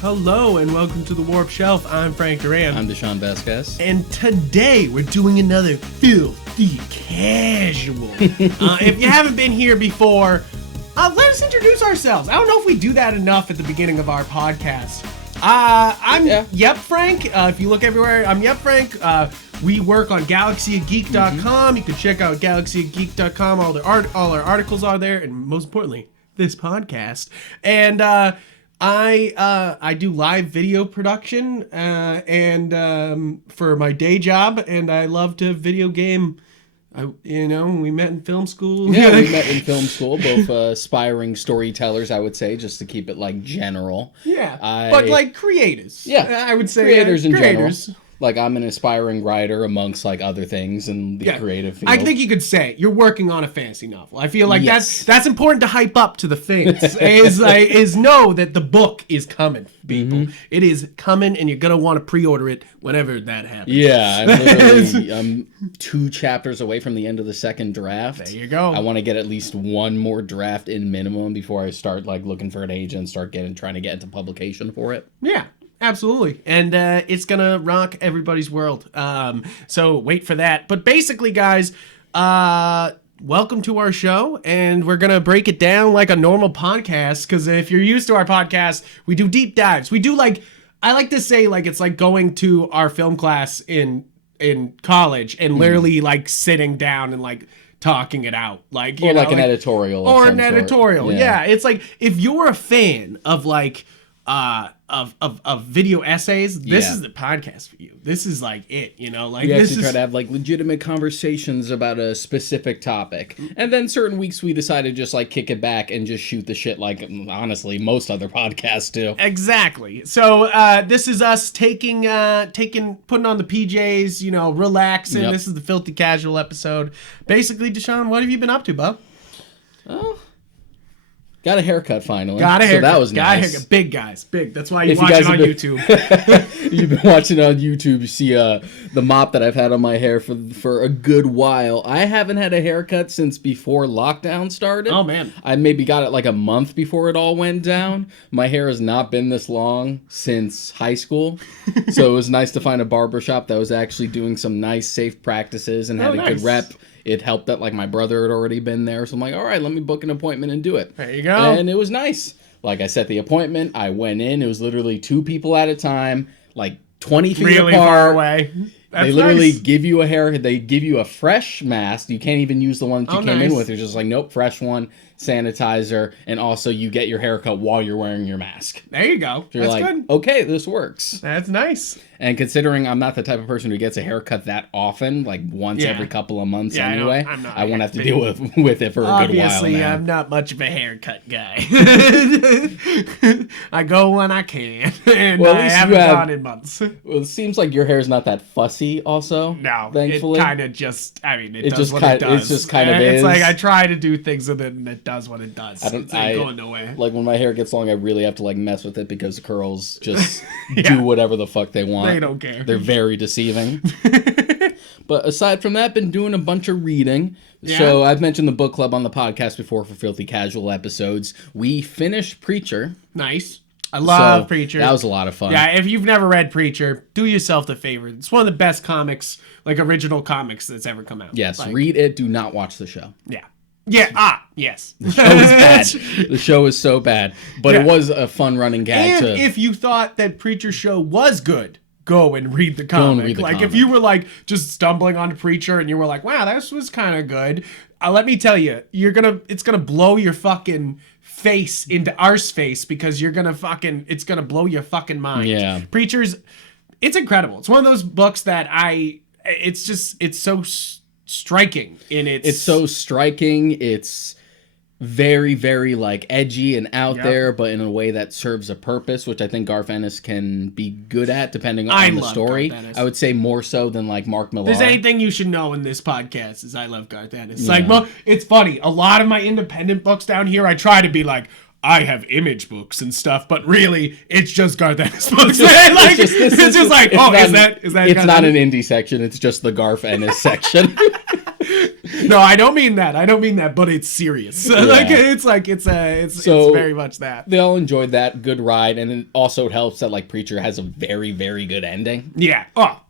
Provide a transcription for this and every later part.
Hello and welcome to the Warp Shelf. I'm Frank Duran. I'm Deshaun Vasquez. And today we're doing another filthy casual. If you haven't been here before, let us introduce ourselves. I don't know if we do that enough at the beginning of our podcast. I'm Yupfrank. If you look everywhere, I'm Yupfrank. We work on galaxyofgeek.com. You can check out galaxyofgeek.com. All our articles are there, and most importantly, this podcast. And I do live video production and for my day job, and I love to video game. We met in film school. Yeah, we met in film school, both aspiring storytellers, I would say, just to keep it, general. Yeah, but, creators. Yeah, I would say creators in general. I'm an aspiring writer amongst, other things in the creative field. I think you could say you're working on a fantasy novel. I feel like that's important to hype up to the fans, is know that the book is coming, people. Mm-hmm. It is coming, and you're going to want to pre-order it whenever that happens. Yeah, I'm 2 chapters away from the end of the second draft. There you go. I want to get at least one more draft in minimum before I start, looking for an agent, trying to get into publication for it. Yeah. Absolutely. And it's going to rock everybody's world. So wait for that. But basically, guys, welcome to our show. And we're going to break it down like a normal podcast. Because if you're used to our podcast, we do deep dives. We do I like to say it's like going to our film class in college and literally sitting down and talking it out. An editorial. Or an editorial. Yeah. It's like if you're a fan of of video essays, this is the podcast for you. This is it, we actually try to have legitimate conversations about a specific topic, and then certain weeks we decide to just kick it back and just shoot the shit honestly most other podcasts do. Exactly. So this is us putting on the PJs, relaxing. Yep. This is the filthy casual episode. Basically, Deshaun, what have you been up to, bub? Oh. Got a haircut finally. Got a haircut. So that was nice. Got a haircut. Big guys. Big. That's why you watch it on YouTube. You've been watching on YouTube. You see the mop that I've had on my hair for a good while. I haven't had a haircut since before lockdown started. Oh, man. I maybe got it a month before it all went down. My hair has not been this long since high school. So it was nice to find a barbershop that was actually doing some nice, safe practices and had a good rep. It helped that my brother had already been there. So I'm all right, let me book an appointment and do it. There you go. And it was nice. I set the appointment. I went in. It was literally 2 people at a time, 20 feet really apart. Far away. That's they literally nice. Give you a hair. They give you a fresh mask. You can't even use the one that you came in with. It's just nope, fresh one, sanitizer, and also you get your haircut while you're wearing your mask. There you go. So you're That's good. Okay, this works. That's nice. And considering I'm not the type of person who gets a haircut that often, once every couple of months anyway, I won't have to deal with it for a good while. Obviously, I'm not much of a haircut guy. I go when I can, and I haven't gone in months. Well, it seems like your hair's not that fussy also. No, thankfully. It kind of just, it does what it does. It just kind of is. It's I try to do things with it, and it does what it does. It's going nowhere. When my hair gets long, I really have to mess with it because the curls just do whatever the fuck they want. They don't care. They're very deceiving. But aside from that, been doing a bunch of reading. Yeah. So I've mentioned the book club on the podcast before for Filthy Casual episodes. We finished Preacher. Nice. I love Preacher. That was a lot of fun. Yeah, if you've never read Preacher, do yourself the favor. It's one of the best comics, original comics that's ever come out. Yes, read it. Do not watch the show. Yeah. Yeah, yes. The show is bad. The show is so bad. But it was a fun running gag. And if you thought that Preacher show was good, go and read the comic. If you were just stumbling onto Preacher and you were wow, this was kind of good. Let me tell you, it's gonna blow your fucking face into arse face because it's gonna blow your fucking mind. Yeah. It's incredible. It's one of those books that it's so striking in its. It's so striking. It's very, very edgy and out there, but in a way that serves a purpose, which I think Garth Ennis can be good at, depending on the story. I would say more so than Mark Millar. There's anything you should know in this podcast is I love Garth Ennis. It's funny. A lot of my independent books down here, I try to be I have Image books and stuff, but really, it's just Garth Ennis books. It's not an indie section. It's just the Garth Ennis section. No, I don't mean that. I don't mean that, but it's serious. Yeah. It's very much that. They all enjoyed that good ride, and it helps that like Preacher has a very, very good ending. Yeah. Oh.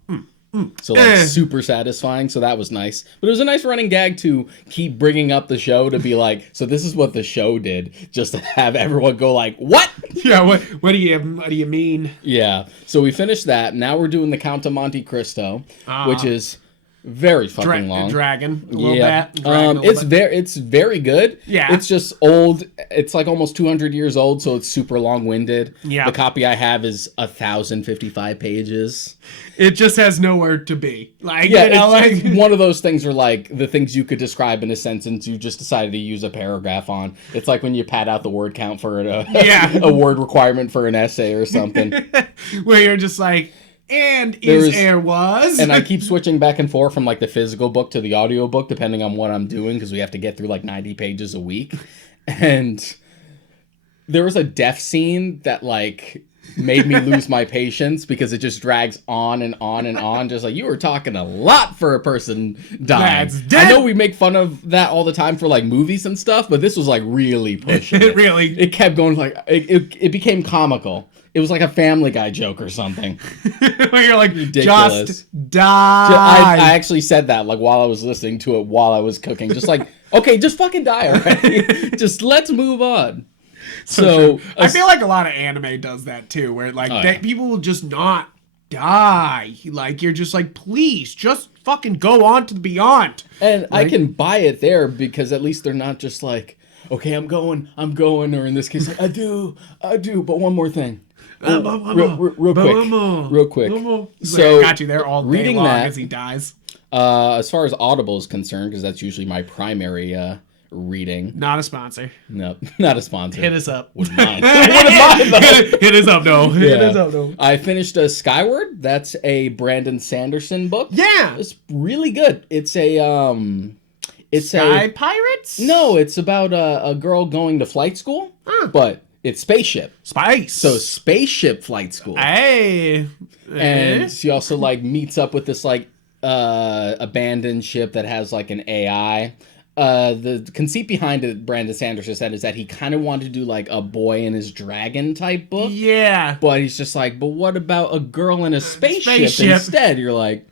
So like super satisfying. So that was nice. But it was a nice running gag to keep bringing up the show to be like, so this is what the show did, just to have everyone go like, what? Yeah. What do you mean? Yeah. So we finished that. Now we're doing the Count of Monte Cristo, which is very fucking long. Dragon a little bit. It's very good. Yeah. It's just old. It's like almost 200 years old, so it's super long-winded. Yeah. The copy I have is 1,055 pages. It just has nowhere to be. Like, yeah, you know, it's one of those things where like the things you could describe in a sentence, you just decided to use a paragraph on. It's like when you pad out the word count for a word requirement for an essay or something. Where you're just like, and was. And I keep switching back and forth from like the physical book to the audio book, depending on what I'm doing, because we have to get through like 90 pages a week. And there was a death scene that like made me lose my patience because it just drags on and on and on. Just like, you were talking a lot for a person dying. That's dead. I know we make fun of that all the time for like movies and stuff, but this was like really pushing it. It kept going like, it became comical. It was like a Family Guy joke or something. Where you're like, ridiculous. Just die. I actually said that like while I was listening to it while I was cooking. Just like, okay, just fucking die already. Just let's move on. So I feel like a lot of anime does that too, where like people will just not die. Like, you're just like, please, just fucking go on to the beyond. And I can buy it there because at least they're not just like, okay, I'm going, or in this case, like, I do, but one more thing. Real quick. So, got you there all day reading long that, as he dies. As far as Audible is concerned, because that's usually my primary reading. Not a sponsor. No, not a sponsor. Hit us up. Wouldn't mind. Hit us up, though. Hit us up, though. I finished Skyward. That's a Brandon Sanderson book. Yeah. It's really good. It's a Sky Pirates? No, it's about a girl going to flight school, but it's spaceship. Space. So spaceship flight school. Hey. And she also like meets up with this like abandoned ship that has like an AI. The conceit behind it, Brandon Sanderson said, is that he kind of wanted to do like a boy and his dragon type book. Yeah. But he's just like, but what about a girl in a spaceship instead? You're like,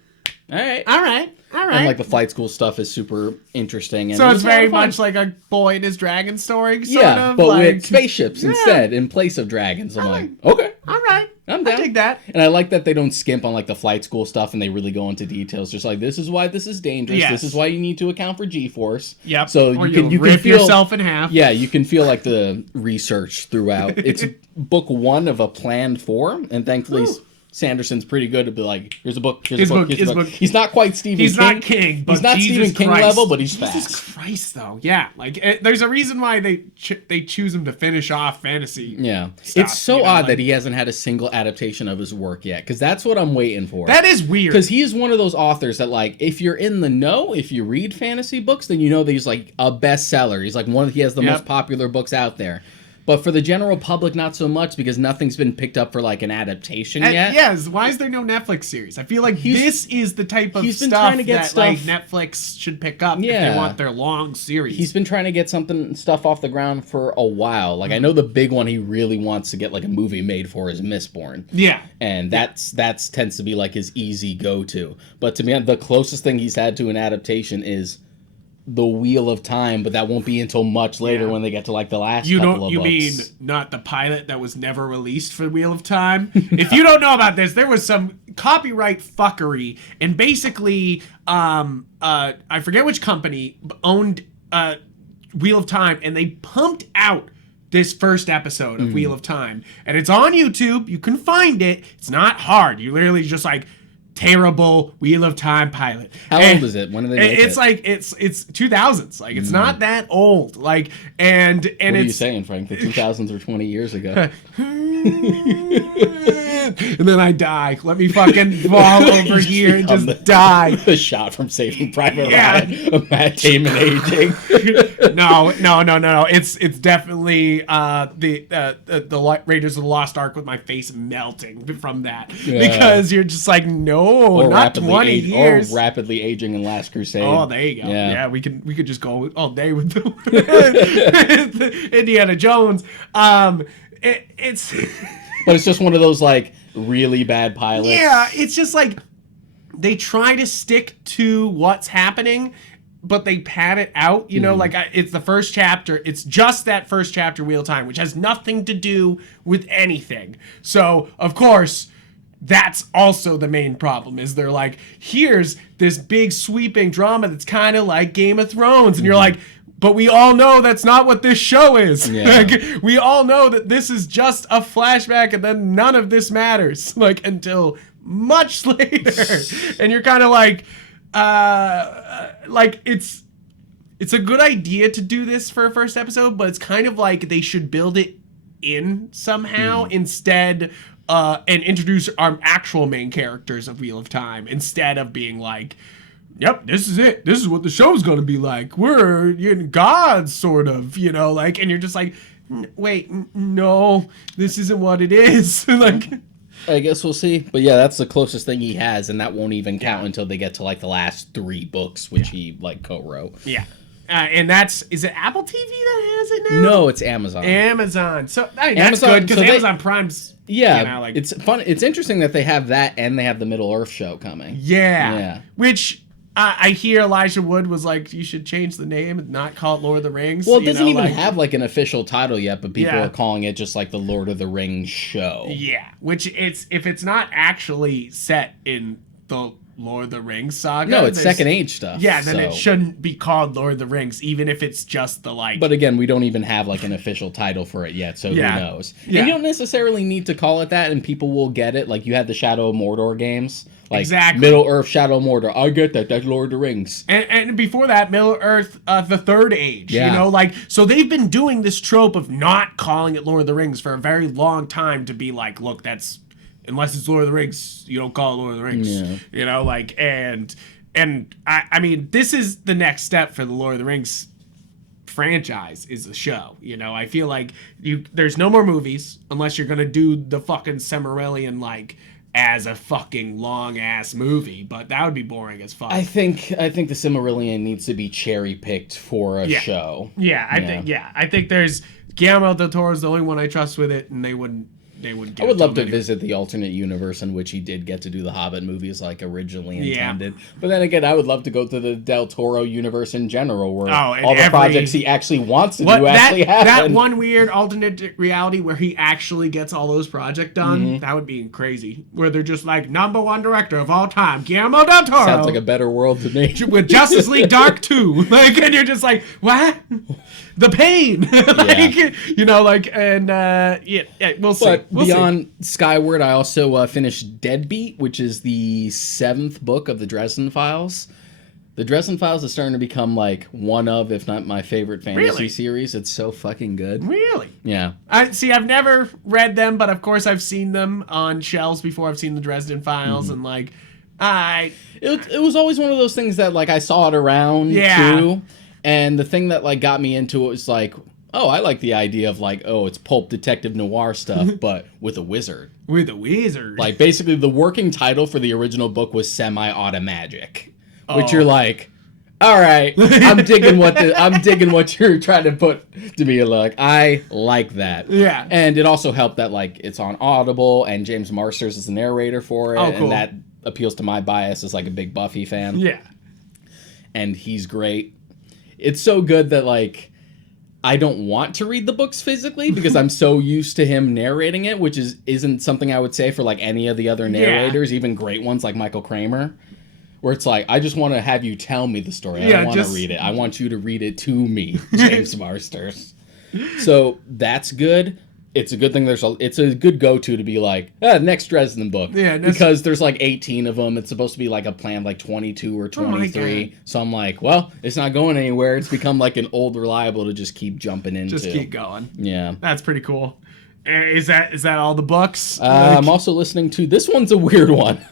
all right. And like the flight school stuff is super interesting. And so it's very much like a boy and his dragon story, sort of. But like, with spaceships instead in place of dragons. I'm like, okay. All right. I'm down. I dig that. And I like that they don't skimp on like the flight school stuff and they really go into details. Just like, this is why this is dangerous. Yes. This is why you need to account for G-force. Yep. So you rip can feel yourself in half. Yeah, you can feel like the research throughout. It's book 1 of a planned 4, and thankfully Sanderson's pretty good to be like, here's a book, here's a book. He's not quite Stephen King. He's not King, but he's not Jesus Stephen King Christ. level, but he's fast. Jesus Christ, though. Yeah, like there's a reason why they choose him to finish off fantasy. Yeah, stuff, it's so odd that he hasn't had a single adaptation of his work yet, because that's what I'm waiting for. That is weird. Because he is one of those authors that like, if you're in the know, if you read fantasy books, then you know that he's like a bestseller. He's like he has the most popular books out there. But for the general public, not so much, because nothing's been picked up for like an adaptation yet. Yes, why is there no Netflix series? I feel like this is the type of stuff that like Netflix should pick up if they want their long series. He's been trying to get stuff off the ground for a while. Like I know the big one he really wants to get like a movie made for is Mistborn. Yeah. And that's tends to be like his easy go-to. But to me, the closest thing he's had to an adaptation is The Wheel of Time, but that won't be until much later when they get to like the last couple of books. You mean not the pilot that was never released for Wheel of Time? If you don't know about this, there was some copyright fuckery, and basically, I forget which company owned Wheel of Time, and they pumped out this first episode of Wheel of Time, and it's on YouTube. You can find it. It's not hard. You literally just like terrible Wheel of Time pilot. How old is it? When did they make it? It's like it's 2000s. Like it's not that old. Like and what are you saying, Frank? The 2000s were 20 years ago. and then I die. Let me fucking fall over here and just die. The shot from Saving Private Ryan of Matt Damon aging. No. It's definitely the Raiders of the Lost Ark with my face melting from that because you're just like, no, or not 20 years. Or rapidly aging in Last Crusade. Oh, there you go. Yeah, we could just go all day with the Indiana Jones. It's but it's just one of those like really bad pilots. Yeah, it's just like they try to stick to what's happening, but they pad it out. You know, like it's the first chapter. It's just that first chapter, Wheel of Time, which has nothing to do with anything. So of course, that's also the main problem. Is they're like, here's this big sweeping drama that's kind of like Game of Thrones, and you're like, but we all know that's not what this show is. Yeah. Like, we all know that this is just a flashback, and then none of this matters, like, until much later. And you're kind of like it's a good idea to do this for a first episode, but it's kind of like they should build it in somehow instead, and introduce our actual main characters of Wheel of Time instead of being like, yep, this is it. This is what the show's going to be like. We're gods, sort of, you know, like, and you're just like, wait, no, this isn't what it is. Like, I guess we'll see. But yeah, that's the closest thing he has, and that won't even count until they get to like the last 3 books, which he like co-wrote. Yeah. And is it Apple TV that has it now? No, it's Amazon. So that's good because Amazon Prime's. Yeah, you know, like, it's fun. It's interesting that they have that and they have the Middle Earth show coming. Yeah. Which I hear Elijah Wood was like, you should change the name and not call it Lord of the Rings. Well, it doesn't even have like an official title yet, but people are calling it just like the Lord of the Rings show. Yeah, which if it's not actually set in the Lord of the Rings saga. No, it's Second Age stuff. Yeah, then it shouldn't be called Lord of the Rings, even if it's just the like. But again, we don't even have like an official title for it yet, so who knows? Yeah. And you don't necessarily need to call it that, and people will get it. Like you had the Shadow of Mordor games. Like exactly. Middle Earth, Shadow of Mordor. I get that. That's Lord of the Rings. And before that, Middle Earth, the Third Age. Yeah. You know, like, so they've been doing this trope of not calling it Lord of the Rings for a very long time to be like, look, that's, unless it's Lord of the Rings, you don't call it Lord of the Rings. Yeah. You know, like, and I mean, this is the next step for the Lord of the Rings franchise is the show. You know, I feel like there's no more movies unless you're going to do the fucking Silmarillion, like, as a fucking long ass movie, but that would be boring as fuck. I think the Silmarillion needs to be cherry picked for a show. Yeah, I think there's Guillermo del Toro is the only one I trust with it, and they would. I would love to visit the alternate universe in which he did get to do the Hobbit movies like originally intended. Yeah. But then again, I would love to go to the Del Toro universe in general, where all the projects he actually wants to do actually happen. That one weird alternate reality where he actually gets all those projects done, that would be crazy. Where they're just like, #1 director of all time, Guillermo del Toro. Sounds like a better world to me. With Justice League Dark 2. Like, and you're just like, what? The pain. Like, you know, like, and we'll see. But beyond Skyward, I also finished Deadbeat, which is the 7th book of the Dresden Files. The Dresden Files is starting to become like one of, if not my favorite fantasy series. It's so fucking good. Really? Yeah. I've never read them, but of course I've seen them on shelves before. I've seen the Dresden Files, and like, it was always one of those things that like I saw it around too. And the thing that like got me into it was like, oh, I like the idea of like, oh, it's pulp detective noir stuff, but with a wizard. With a wizard. Like basically the working title for the original book was Semi-Automagic, which you're like, all right, I'm digging what you're trying to put to me. Like, I like that. Yeah. And it also helped that like it's on Audible and James Marsters is the narrator for it. Oh, cool. And that appeals to my bias as like a big Buffy fan. Yeah. And he's great. It's so good that like I don't want to read the books physically because I'm so used to him narrating it, which isn't something I would say for like any of the other narrators, even great ones like Michael Kramer, where it's like, I just want to have you tell me the story. I don't want to read it. I want you to read it to me, James Marsters. So that's good. It's a good thing. It's a good go-to to be like, next Dresden book. Yeah, because there's like 18 of them. It's supposed to be like a planned like 22 or 23. So I'm like, well, it's not going anywhere. It's become like an old reliable to just keep jumping into. Just keep going. Yeah. That's pretty cool. Is that all the books? I'm also listening to, this one's a weird one,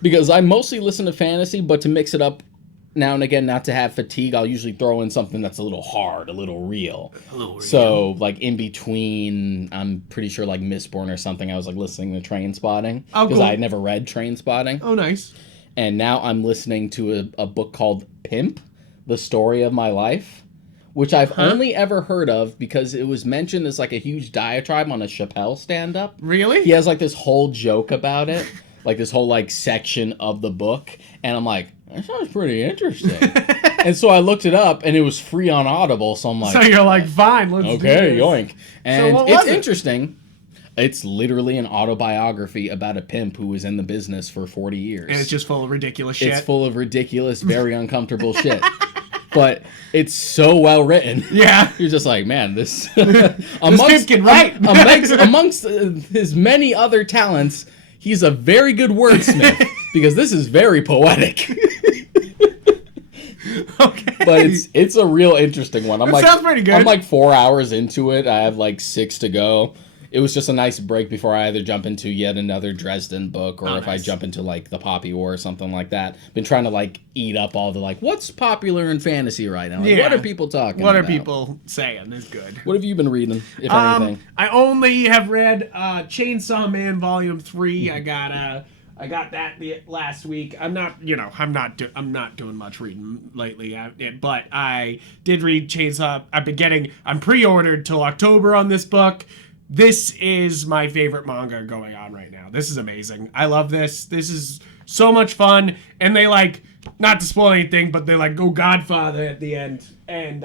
because I mostly listen to fantasy, but to mix it up now and again, not to have fatigue, I'll usually throw in something that's a little hard, a little real. So, like, in between, I'm pretty sure, like, Mistborn or something, I was, like, listening to Train Spotting. Oh, because cool. I had never read Train Spotting. Oh, nice. And now I'm listening to a book called Pimp, The Story of My Life, which I've only ever heard of because it was mentioned as, like, a huge diatribe on a Chappelle stand-up. Really? He has, like, this whole joke about it, like, this whole, like, section of the book, and I'm like, that sounds pretty interesting. And so I looked it up, and it was free on Audible, so I'm like... So you're like, fine, let's do this. Yoink. And so it's interesting. It's literally an autobiography about a pimp who was in the business for 40 years. And it's just full of ridiculous shit. It's full of ridiculous, very uncomfortable shit. But it's so well written. Yeah. You're just like, man, this... This pimp can write. amongst his many other talents, he's a very good wordsmith, because this is very poetic. Okay. But it's a real interesting one. Sounds pretty good. I'm like 4 hours into it. I have like 6 to go. It was just a nice break before I either jump into yet another Dresden book, or if I jump into like the Poppy War or something like that. Been trying to like eat up all the like, what's popular in fantasy right now? Like, what are people talking about? What are people saying is good. What have you been reading, if anything? I only have read Chainsaw Man Volume 3. I got that last week. I'm not doing much reading lately, but I did read Chainsaw. I'm pre-ordered till October on this book. This is my favorite manga going on right now. This is amazing. I love this. This is so much fun. And they like, not to spoil anything, but they like go Godfather at the end and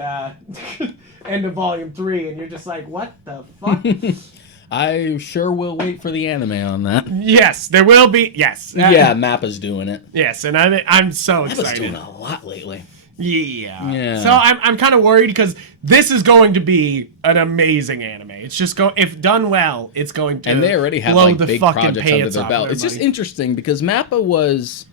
end of Volume 3, and you're just like, what the fuck? I sure will wait for the anime on that. Yes, there will be. Yes. Yeah, Mappa's doing it. Yes, and I'm so excited. Mappa's doing a lot lately. Yeah. So I'm kind of worried because this is going to be an amazing anime. It's just if done well, it's going to and they already have blow like the big fucking projects under their belt. It's just interesting because Mappa was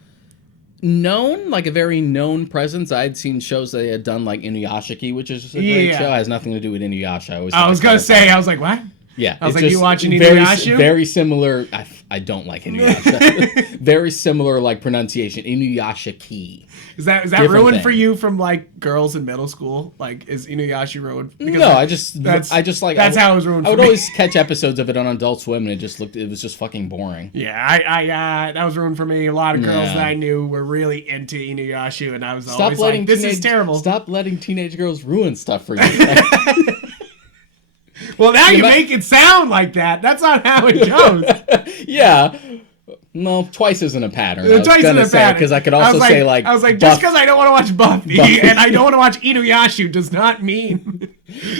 known, like a very known presence. I'd seen shows they had done like Inuyashiki, which is a great show. It has nothing to do with Inuyasha. I was gonna say, I was like, what? Yeah, I was like, you watching Inuyasha? Very similar. I don't like Inuyasha. Very similar, like pronunciation. Inuyashiki. Is that ruined for you from like girls in middle school? Like, is Inuyasha ruined? Because no, I just like that's how it was ruined. I would for me. always catch episodes of it on Adult Swim, and it was just fucking boring. Yeah, I that was ruined for me. A lot of girls that I knew were really into Inuyasha, and I was always like, this is terrible. Stop letting teenage girls ruin stuff for you. Well, now you make it sound like that. That's not how it goes. Yeah. No, twice isn't a pattern. Twice isn't a pattern. Because I could also say, like... I was like, just because I don't want to watch Buffy and I don't want to watch Inuyasha does not mean...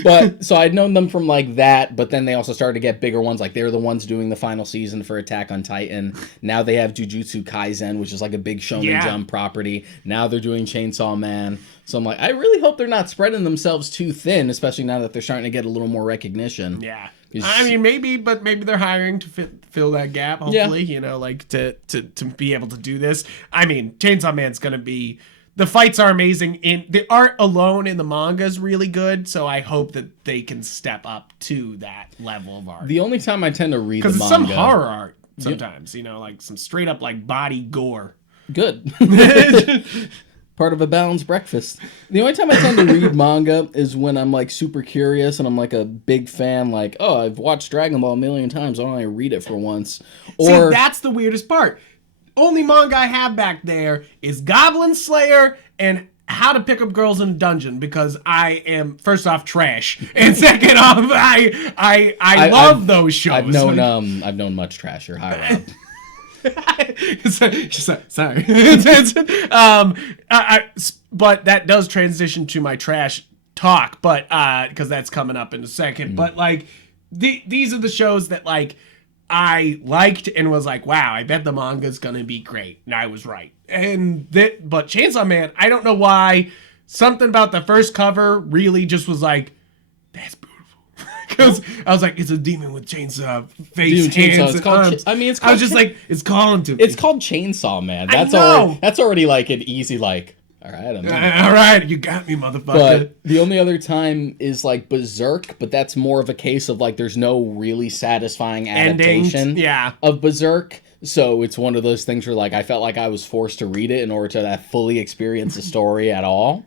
But, so I'd known them from, like, that, but then they also started to get bigger ones. Like, they were the ones doing the final season for Attack on Titan. Now they have Jujutsu Kaisen, which is, like, a big Shonen Jump property. Now they're doing Chainsaw Man. So I'm like, I really hope they're not spreading themselves too thin, especially now that they're starting to get a little more recognition. Yeah. I mean, maybe they're hiring to fill that gap, hopefully, like to be able to do this. I mean, Chainsaw Man's going to be... The fights are amazing. The art alone in the manga is really good, so I hope that they can step up to that level of art. The only time I tend to read the manga... Because it's some horror art sometimes, like some straight up like body gore. Good. Part of a balanced breakfast. The only time I tend to read manga is when I'm like super curious and I'm like a big fan, like, oh, I've watched Dragon Ball a million times, why don't I read it for once? Or see, that's the weirdest part. Only manga I have back there is Goblin Slayer and How to Pick Up Girls in a Dungeon, because I am, first off, trash, and second off, I love those shows. I've known much trasher. Hi, Rob. Sorry. But that does transition to my trash talk, but because that's coming up in a second. But like these are the shows that like I liked and was like, wow, I bet the manga's gonna be great, and I was right. But Chainsaw Man, I don't know why, something about the first cover really just was like, that's beautiful. Because I was like, it's a demon with chainsaw face, hands, and arms. I was just like, it's calling to me. It's called Chainsaw Man. That's already like an easy like. All right, I'm in. All right, you got me, motherfucker. But the only other time is like Berserk, but that's more of a case of like there's no really satisfying adaptation of Berserk. So it's one of those things where like I felt like I was forced to read it in order to fully experience the story at all.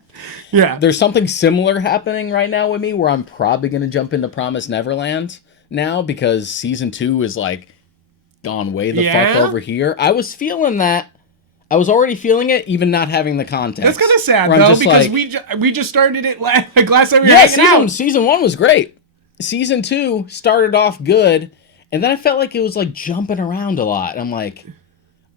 Yeah. There's something similar happening right now with me where I'm probably going to jump into Promised Neverland now because season 2 is like gone way the fuck over here. I was feeling that. I was already feeling it, even not having the context. That's kind of sad, though, because like, we just started it last time we were hanging out. Season 1 was great. Season 2 started off good, and then I felt like it was, like, jumping around a lot. And I'm like,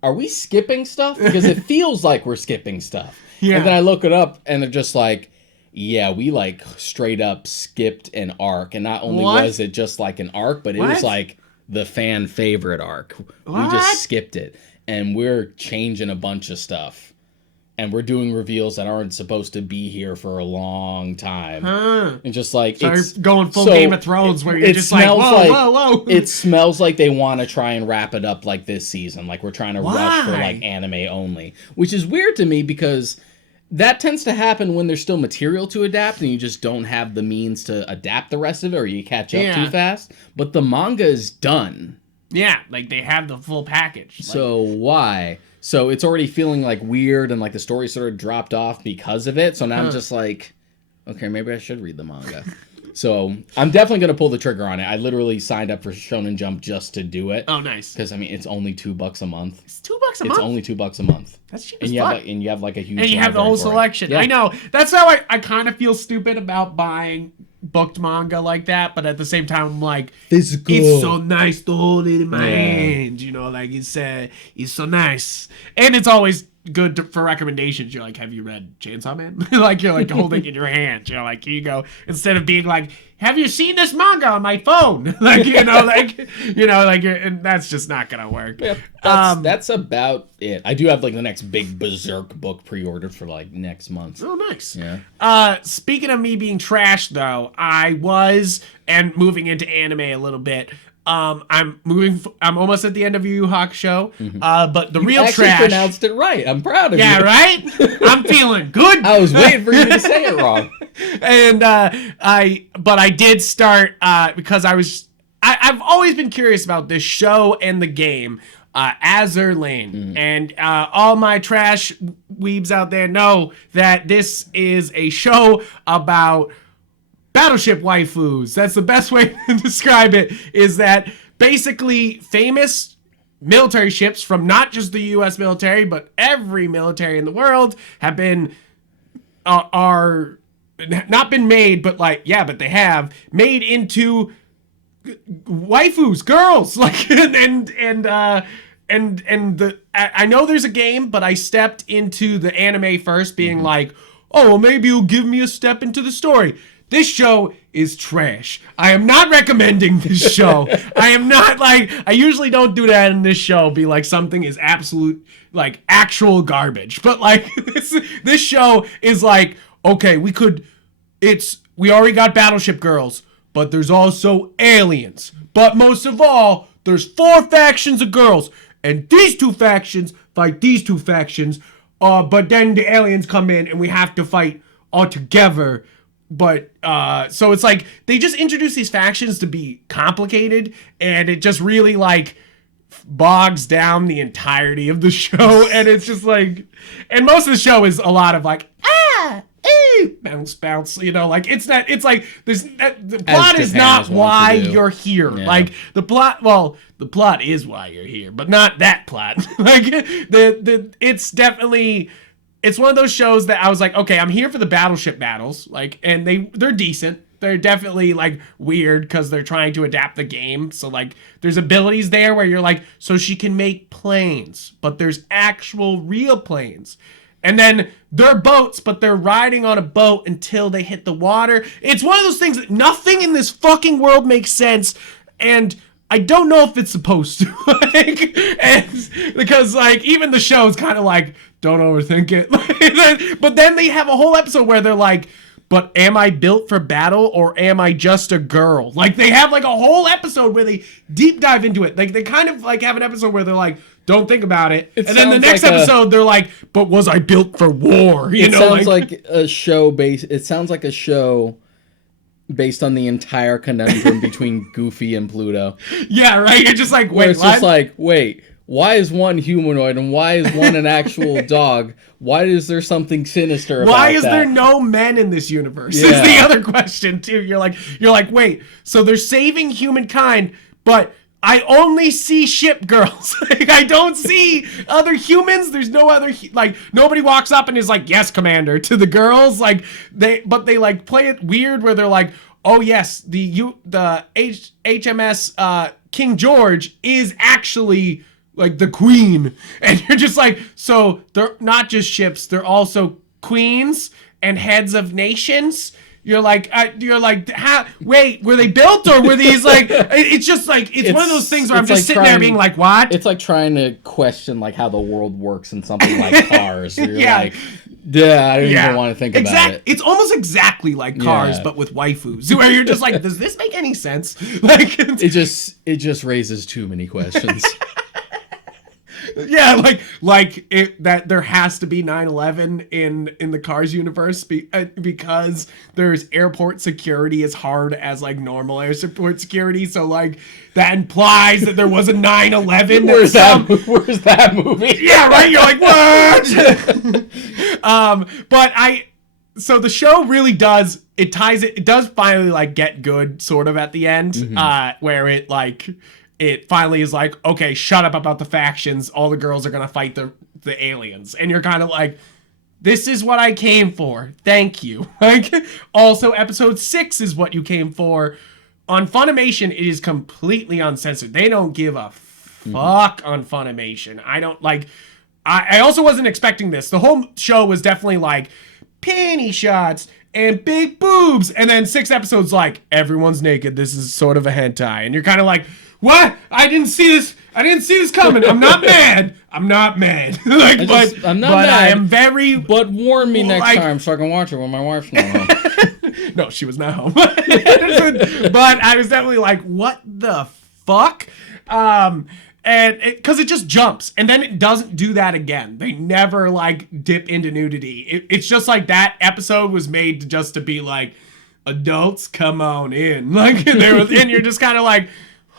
are we skipping stuff? Because it feels like we're skipping stuff. Yeah. And then I look it up, and they're just like, yeah, we, like, straight up skipped an arc. And not only was it just, like, an arc, but it was, like, the fan favorite arc. We just skipped it. And we're changing a bunch of stuff. And we're doing reveals that aren't supposed to be here for a long time. And just like... So it's going full Game of Thrones where you're just like, whoa. It smells like they want to try and wrap it up like this season. Like we're trying to rush for like anime only. Which is weird to me because that tends to happen when there's still material to adapt and you just don't have the means to adapt the rest of it or you catch up too fast. But the manga is done. Yeah, like they have the full package. So why? So it's already feeling like weird and like the story sort of dropped off because of it. So now I'm just like, okay, maybe I should read the manga. So I'm definitely going to pull the trigger on it. I literally signed up for Shonen Jump just to do it. Oh, nice. Because, I mean, it's only $2 a month. It's $2 a month? It's only $2 a month. That's cheap as fuck. And you have like a huge And you have the whole selection. Yeah. I know. That's how I kind of feel stupid about buying booked manga like that, but at the same time I'm like, physical. It's so nice to hold it in my hand, you know, like it's so nice. And it's always good for recommendations. You're like, have you read Chainsaw Man? Like you're like holding it in your hand. You're like, here you go. Instead of being like, have you seen this manga on my phone? Like, and that's just not gonna work. Yeah, that's about it. I do have like the next big Berserk book pre-ordered for like next month. Oh, nice. Yeah. Speaking of me being trashed though, I was, and moving into anime a little bit, I'm almost at the end of Yu Yu Hakusho. But the real trash. You actually pronounced it right. I'm proud of you. Yeah, right? I'm feeling good. I was waiting for you to say it wrong. And I did start because I've always been curious about this show and the game, Azur Lane. And all my trash weebs out there know that this is a show about battleship waifus. That's the best way to describe it, is that basically famous military ships from not just the U.S. military, but every military in the world have been, are not been made, but like, yeah, but they have made into waifus, girls. Like, I know there's a game, but I stepped into the anime first being like, oh, well, maybe you'll give me a step into the story. This show is trash. I am not recommending this show. I am not like, I usually don't do that in this show, be like something is absolute, like actual garbage. But like, this show is like, okay, we already got battleship girls, but there's also aliens. But most of all, there's 4 factions of girls, and these 2 factions fight these 2 factions, but then the aliens come in and we have to fight all together. But so it's like they just introduce these factions to be complicated, and it just really like bogs down the entirety of the show. And it's just like, and most of the show is a lot of like bounce, you know, like it's like there's the plot is not why you're here. Yeah. Like the plot is why you're here, but not that plot. Like it's definitely. It's one of those shows that I was like, okay, I'm here for the battleship battles, like, and they're decent. They're definitely like weird because they're trying to adapt the game. So like, there's abilities there where you're like, so she can make planes, but there's actual real planes. And then they're boats, but they're riding on a boat until they hit the water. It's one of those things that nothing in this fucking world makes sense, and I don't know if it's supposed to. Because like even the show is kind of like, don't overthink it. But then they have a whole episode where they're like, but am I built for battle or am I just a girl? Like they have like a whole episode where they deep dive into it. Like they kind of like have an episode where they're like, Don't think about it. It and then the sounds next like episode, they're like, "But was I built for war?" It sounds like a show based on the entire conundrum between Goofy and Pluto. Yeah, right. You're just like, where wait, it's what? just like, wait, why is one humanoid and why is one an actual dog? Why is there something sinister about that? Why is there no men in this universe? Yeah. Is the other question too. You're like, wait, so they're saving humankind, but I only see ship girls. Like, I don't see other humans. There's no other, like, nobody walks up and is like, yes, Commander, to the girls. Like, they like play it weird where they're like, oh yes, the HMS King George is actually like the queen. And you're just like, so they're not just ships, they're also queens and heads of nations. You're like, how? Wait, were they built or were these like? It's just like it's one of those things where I'm just sitting there being like, what? It's like trying to question like how the world works in something like Cars. You're like, yeah, I don't even want to think about it. It's almost exactly like Cars, but with waifus, where you're just like, does this make any sense? Like, it just raises too many questions. Yeah, that there has to be 9/11 in the Cars universe because there's airport security as hard as like normal airport security. So like that implies that there was a 9/11. Where's that movie? Yeah, right. You're like, what? So the show really does. It does finally like get good sort of at the end, where it like. It finally is like, okay, shut up about the factions. All the girls are going to fight the aliens. And you're kind of like, this is what I came for. Thank you. Like, also, episode 6 is what you came for. On Funimation, it is completely uncensored. They don't give a fuck on Funimation. I don't, like, I also wasn't expecting this. The whole show was definitely like, panty shots and big boobs. And then 6 episodes like, everyone's naked. This is sort of a hentai. And you're kind of like, what? I didn't see this coming. I'm not mad. I'm not mad. I'm not mad. I am very. But warn me next time so I can watch it when my wife's not home. No, she was not home. But I was definitely like, what the fuck? And because it just jumps, and then it doesn't do that again. They never like dip into nudity. It's just like that episode was made just to be like, adults, come on in. Like and you're just kind of like.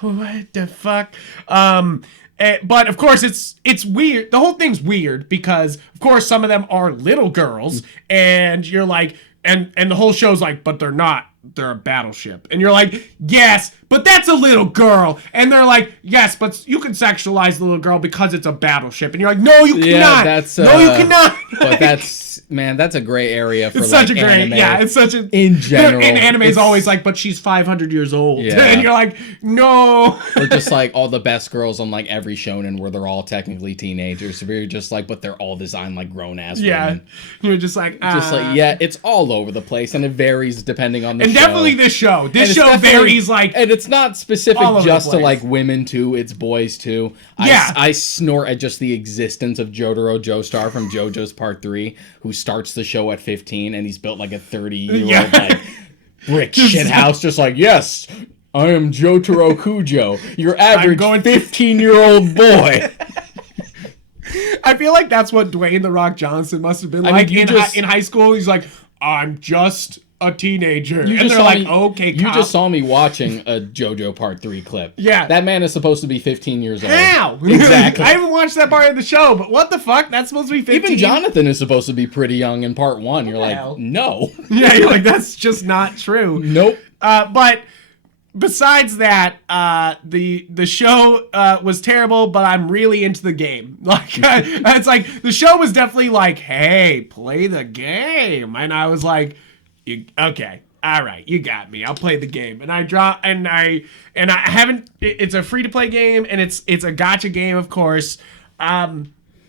What the fuck? But of course it's weird. The whole thing's weird because of course some of them are little girls and you're like and the whole show's like, but they're not. They're a battleship. And you're like, yes, but that's a little girl. And they're like, yes, but you can sexualize the little girl because it's a battleship. And you're like, no, you cannot. No, you cannot. But that's a gray area for it's such like a gray, anime. yeah, it's such a in general. And anime is always like, but she's 500 years old. Yeah. And you're like, no. Or just like all the best girls on like every shonen where they're all technically teenagers. So you're just like, but they're all designed like grown ass women. You're just like, it's all over the place and it varies depending on the show. And definitely this show. This show varies like, and it's not specific just to like women too. It's boys too. Yeah. I snort at just the existence of Jotaro Joestar from JoJo's Part 3, who starts the show at 15 and he's built like a 30-year-old like brick shit house, just like, yes, I am Jotaro Kujo, your average 15-year-old boy. I feel like that's what Dwayne "The Rock" Johnson must have been like in high school. He's like, I'm just a teenager. And they're like, okay, you just saw me watching a JoJo Part 3 clip. Yeah. That man is supposed to be 15 years old. How? Exactly. I haven't watched that part of the show, but what the fuck? That's supposed to be 15. Even Jonathan is supposed to be pretty young in Part 1. You're like, no. Yeah, you're like, that's just not true. Nope. But besides that, the show was terrible, but I'm really into the game. Like, it's like, the show was definitely like, hey, play the game. And I was like, okay, all right, you got me. I'll play the game, and I haven't. It's a free to play game, and it's a gacha game, of course, but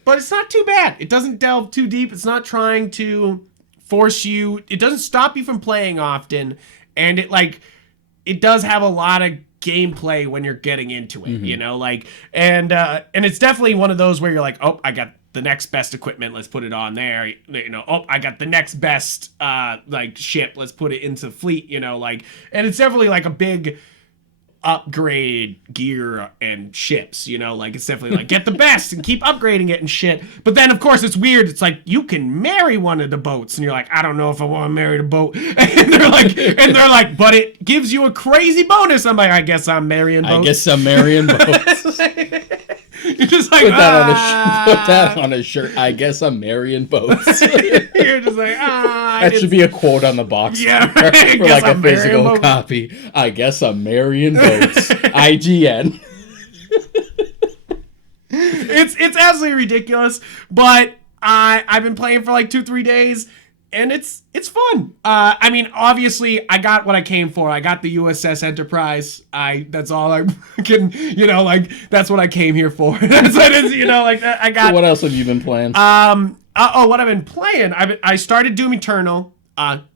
it's not too bad. It doesn't delve too deep. It's not trying to force you. It doesn't stop you from playing often, and it does have a lot of gameplay when you're getting into it. You know, like and it's definitely one of those where you're like, oh, I got the next best equipment, let's put it on there. You know, oh, I got the next best like ship, let's put it into fleet, you know, like, and it's definitely like a big upgrade gear and ships, you know, like it's definitely like get the best and keep upgrading it and shit. But then of course it's weird. It's like you can marry one of the boats and you're like, I don't know if I want to marry the boat. And they're like, but it gives you a crazy bonus. I'm like, I guess I'm marrying boats. I guess I'm marrying boats. You're just like, put that on a shirt. I guess I'm marrying boats. You're just like, that should be a quote on the box. Yeah, right. For like a physical copy. I guess I'm marrying boats. IGN. It's absolutely ridiculous, but I've been playing for like 2-3 days. And it's fun. I mean, obviously, I got what I came for. I got the USS Enterprise. That's all I can, you know, like, that's what I came here for. That's what it is, you know, like, I got... So what else have you been playing? What I've been playing, I started Doom Eternal.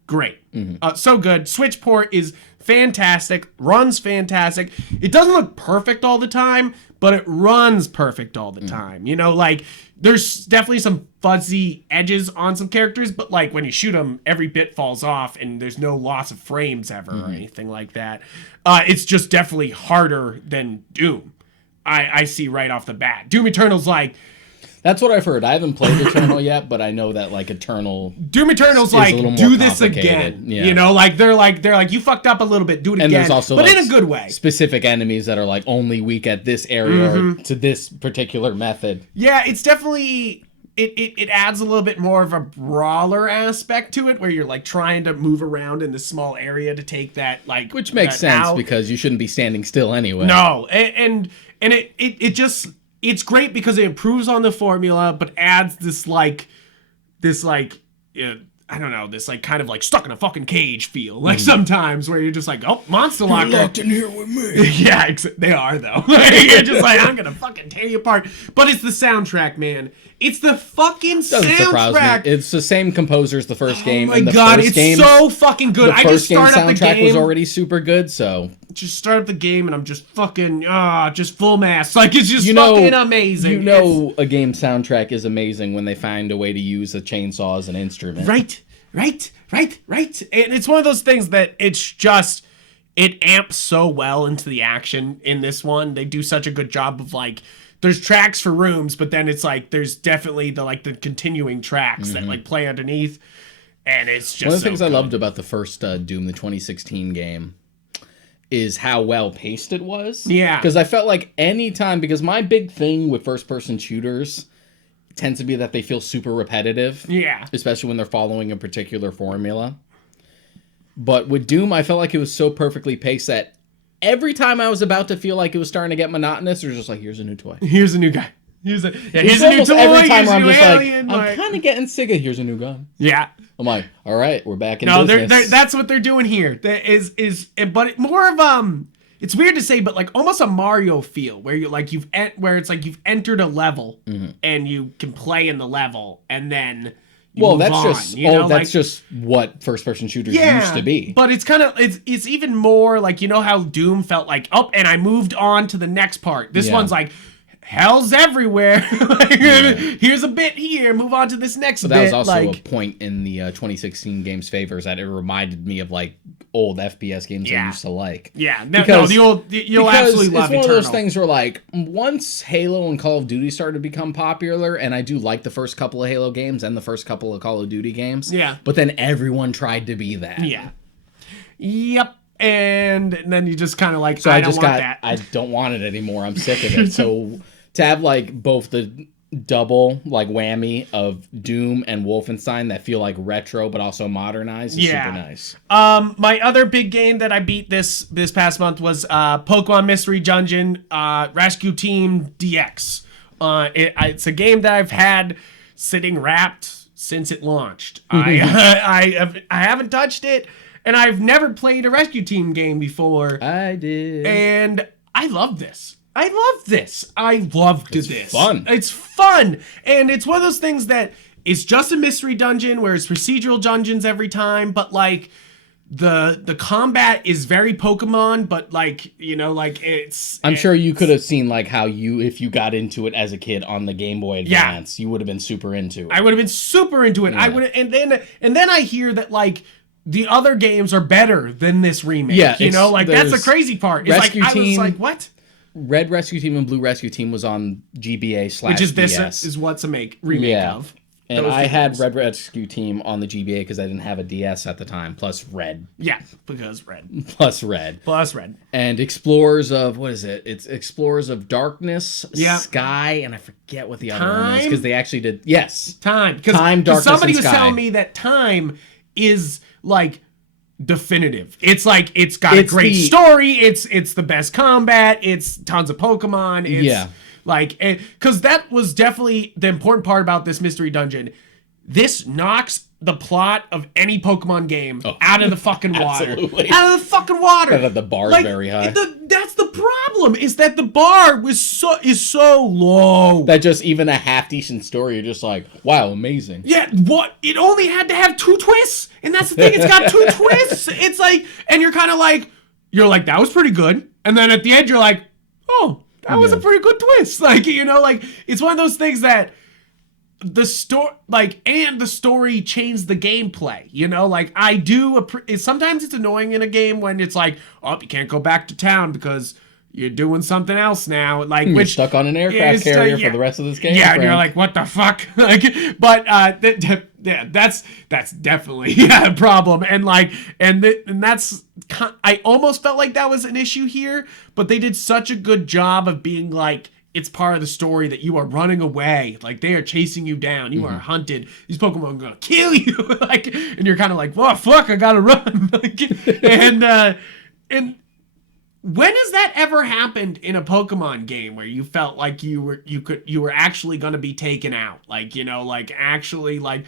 Great. Mm-hmm. So good. Switch port is fantastic. Runs fantastic. It doesn't look perfect all the time, but it runs perfect all the time. You know, like, there's definitely some fuzzy edges on some characters, but like when you shoot them, every bit falls off and there's no loss of frames ever or anything like that. It's just definitely harder than Doom. I see right off the bat. Doom Eternal's like... That's what I've heard. I haven't played Eternal yet, but I know that like Doom Eternal's like, do this again. Yeah. You know, like they're like you fucked up a little bit, do it again. And there's also but like in a good way. Specific enemies that are like only weak at this area to this particular method. Yeah, it's definitely it adds a little bit more of a brawler aspect to it, where you're like trying to move around in this small area to take that like which makes sense because you shouldn't be standing still anyway. No, and it just. It's great because it improves on the formula, but adds this like, I don't know, this like kind of like stuck in a fucking cage feel. Like sometimes where you're just like, oh, monster locker. You're locked in here with me. Yeah, they are though. You're just like, I'm gonna fucking tear you apart. But it's the soundtrack, man. It's the fucking soundtrack. Surprise me. It's the same composer as the first game. Oh my god, it's so fucking good. I just start up the game. The soundtrack was already super good, so just start up the game and I'm just fucking just full mass. Like it's just fucking amazing. You know, a game soundtrack is amazing when they find a way to use a chainsaw as an instrument. Right. And it's one of those things that it amps so well into the action in this one. They do such a good job of like. There's tracks for rooms, but then it's like there's definitely the continuing tracks that like play underneath, and it's just one of the things I loved about the first Doom, the 2016 game, is how well paced it was. Yeah, because I felt like because my big thing with first person shooters tends to be that they feel super repetitive. Yeah, especially when they're following a particular formula. But with Doom, I felt like it was so perfectly paced that. Every time I was about to feel like it was starting to get monotonous, it was just like, here's a new toy. Here's a new guy. Here's a new toy. Every time I'm just alien, I'm kind of getting sick of here's a new gun. Yeah. I'm like, all right, we're back in business. That's what they're doing here. But more of it's weird to say, but like almost a Mario feel where you've entered a level and you can play in the level and then. That's just what first-person shooters used to be. But it's kind of it's even more like how Doom felt like and I moved on to the next part. This one's like hell's everywhere. Here's a bit here. Move on to this next bit. But that was also a point in the 2016 game's favors that it reminded me of like old FPS games I used to like. Yeah, you'll absolutely love it's one of those things where like once Halo and Call of Duty started to become popular, and I do like the first couple of Halo games and the first couple of Call of Duty games. Yeah, but then everyone tried to be that. Yeah. Yep. And then you just kind of like, so I don't want it anymore. I'm sick of it. So to have like both the double like whammy of Doom and Wolfenstein that feel like retro but also modernized is super nice. My other big game that I beat this past month was Pokemon Mystery Dungeon Rescue Team DX. It's a game that I've had sitting wrapped since it launched. I haven't touched it. And I've never played a Rescue Team game before. I did. And I love this. I loved this. It's fun. It's fun. And it's one of those things that is just a mystery dungeon where it's procedural dungeons every time, but like the combat is very Pokemon, but like, I'm sure you could have seen like how if you got into it as a kid on the Game Boy Advance, you would have been super into it. I would have been super into it. Yeah. And then I hear that like the other games are better than this remake. Yeah, you know, like that's the crazy part. It's like I was like, what? Red Rescue Team and Blue Rescue Team was on GBA/DS, which is this is what's a remake of. And I had Red Rescue Team on the GBA because I didn't have a DS at the time, plus Red. Yeah, because Red. Plus Red. And Explorers of, what is it? It's Explorers of Darkness, Sky, and I forget what the other one is because they actually did, Time. Because somebody was telling me that Time is like definitive. It's like it's got a great story. It's the best combat. It's tons of Pokemon. It's like, because that was definitely the important part about this mystery dungeon. This knocks the plot of any Pokemon game out of the fucking water. Absolutely. Out of the fucking water. The bar is very high. That's the problem, is that the bar is so low. That just even a half decent story, you're just like, wow, amazing. Yeah, what? It only had to have 2 twists. And that's the thing, it's got 2 twists. It's like, and you're kind of like, that was pretty good. And then at the end, you're like, oh, that was a pretty good twist. Like, you know, like, it's one of those things that the story changed the gameplay, you know, like I do. Sometimes it's annoying in a game when it's like, oh, you can't go back to town because you're doing something else now. Like, you're stuck on an aircraft carrier for the rest of this game. Yeah, and you're like, what the fuck? Like, but that's definitely a problem. And like, and that's, I almost felt like that was an issue here, but they did such a good job of being like, it's part of the story that you are running away. Like, they are chasing you down. You are hunted. These Pokemon are gonna kill you. Like, and you're kind of like, well, fuck, I gotta run. Like, and when has that ever happened in a Pokemon game where you felt like you were actually gonna be taken out? Like, you know, like actually, like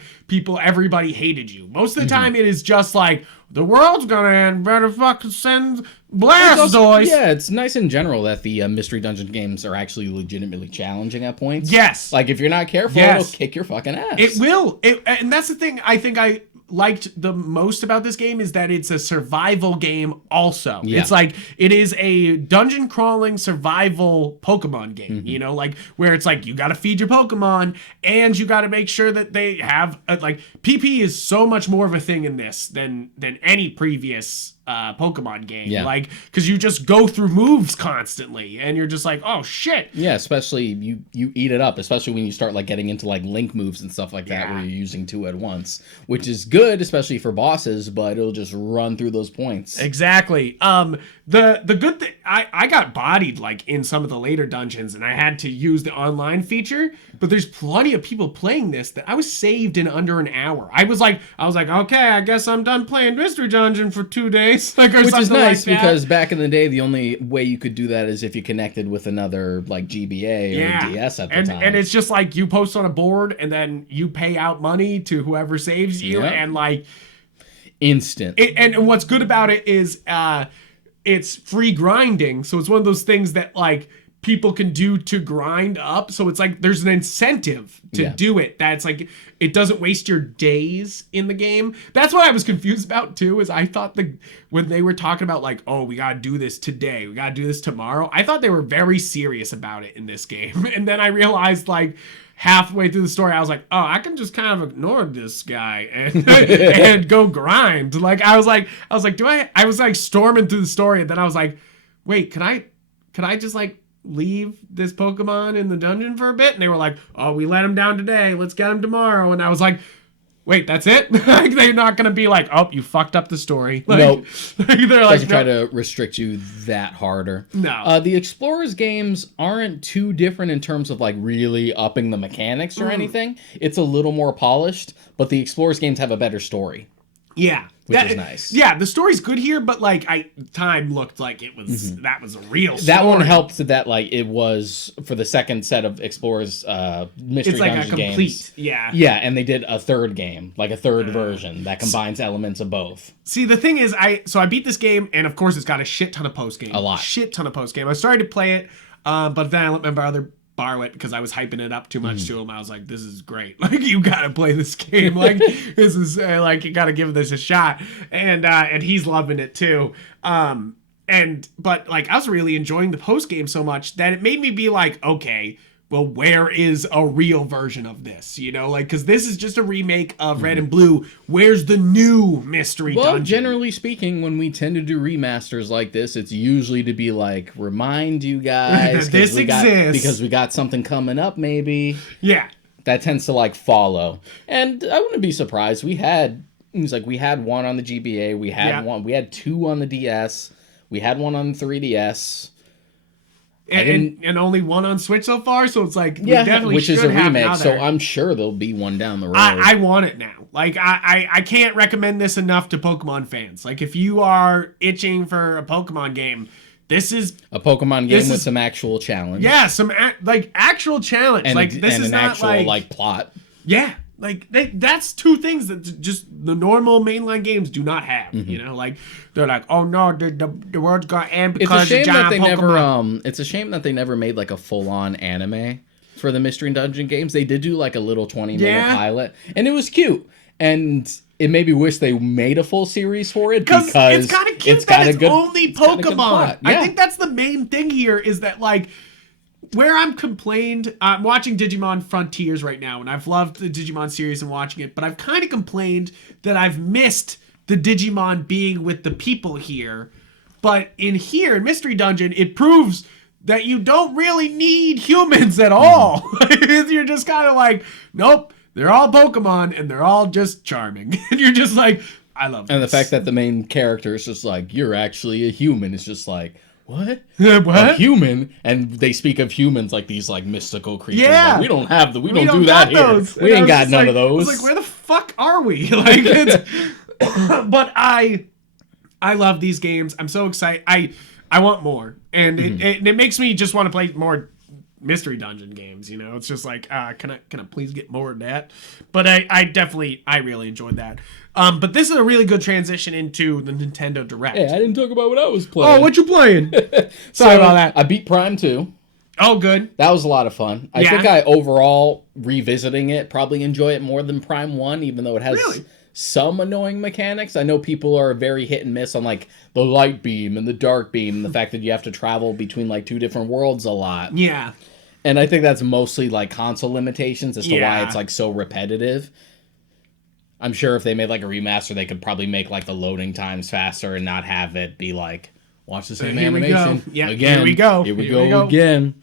everybody hated you. Most of the time, it is just like, the world's gonna end. Better fucking send Blastoise. Yeah, it's nice in general that the Mystery Dungeon games are actually legitimately challenging at points. Yes. Like, if you're not careful, it'll kick your fucking ass. It will. And that's the thing I think I liked the most about this game, is that it's a survival game also. Yeah. It's like, it is a dungeon crawling survival Pokemon game, you know, like, where it's like, you gotta feed your Pokemon, and you gotta make sure that they have, like, PP is so much more of a thing in this than any previous Pokemon game. Yeah. Like, because you just go through moves constantly, and you're just like, oh shit. Yeah, especially you eat it up, especially when you start like getting into like link moves and stuff like that, where you're using 2 at once, which is good, especially for bosses, but it'll just run through those points. Exactly. The good thing, I got bodied like in some of the later dungeons, and I had to use the online feature, but there's plenty of people playing this that I was saved in under an hour. I was like, okay, I guess I'm done playing Mystery Dungeon for 2 days. Like, or which is nice, like because back in the day, the only way you could do that is if you connected with another like GBA or DS at the time. And it's just like, you post on a board, and then you pay out money to whoever saves you, and like instant. And what's good about it is it's free grinding, so it's one of those things that like people can do to grind up. So it's like there's an incentive to do it. That's like, it doesn't waste your days in the game. That's what I was confused about too, is I thought when they were talking about like, oh, we gotta do this today, we gotta do this tomorrow, I thought they were very serious about it in this game. And then I realized like halfway through the story, I was like, oh, I can just kind of ignore this guy and and go grind. Like, I was like, I was like storming through the story, and then I was like, wait, could I just like leave this Pokemon in the dungeon for a bit? And they were like, oh, we let him down today, let's get him tomorrow. And I was like, wait, that's it? Like, they're not gonna be like, oh, you fucked up the story. Like, nope. They're like, doesn't try to restrict you that harder. No. The Explorers games aren't too different in terms of like really upping the mechanics or anything. It's a little more polished, but the Explorers games have a better story. Yeah. Which is nice. Yeah, the story's good here, but like time looked like it was that was a real story. That one helped that like it was for the second set of Explorers Mystery Dungeon games. It's like a complete, Yeah, and they did a third game, like a third version that combines elements of both. See, the thing is, I beat this game, and of course it's got a shit ton of post game. A lot. Shit ton of post game. I started to play it, but then I let my brother borrow it because I was hyping it up too much to him. I was like, this is great. Like, you gotta play this game. Like, this is like, you gotta give this a shot. And he's loving it too. But like, I was really enjoying the post game so much that it made me be like, okay, well, where is a real version of this? You know, like, because this is just a remake of Red and Blue. Where's the new mystery dungeon? Generally speaking, when we tend to do remasters like this, it's usually to be like, remind you guys this exists. Because we got something coming up, maybe. Yeah. That tends to like follow. And I wouldn't be surprised. We had one on the GBA, we had two on the DS, we had one on the 3DS. And only one on Switch so far, so it's like, we definitely which should is a have remake, another. so I'm sure there'll be one down the road. I want it now. Like, I can't recommend this enough to Pokemon fans. Like, if you are itching for a Pokemon game, this is... a Pokemon game with some actual challenge. Yeah, some, actual challenge. And, like, this is an not actual, like, plot. Yeah. Like, that's two things that just the normal mainline games do not have. You know, like, they're like, oh no, the world's gonna end because it's a shame of that they Pokemon. it's a shame that they never made like a full-on anime for the Mystery Dungeon games. They did do like a little 20-minute pilot, and it was cute. And it made me wish they made a full series for it because it's kind of cute that it's only Pokemon. Yeah. I think that's the main thing here is that, like, where I'm watching Digimon Frontiers right now, and I've loved the Digimon series and watching it, but I've kind of complained that I've missed the Digimon being with the people here. But in here, in Mystery Dungeon, it proves that you don't really need humans at all. You're just kind of like, nope, they're all Pokemon, and they're all just charming. And you're just like, I love this. And the fact that the main character is just like, you're actually a human, is just like, what? What? A human? And they speak of humans like these like mystical creatures. Yeah. Like, we don't do that here. Those. We ain't got none of those. I was like, where the fuck are we? Like, but I love these games. I'm so excited. I want more. And it makes me just want to play more Mystery Dungeon games, you know? It's just like, can I please get more of that? But I really enjoyed that. But this is a really good transition into the Nintendo Direct. Hey, I didn't talk about what I was playing. Oh, what you playing? Sorry about that. I beat Prime 2. Oh, good. That was a lot of fun. I think I overall, revisiting it, probably enjoy it more than Prime 1, even though it has some annoying mechanics. I know people are very hit and miss on like the light beam and the dark beam, and the fact that you have to travel between like two different worlds a lot. Yeah. And I think that's mostly like console limitations as to why it's like so repetitive. I'm sure if they made like a remaster, they could probably make like the loading times faster and not have it be like, watch the same animation. Yeah, again. Here we go. Here we go again.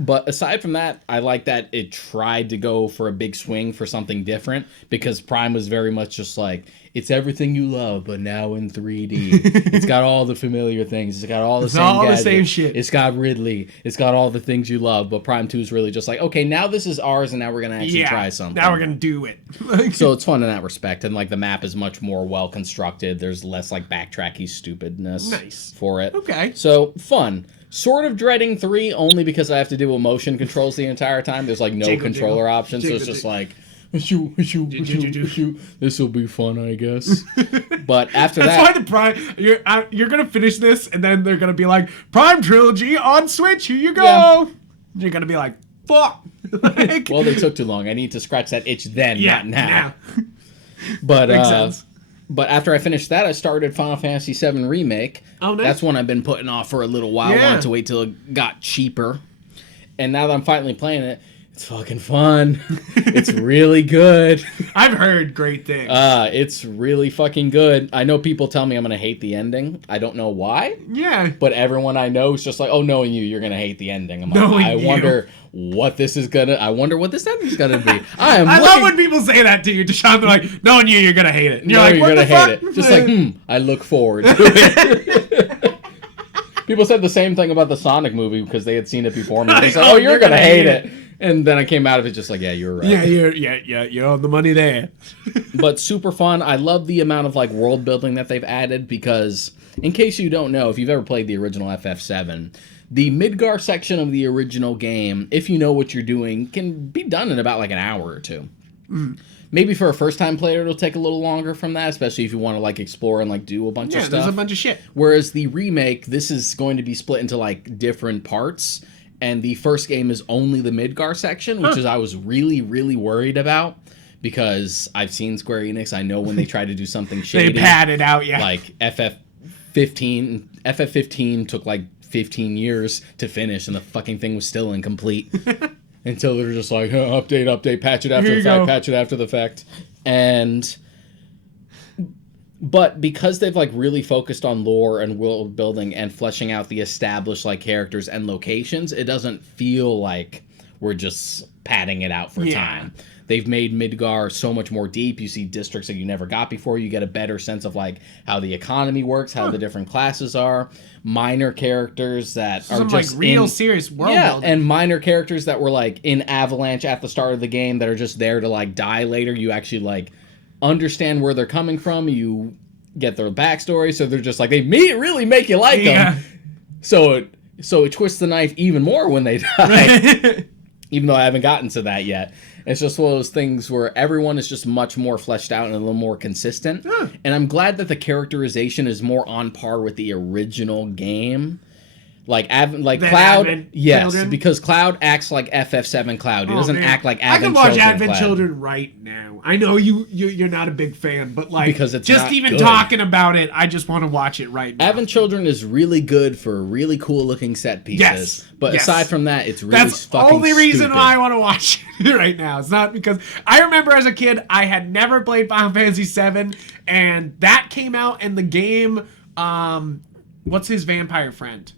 But aside from that, I like that it tried to go for a big swing for something different, because Prime was very much just like, it's everything you love, but now in 3D. It's got all the familiar things. It's got all the same shit. It's got Ridley. It's got all the things you love. But Prime 2 is really just like, okay, now this is ours, and now we're going to actually try something. Now we're going to do it. So it's fun in that respect. And like the map is much more well constructed. There's less like backtracky stupidness for it. Okay. So fun. Sort of dreading 3 only because I have to deal with motion controls the entire time. There's like no controller options, so it's just like, this will be fun, I guess. But after That's why the Prime, you're gonna finish this, and then they're gonna be like, Prime Trilogy on Switch, here you go. Yeah. You're gonna be like, fuck. Like, well, they took too long. I need to scratch that itch then, not now. But makes sense. But after I finished that, I started Final Fantasy VII Remake. Oh, nice. That's one I've been putting off for a little while. I wanted to wait till it got cheaper. And now that I'm finally playing it, it's fucking fun. It's really good. I've heard great things. It's really fucking good. I know people tell me I'm going to hate the ending. I don't know why. Yeah. But everyone I know is just like, oh, knowing you're going to hate the ending. I'm like, I wonder what this ending's gonna be. I love when people say that to you, Deshaun. They're like, knowing you're gonna hate it. And you're like, what the fuck? Hate it. Just like, I look forward to it. People said the same thing about the Sonic movie because they had seen it before me. They said, oh, you're gonna hate it. And then I came out of it just like, yeah, you're right. Yeah, you're on the money there. But super fun. I love the amount of like world building that they've added, because in case you don't know, if you've ever played the original FF7, the Midgar section of the original game, if you know what you're doing, can be done in about like an hour or two. Maybe for a first-time player, it'll take a little longer from that, especially if you want to like explore and like do a bunch of stuff. Yeah, there's a bunch of shit. Whereas the remake, this is going to be split into like different parts, and the first game is only the Midgar section, which is I was really, really worried about, because I've seen Square Enix. I know when they try to do something shady. They pad it out, yeah. Like FF15 took like 15 years to finish, and the fucking thing was still incomplete. until they're just like, update, patch it after the fact, patch it after the fact. But because they've like really focused on lore and world building and fleshing out the established like characters and locations, it doesn't feel like we're just padding it out for time. They've made Midgar so much more deep. You see districts that you never got before. You get a better sense of like how the economy works, how the different classes are, minor characters that are just like real serious world building. And minor characters that were like in Avalanche at the start of the game that are just there to like die later. You actually like understand where they're coming from. You get their backstory, so they're just like they really make you like them. So it twists the knife even more when they die. Even though I haven't gotten to that yet. It's just one of those things where everyone is just much more fleshed out and a little more consistent. And I'm glad that the characterization is more on par with the original game. Like Cloud, yes, Children? Because Cloud acts like FF7 Cloud. He doesn't act like Advent Children. I can watch Advent Children right now. I know you're not a big fan, but like because it's just even good. Talking about it, I just want to watch it right now. Advent Children is really good for really cool looking set pieces. But aside from that, it's really That's fucking the only reason stupid. why I want to watch it right now. It's not because I remember as a kid I had never played Final Fantasy VII, and that came out in the game. What's his vampire friend?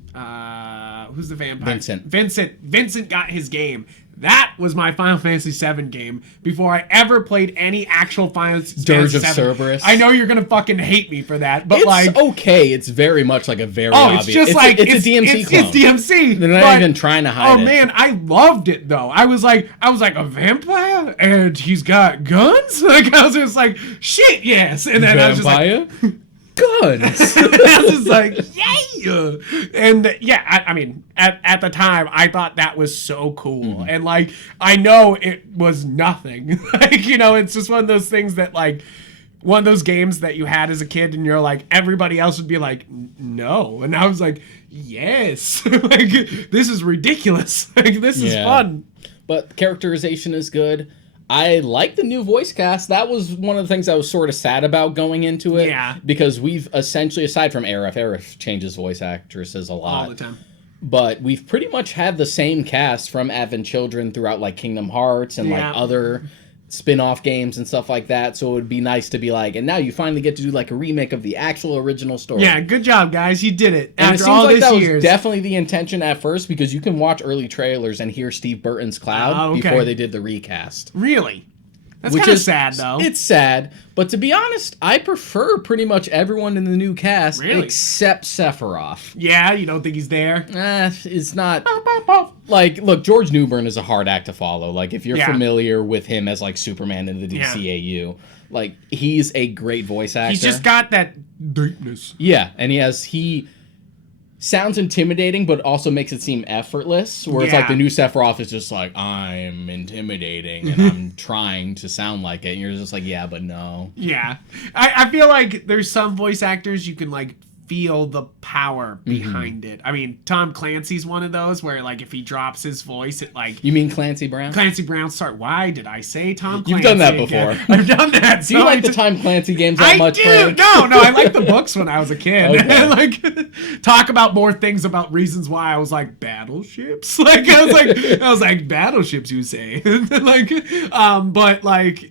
Who's the vampire? Vincent got his game. That was my Final Fantasy VII game before I ever played any actual Final Fantasy VII. Dirge of Cerberus. I know you're gonna fucking hate me for that, but it's okay. It's very much like a very obvious. It's just like it's a DMC clone. It's DMC. They're not even trying to hide it. Oh man, I loved it though. I was like a vampire and he's got guns. Like I was just like, shit, yes. And then I was just like, guns. I was just like, yeah. And yeah, I mean, at the time, I thought that was so cool. And like, I know it was nothing. Like, you know, it's just one of those things that like, one of those games that you had as a kid and you're like, everybody else would be like, no. And I was like, yes. Like, this is ridiculous. Like, this is fun. But characterization is good. I like the new voice cast. That was one of the things I was sort of sad about going into it. Yeah. Because we've essentially, aside from Aerith changes voice actresses a lot. All the time. But we've pretty much had the same cast from Advent Children throughout like Kingdom Hearts and like other spin-off games and stuff like that. So it would be nice to be like, and now you finally get to do like a remake of the actual original story. Yeah, good job, guys. You did it. And after it seems all like this that years. was definitely the intention at first because you can watch early trailers and hear Steve Burton's Cloud before they did the recast. Really? That's kind of sad, though. It's sad, but to be honest, I prefer pretty much everyone in the new cast except Sephiroth. Yeah, you don't think he's there? It's not... Like, look, George Newbern is a hard act to follow. Like, if you're familiar with him as, like, Superman in the DCAU, like, he's a great voice actor. He's just got that deepness. Yeah, and he sounds intimidating, but also makes it seem effortless. Where it's like the new Sephiroth is just like, I'm intimidating and I'm trying to sound like it. And you're just like, yeah, but no. Yeah. I feel like there's some voice actors you can like feel the power behind it. I mean, Tom Clancy's one of those where like if he drops his voice, it like... You mean Clancy Brown? Clancy Brown. Sorry, why did I say Tom Clancy? You've done that before. I've done that. Do you like the Tom Clancy games that much? I do. No, I like the books when I was a kid. Okay. Like talk about more things about reasons why I was like battleships. Like I was like battleships. You say like, but like,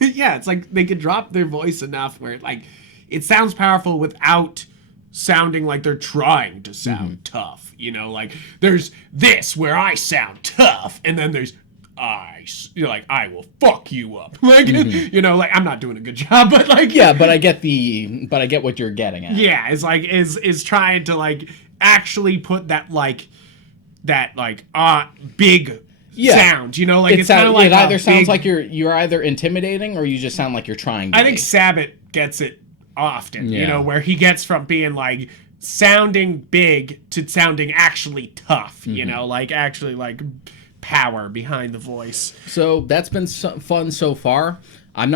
yeah, it's like they could drop their voice enough where like. It sounds powerful without sounding like they're trying to sound tough. You know, like there's this where I sound tough, and then there's you're like, I will fuck you up. Like, you know, like I'm not doing a good job, but like, yeah, but I get what you're getting at. Yeah, it's like is trying to like actually put that big sound, you know, like it's kind of like it either sounds like you're either intimidating or you just sound like you're trying to. I think Sabbath gets it often, you know, where he gets from being like sounding big to sounding actually tough, you know, like actually like power behind the voice. So that's been fun so far. I'm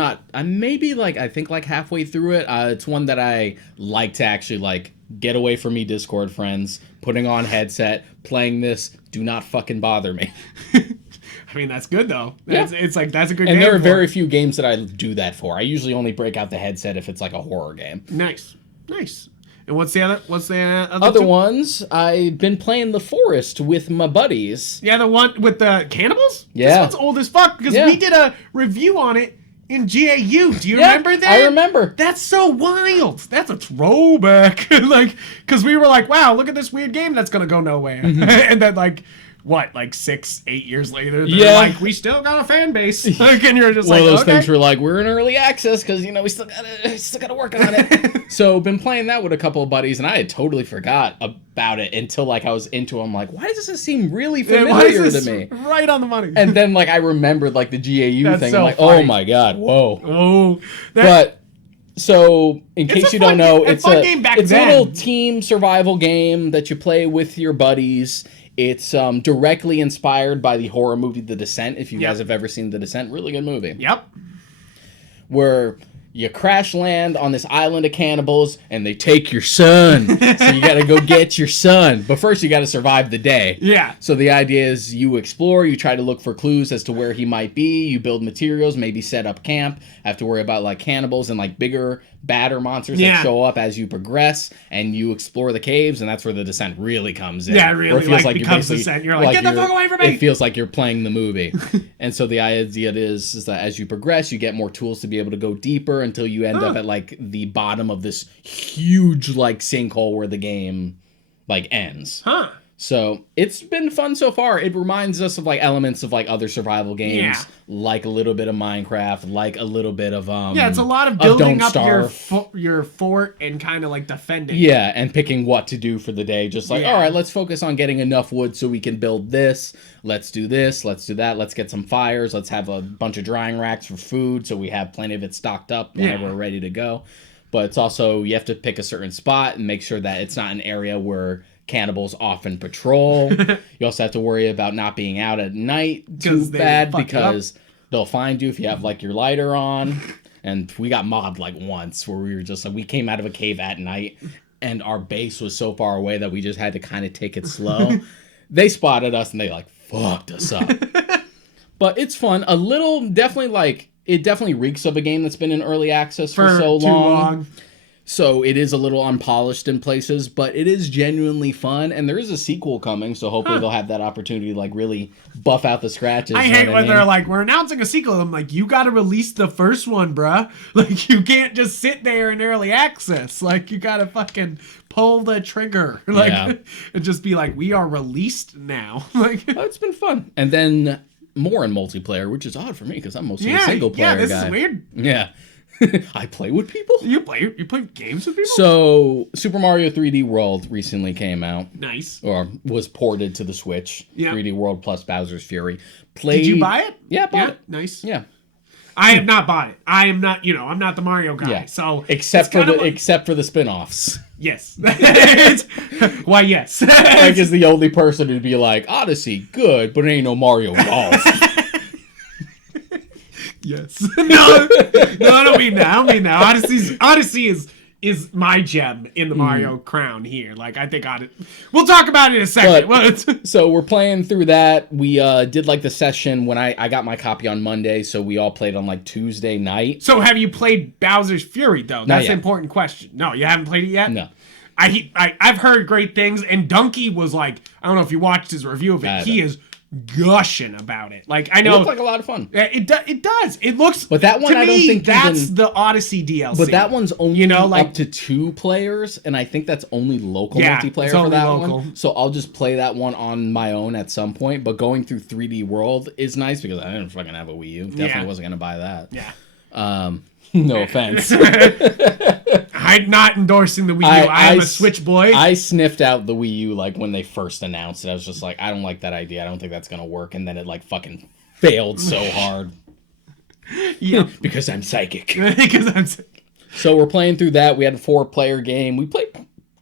maybe like, I think like halfway through it. It's one that I like to actually like get away from me Discord friends, putting on headset, playing this, do not fucking bother me. I mean, that's good, though. It's like, that's a good game. And there are very few games that I do that for. I usually only break out the headset if it's like a horror game. Nice. And what's the other Other two? ones, I've been playing The Forest with my buddies. Yeah, the one with the cannibals? Yeah. This one's old as fuck because we did a review on it in GAU. Do you remember that? I remember. That's so wild. That's a throwback. Like, because we were like, wow, look at this weird game that's going to go nowhere. And then, like, what, like 6-8 years later, they're like, we still got a fan base. Like, and you're just one like, of those okay. things where like we're in early access because we still gotta work on it. So been playing that with a couple of buddies, and I had totally forgot about it until like I was into it. I'm like, why does this seem really familiar to me? Right on the money. And then like I remembered like the GAU That's thing. so I'm like, funny. oh my god, whoa. Oh, But so in case you don't know, it's fun game back a then. little team survival game that you play with your buddies. It's directly inspired by the horror movie The Descent. If you guys have ever seen The Descent, really good movie. Yep. Where you crash land on this island of cannibals and they take your son. So you got to go get your son. But first you got to survive the day. Yeah. So the idea is you explore, you try to look for clues as to where he might be, you build materials, maybe set up camp, have to worry about like cannibals and like bigger, badder monsters that show up as you progress, and you explore the caves, and that's where The Descent really comes in. Yeah, it really it feels like becomes you're Descent. You're like, get the fuck away from me! It feels like you're playing the movie. And so the idea is that as you progress, you get more tools to be able to go deeper until you end up at like the bottom of this huge like sinkhole where the game like ends. Huh. So it's been fun so far. It reminds us of like elements of like other survival games, like a little bit of Minecraft, like a little bit of it's a lot of building up your fort and kind of like defending. Yeah, and picking what to do for the day. Just like, all right, let's focus on getting enough wood so we can build this. Let's do this. Let's do that. Let's get some fires. Let's have a bunch of drying racks for food so we have plenty of it stocked up whenever we're ready to go. But it's also, you have to pick a certain spot and make sure that it's not an area where cannibals often patrol. You also have to worry about not being out at night too bad because they'll find you if you have like your lighter on. And we got mobbed like once where we were just like, we came out of a cave at night and our base was so far away that we just had to kind of take it slow. They spotted us and they like fucked us up. But it's fun. A little, definitely like, it definitely reeks of a game that's been in early access for so long. So it is a little unpolished in places, but it is genuinely fun. And there is a sequel coming, so hopefully they'll have that opportunity to like really buff out the scratches. I hate when they're like, we're announcing a sequel. I'm like, you got to release the first one, bruh. Like, you can't just sit there in early access. Like, you got to fucking pull the trigger. Like, and just be like, we are released now. Like, it's been fun. And then more in multiplayer, which is odd for me because I'm mostly a single player guy. Yeah, this is weird. Yeah. I play with people? You play games with people? So, Super Mario 3D World recently came out. Nice. Or was ported to the Switch. Yeah. 3D World plus Bowser's Fury. Did you buy it? Yeah, I bought it. Nice. Yeah. I have not bought it. I am not, I'm not the Mario guy. Yeah. So except for the spin-offs. Yes. Why, yes. Frank is the only person who'd be like, Odyssey, good, but it ain't no Mario Golf. Yes. No, I don't mean that. I don't mean that. Odyssey is my gem in the Mario crown here. Like, I think we'll talk about it in a second. So we're playing through that. We did like the session when I got my copy on Monday, so we all played on like Tuesday night. So have you played Bowser's Fury though? That's an important question. No, you haven't played it yet? No. I've heard great things, and Donkey was like, I don't know if you watched his review of it. He is gushing about it. Like, I know it looks like a lot of fun. It does. It looks. But that one, to I don't me, think that's the Odyssey DLC. But that one's only up to 2 players, and I think that's only local multiplayer for that one. So I'll just play that one on my own at some point. But going through 3D World is nice because I didn't fucking have a Wii U. Definitely wasn't gonna buy that. Yeah. No offense. I'm not endorsing the Wii U. I'm a Switch boy. I sniffed out the Wii U like when they first announced it. I was just like, I don't like that idea. I don't think that's gonna work. And then it like fucking failed so hard. Yeah. Because I'm psychic. So we're playing through that. We had a 4-player game. We played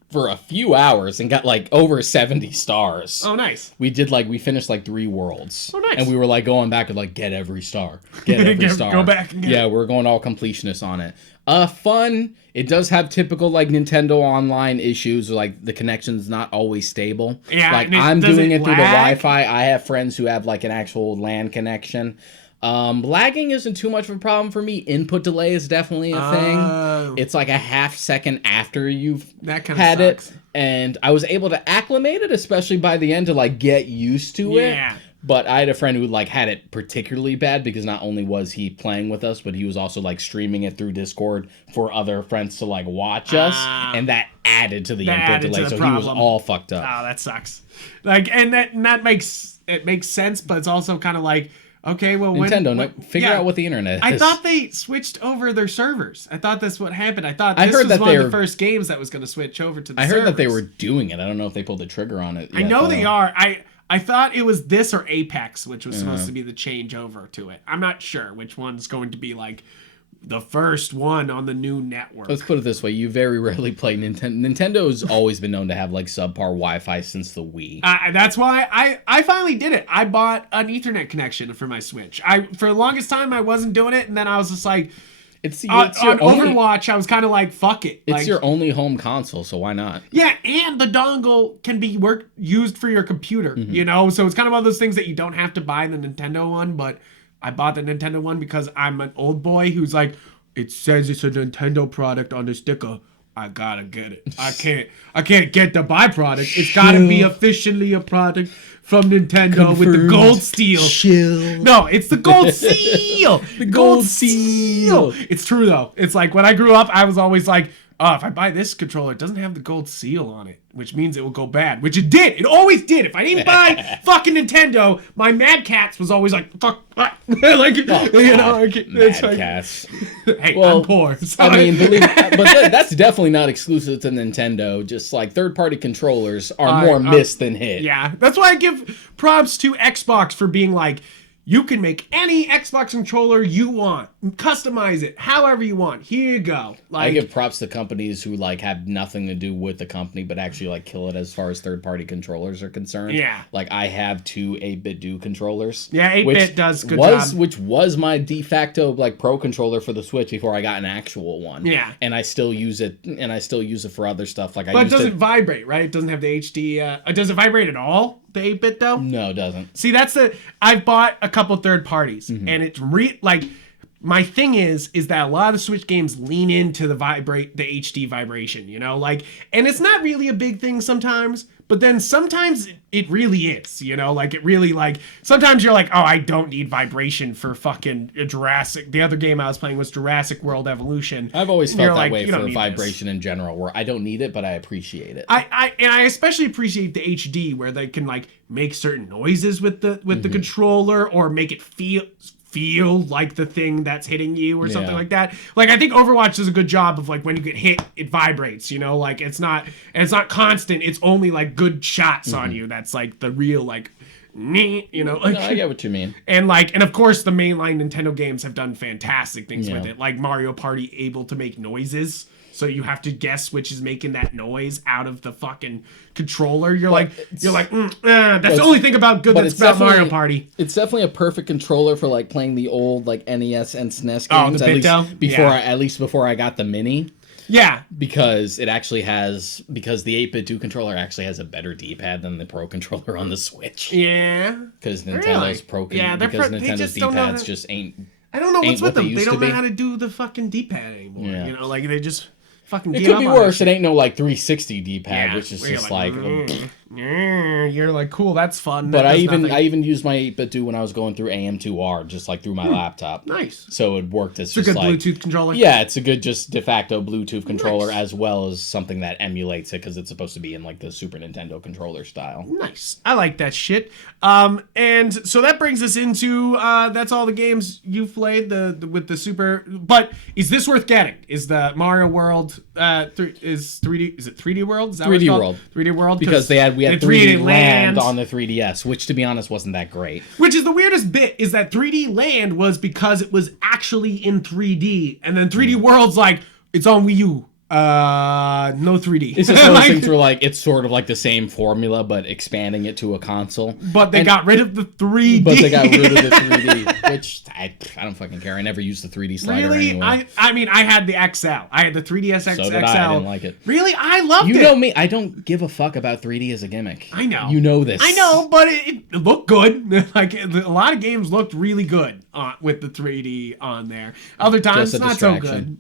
for a few hours and got like over 70 stars. Oh, nice. We finished like 3 worlds. Oh, nice. And we were like going back and like, get every star. Get every star. Go back and get it. We're going all completionist on it. Fun. It does have typical like Nintendo Online issues, like the connection's not always stable. Yeah. Like I'm doing it through the Wi-Fi. I have friends who have like an actual LAN connection. Lagging isn't too much of a problem for me. Input delay is definitely a thing. It's like a half second after you've had it. And I was able to acclimate it, especially by the end, to like get used to it. But I had a friend who like had it particularly bad because not only was he playing with us, but he was also like streaming it through Discord for other friends to like watch us, and that added to the input delay. So he was all fucked up. Oh, that sucks. Like, and that makes sense, but it's also kind of like, okay, well, Nintendo, figure out what the internet is. I thought they switched over their servers. I thought that's what happened. I thought this was one of the first games that was going to switch over to the servers. I heard that they were doing it. I don't know if they pulled the trigger on it yet. I know they are. I thought it was this or Apex, which was supposed to be the changeover to it. I'm not sure which one's going to be like the first one on the new network. Let's put it this way. You very rarely play Nintendo. Nintendo's always been known to have like subpar Wi-Fi since the Wii. That's why I finally did it. I bought an Ethernet connection for my Switch. For the longest time, I wasn't doing it, and then I was just like... It's your Overwatch, I was kind of like, fuck it. It's your only home console, so why not? Yeah, and the dongle can be used for your computer, you know? So it's kind of one of those things that you don't have to buy the Nintendo one, but I bought the Nintendo one because I'm an old boy who's like, it says it's a Nintendo product on the sticker. I gotta get it. I can't get the byproduct. It's gotta be officially a product from Nintendo with the gold seal. Chill. No, it's the gold seal. The gold seal. It's true though. It's like when I grew up, I was always like, oh, if I buy this controller, it doesn't have the gold seal on it, which means it will go bad. Which it did. It always did. If I didn't buy fucking Nintendo, my Mad Cats was always like, fuck. Like, you know, Mad Cats. Hey, well, I'm poor. So I mean, that's definitely not exclusive to Nintendo. Just like third-party controllers are more miss than hit. Yeah, that's why I give props to Xbox for being like, you can make any Xbox controller you want. Customize it however you want. Here you go. Like, I give props to companies who like have nothing to do with the company, but actually like kill it as far as third-party controllers are concerned. Yeah. Like I have two 8-bit do controllers. Yeah, 8-bit does good job. Which was my de facto like pro controller for the Switch before I got an actual one. Yeah. And I still use it. And I still use it for other stuff. Like, but it doesn't vibrate, right? It doesn't have the HD. Does it vibrate at all? The 8-bit though? No, it doesn't. See, I've bought a couple third parties, and it's like my thing is that a lot of the Switch games lean into the HD vibration, you know, like, and it's not really a big thing sometimes, but then sometimes it really is, you know, like it really like sometimes you're like, oh, I don't need vibration for fucking Jurassic. The other game I was playing was Jurassic World Evolution. I've always felt that way for vibration in general, where I don't need it, but I appreciate it. I especially appreciate the HD where they can like make certain noises with the controller or make it feel like the thing that's hitting you or something like that. Like I think Overwatch does a good job of like when you get hit, it vibrates, you know, like it's not constant. It's only like good shots on you. That's like the real like, you know. Like, no, I get what you mean. And of course the mainline Nintendo games have done fantastic things with it. Like Mario Party able to make noises. So you have to guess which is making that noise out of the fucking controller. That's the only thing about Mario Party. It's definitely a perfect controller for like playing the old like NES and SNES games. At least before I got the Mini. Yeah, because the 8-bit 2 controller actually has a better D-pad than the Pro controller on the Switch. Yeah, because Nintendo's Nintendo's D-pads just ain't. I don't know what's with them. They don't know how to do the fucking D-pad anymore. Yeah. You know, like they just fucking. It could be worse. It ain't no like 360 D-pad, which is just like. You're like, cool, that's fun. But I even used my 8-bit 2 when I was going through AM2R, just like through my laptop. Nice. So it worked as it's just a good Bluetooth controller. Yeah, it's a good just de facto Bluetooth controller as well as something that emulates it because it's supposed to be in like the Super Nintendo controller style. Nice. I like that shit. And so that brings us into that's all the games you've played with the Super. But is this worth getting? Is the Mario World is 3D? Is it 3D World? Is that 3D World? 3D World because we had 3D Land on the 3DS, which to be honest wasn't that great. Which is the weirdest bit, is that 3D Land was because it was actually in 3D, and then 3D World's like, it's on Wii U. No 3D. It's just one of those things where like it's sort of like the same formula, but expanding it to a console. But they got rid of the 3D. But they got rid of the 3D, which I don't fucking care. I never used the 3D slider anyway. I mean, I had the XL. I had the 3DS XL. So did I didn't like it. Really? I loved it. You know me. I don't give a fuck about 3D as a gimmick. I know. You know this. I know, but it looked good. Like, a lot of games looked really good with the 3D on there. Other times, not so good.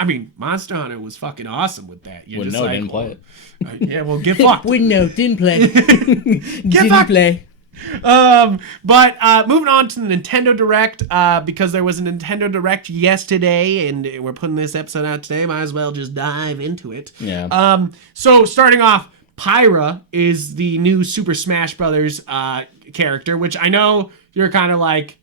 I mean, Monster Hunter was fucking awesome with that. You're just like, didn't play it. Yeah, well, get fucked. Didn't play. Didn't play. But moving on to the Nintendo Direct, because there was a Nintendo Direct yesterday, and we're putting this episode out today, might as well just dive into it. Yeah. So starting off, Pyra is the new Super Smash Brothers character, which I know you're kind of like,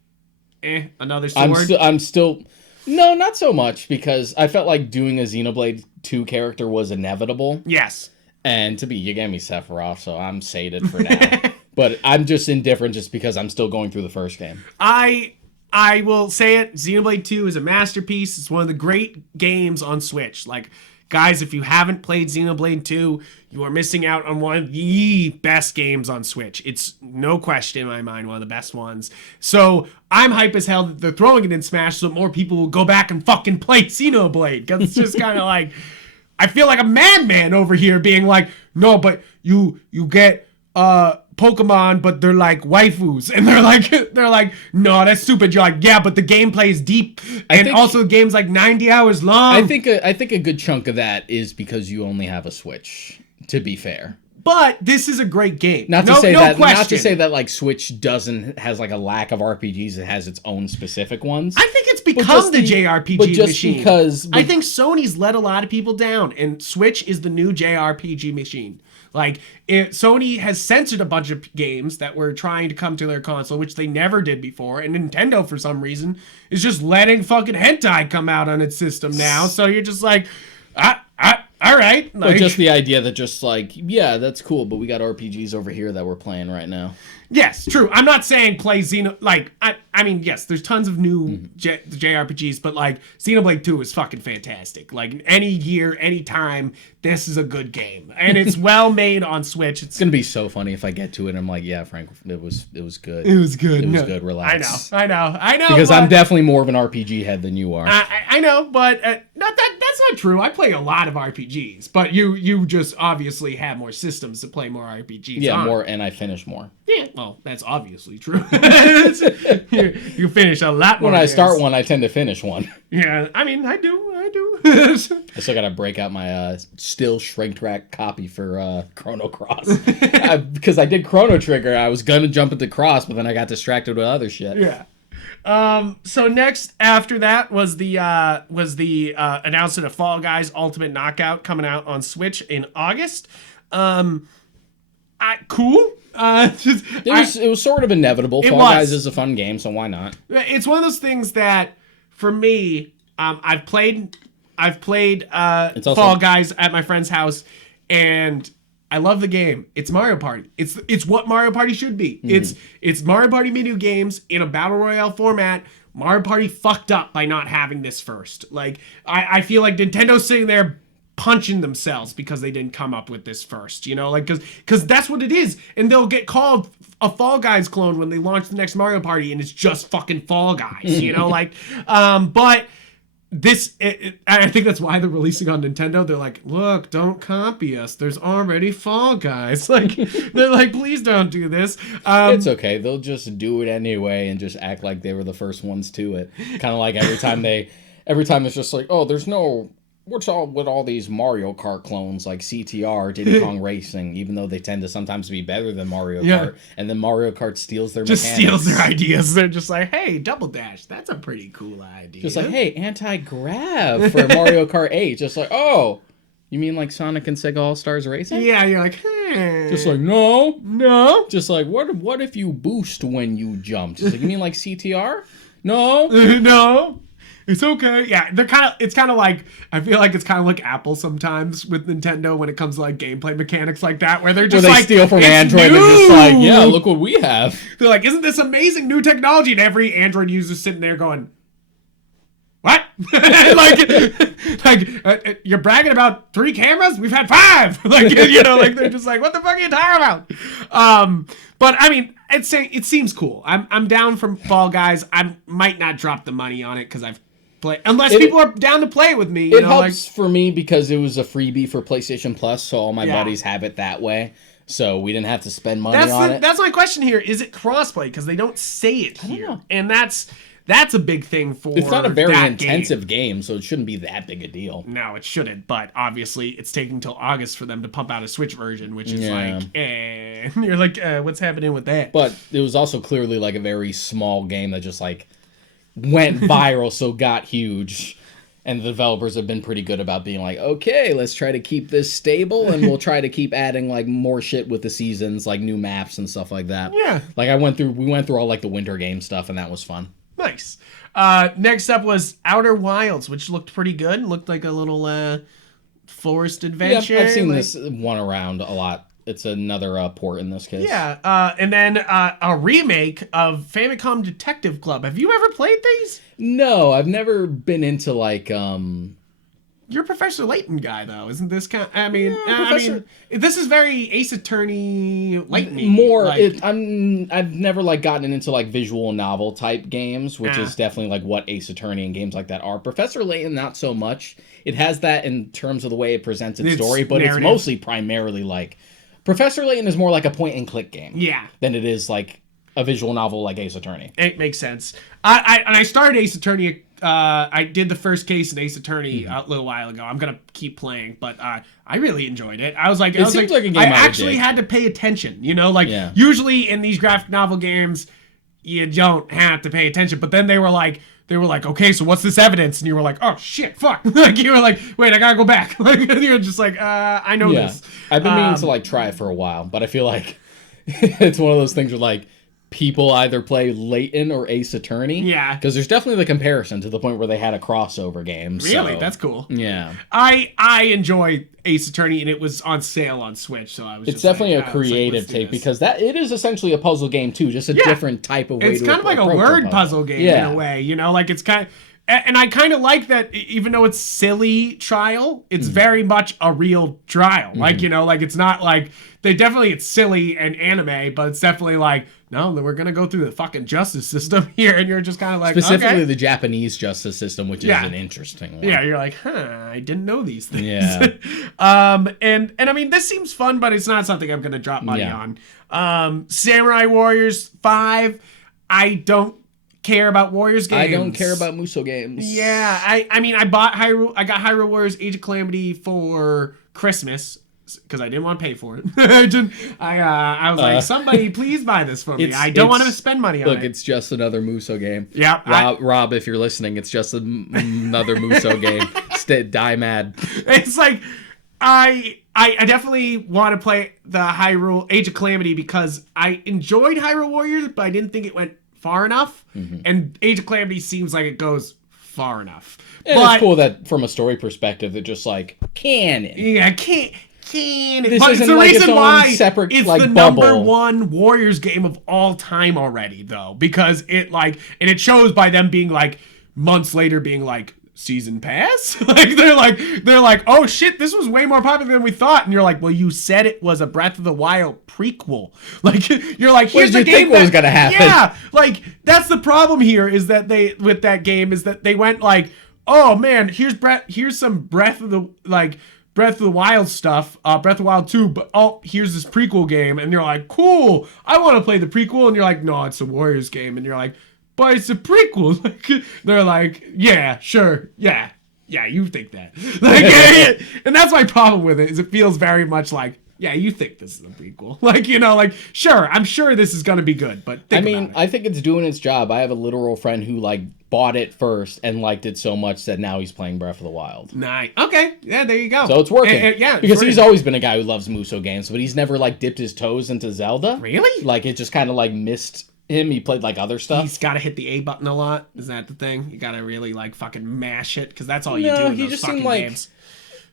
another sword. I'm still. No, not so much, because I felt like doing a Xenoblade 2 character was inevitable. Yes. And you gave me Sephiroth, so I'm sated for now. But I'm just indifferent just because I'm still going through the first game. I will say it, Xenoblade 2 is a masterpiece. It's one of the great games on Switch. Like, guys, if you haven't played Xenoblade 2, you are missing out on one of the best games on Switch. It's no question in my mind one of the best ones. So I'm hype as hell that they're throwing it in Smash so more people will go back and fucking play Xenoblade. Because it's just kind of like, I feel like a madman over here being like, no, but you get Pokemon, but they're like waifus, and they're like, no, that's stupid. You're like, yeah, but the gameplay is deep, and also the game's like 90 hours long. I think a good chunk of that is because you only have a Switch. To be fair, but this is a great game. Not to say that like Switch has like a lack of RPGs. It has its own specific ones. I think it's become the JRPG machine. I think Sony's let a lot of people down, and Switch is the new JRPG machine. Like, Sony has censored a bunch of games that were trying to come to their console, which they never did before. And Nintendo, for some reason, is just letting fucking hentai come out on its system now. So you're just like, all right. Like, but just the idea that just like, yeah, that's cool, but we got RPGs over here that we're playing right now. Yes, true. I'm not saying play like, I mean, yes, there's tons of new JRPGs, but like, Xenoblade 2 is fucking fantastic. Like, any year, any time, this is a good game. And it's well made on Switch. It's gonna be so funny if I get to it and I'm like, yeah, Frank, it was good. It was good. It was good, relax. I know. Because I'm definitely more of an RPG head than you are. I know, but that's not true. I play a lot of RPGs, but you just obviously have more systems to play more RPGs. Yeah, more, and I finish more. Yeah, well, that's obviously true. You finish a lot more. When I start one, I tend to finish one. Yeah, I mean, I do. I still gotta break out my still shrink rack copy for Chrono Cross. Because I did Chrono Trigger, I was gonna jump into Cross, but then I got distracted with other shit. Yeah. So next after that was the announcement of Fall Guys Ultimate Knockout coming out on Switch in August. Cool. It was sort of inevitable. Fall Guys is a fun game, so why not? It's one of those things that, for me, I've played Fall Guys at my friend's house, and I love the game. It's Mario Party. It's what Mario Party should be. Mm-hmm. It's Mario Party video games in a battle royale format. Mario Party fucked up by not having this first. Like, I feel like Nintendo's sitting there punching themselves because they didn't come up with this first, you know, like, because that's what it is, and they'll get called a Fall Guys clone when they launch the next Mario Party, and it's just fucking Fall Guys, you know, like, but this, I think that's why they're releasing on Nintendo. They're like, look, don't copy us. There's already Fall Guys. Like, they're like, please don't do this. It's okay. They'll just do it anyway and just act like they were the first ones to it. Kind of like every time it's just like, oh, there's no. What's all with all these Mario Kart clones like CTR, Diddy Kong Racing, even though they tend to sometimes be better than Mario Kart, and then Mario Kart steals their mechanics. Steals their ideas. They're just like, hey, Double Dash, that's a pretty cool idea. Just like, hey, anti-grav for Mario Kart 8. Just like, oh, you mean like Sonic and Sega All-Stars Racing? Yeah, you're like, hey. Just like, no. Just like, what if you boost when you jump? Just like, you mean like CTR? No. No. It's okay. Yeah, it's kind of like, I feel like it's kind of like Apple sometimes with Nintendo when it comes to like gameplay mechanics like that, where they're just they like, steal from Android new! And just like, yeah, look what we have. They're like, isn't this amazing new technology? And every Android user sitting there going, what? Like, You're bragging about 3 cameras? We've had 5. Like, you know, like they're just like, what the fuck are you talking about? But I mean, it seems cool. I'm down for Fall Guys. I might not drop the money on it because I've played, unless people are down to play with me. It helps for me because it was a freebie for PlayStation Plus, so all my buddies have it that way. So we didn't have to spend money on it. That's my question here. Is it crossplay? Because they don't say it here, and that's a big thing for. It's not a very intensive game, so it shouldn't be that big a deal. No, it shouldn't. But obviously, it's taking till August for them to pump out a Switch version, which is like, you're like, what's happening with that? But it was also clearly like a very small game that just like went viral, so got huge. And the developers have been pretty good about being like, okay, let's try to keep this stable, and we'll try to keep adding like more shit with the seasons, like new maps and stuff like that. Yeah. Like we went through all like the winter game stuff, and that was fun. Nice. Next up was Outer Wilds, which looked pretty good. Looked like a little forest adventure. Yeah, I've seen this one around a lot. It's another port in this case. Yeah, and then a remake of Famicom Detective Club. Have you ever played these? No, I've never been into like. You're a Professor Layton guy, though, isn't this kind? I mean, this is very Ace Attorney Layton-y. More, I've never like gotten into like visual novel type games, which is definitely like what Ace Attorney and games like that are. Professor Layton, not so much. It has that in terms of the way it presents its story, but narrative. It's mostly primarily like. Professor Layton is more like a point-and-click game. Yeah. Than it is like a visual novel like Ace Attorney. It makes sense. I started Ace Attorney. I did the first case in Ace Attorney a little while ago. I'm gonna keep playing, but I really enjoyed it. I actually had to pay attention. You know, like usually in these graphic novel games, you don't have to pay attention. But then they were like, okay, so what's this evidence? And you were like, oh shit, fuck. Like you were like, wait, I gotta go back. Like you're just like, I know this. I've been meaning to like try it for a while, but I feel like it's one of those things where like people either play Layton or Ace Attorney. Yeah. Because there's definitely the comparison to the point where they had a crossover game. Really? So, that's cool. Yeah. I enjoy Ace Attorney, and it was on sale on Switch, so I was It's definitely a creative take, because it is essentially a puzzle game too, just a different type of way to approach it. It's kind of like a word puzzle game in a way, you know? Like it's kind of... And I kind of like that, even though it's silly trial, it's very much a real trial. Like, you know, like it's not like... It's silly and anime, but it's definitely like, no, we're going to go through the fucking justice system here. And you're just kind of like, specifically the Japanese justice system, which is an interesting one. Yeah, you're like, I didn't know these things. Yeah. And I mean, this seems fun, but it's not something I'm going to drop money on. Samurai Warriors 5, I don't care about Warriors games. I don't care about Musou games. Yeah, I mean, I got Hyrule Warriors Age of Calamity for Christmas, because I didn't want to pay for it. I was like, somebody please buy this for me. I don't want to spend money on it. Look, it's just another Musou game. Yeah. Rob, if you're listening, it's just another Musou game. Die mad. It's like, I definitely want to play the Hyrule Age of Calamity because I enjoyed Hyrule Warriors, but I didn't think it went far enough. And Age of Calamity seems like it goes far enough. And it's cool that from a story perspective, they're just like, canon. Yeah, canon. This but isn't it's the like reason its why separate, it's like, the bubble. #1 Warriors game of all time already, though, because it shows by them being like months later being like season pass. Like they're like, oh shit, this was way more popular than we thought, and you're like, well, you said it was a Breath of the Wild prequel. Like you're like, here's the game that was gonna happen. Yeah, like that's the problem here is that they with that game is that they went like, oh man, here's some Breath of the Wild stuff, Breath of the Wild 2, but here's this prequel game, and you're like, cool, I want to play the prequel, and you're like, no, it's a Warriors game, and you're like, but it's a prequel. Like, they're like, yeah, sure, yeah, you think that. Like, and that's my problem with it, is it feels very much like, yeah, you think this is a prequel. Like, you know, like, sure, I'm sure this is going to be good, but I think it's doing its job. I have a literal friend who, like, bought it first and liked it so much that now he's playing Breath of the Wild. Nice. Okay. Yeah, there you go. So it's working. Yeah. Because he's always been a guy who loves Musou games, but he's never, like, dipped his toes into Zelda. Really? Like, it just kind of, like, missed him. He played, like, other stuff. He's got to hit the A button a lot. Is that the thing? You got to really, like, fucking mash it, because that's all you do in those fucking games.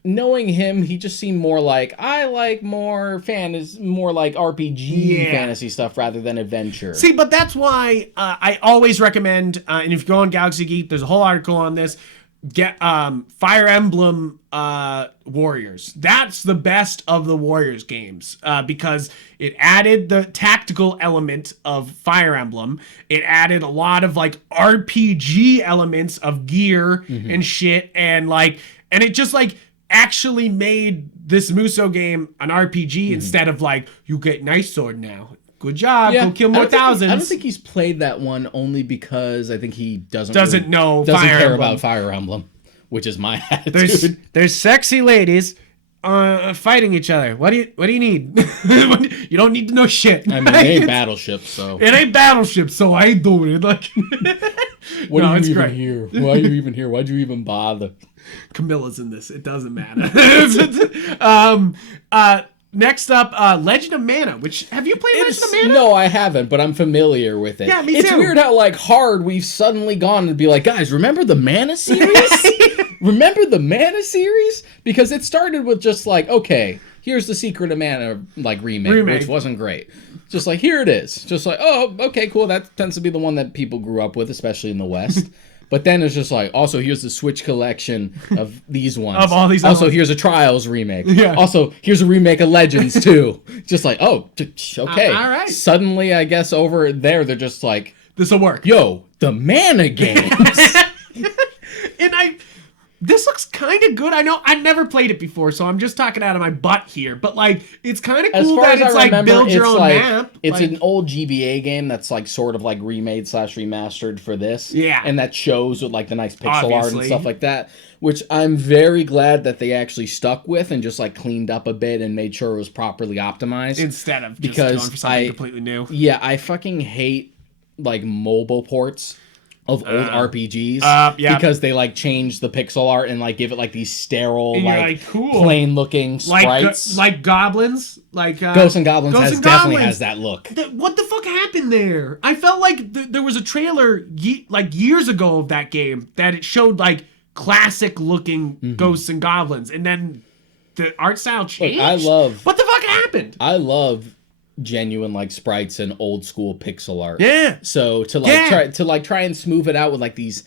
Knowing him, he just seemed more like, I like more like RPG fantasy stuff rather than adventure. See, but that's why I always recommend, and if you go on Galaxy Geek, there's a whole article on this, get Fire Emblem Warriors. That's the best of the Warriors games because it added the tactical element of Fire Emblem. It added a lot of like RPG elements of gear and shit, and it just like actually made this Muso game an RPG instead of like, you get nice sword now. Good job. Go kill more thousands. I don't think he's played that one only because I think he doesn't care about Fire Emblem, which is my attitude. There's sexy ladies fighting each other. What do you need? You don't need to know shit. I mean, it ain't Battleship, so it ain't Battleship, so I ain't doing it. Like, what are you even here? Why are you even here? Why'd you even bother? Camilla's in this. It doesn't matter. Next up, Legend of Mana, which, have you played Legend of Mana? No, I haven't, but I'm familiar with it. Yeah, me too. It's weird how, like, hard we've suddenly gone and be like, guys, remember the Mana series? Remember the Mana series? Because it started with just like, okay, here's the Secret of Mana, like, remake, which wasn't great. Just like, here it is. Just like, oh, okay, cool. That tends to be the one that people grew up with, especially in the West. But then it's just like, also, here's the Switch collection of these ones. Of all these Also, here's a Trials remake. Yeah. Also, here's a remake of Legends, too. Just like, oh, okay. All right. Suddenly, I guess, over there, they're just like, this'll work. Yo, the Mana games. And this looks kind of good. I know I never played it before, so I'm just talking out of my butt here. But like, it's kind of cool that it's like build your own map. It's an old GBA game that's like sort of like remade / remastered for this. Yeah, and that shows with like the nice pixel art and stuff like that. Which I'm very glad that they actually stuck with and just like cleaned up a bit and made sure it was properly optimized instead of just going for something completely new. Yeah, I fucking hate like mobile ports of old RPGs because they like change the pixel art and like give it like these sterile cool plain looking sprites like goblins, like Ghosts and Goblins definitely has that look. What the fuck happened there? I felt like there was a trailer like years ago of that game that it showed like classic looking Ghosts and Goblins, and then the art style changed. Look, what the fuck happened? I love genuine like sprites and old school pixel art. Yeah. So to try and smooth it out with like these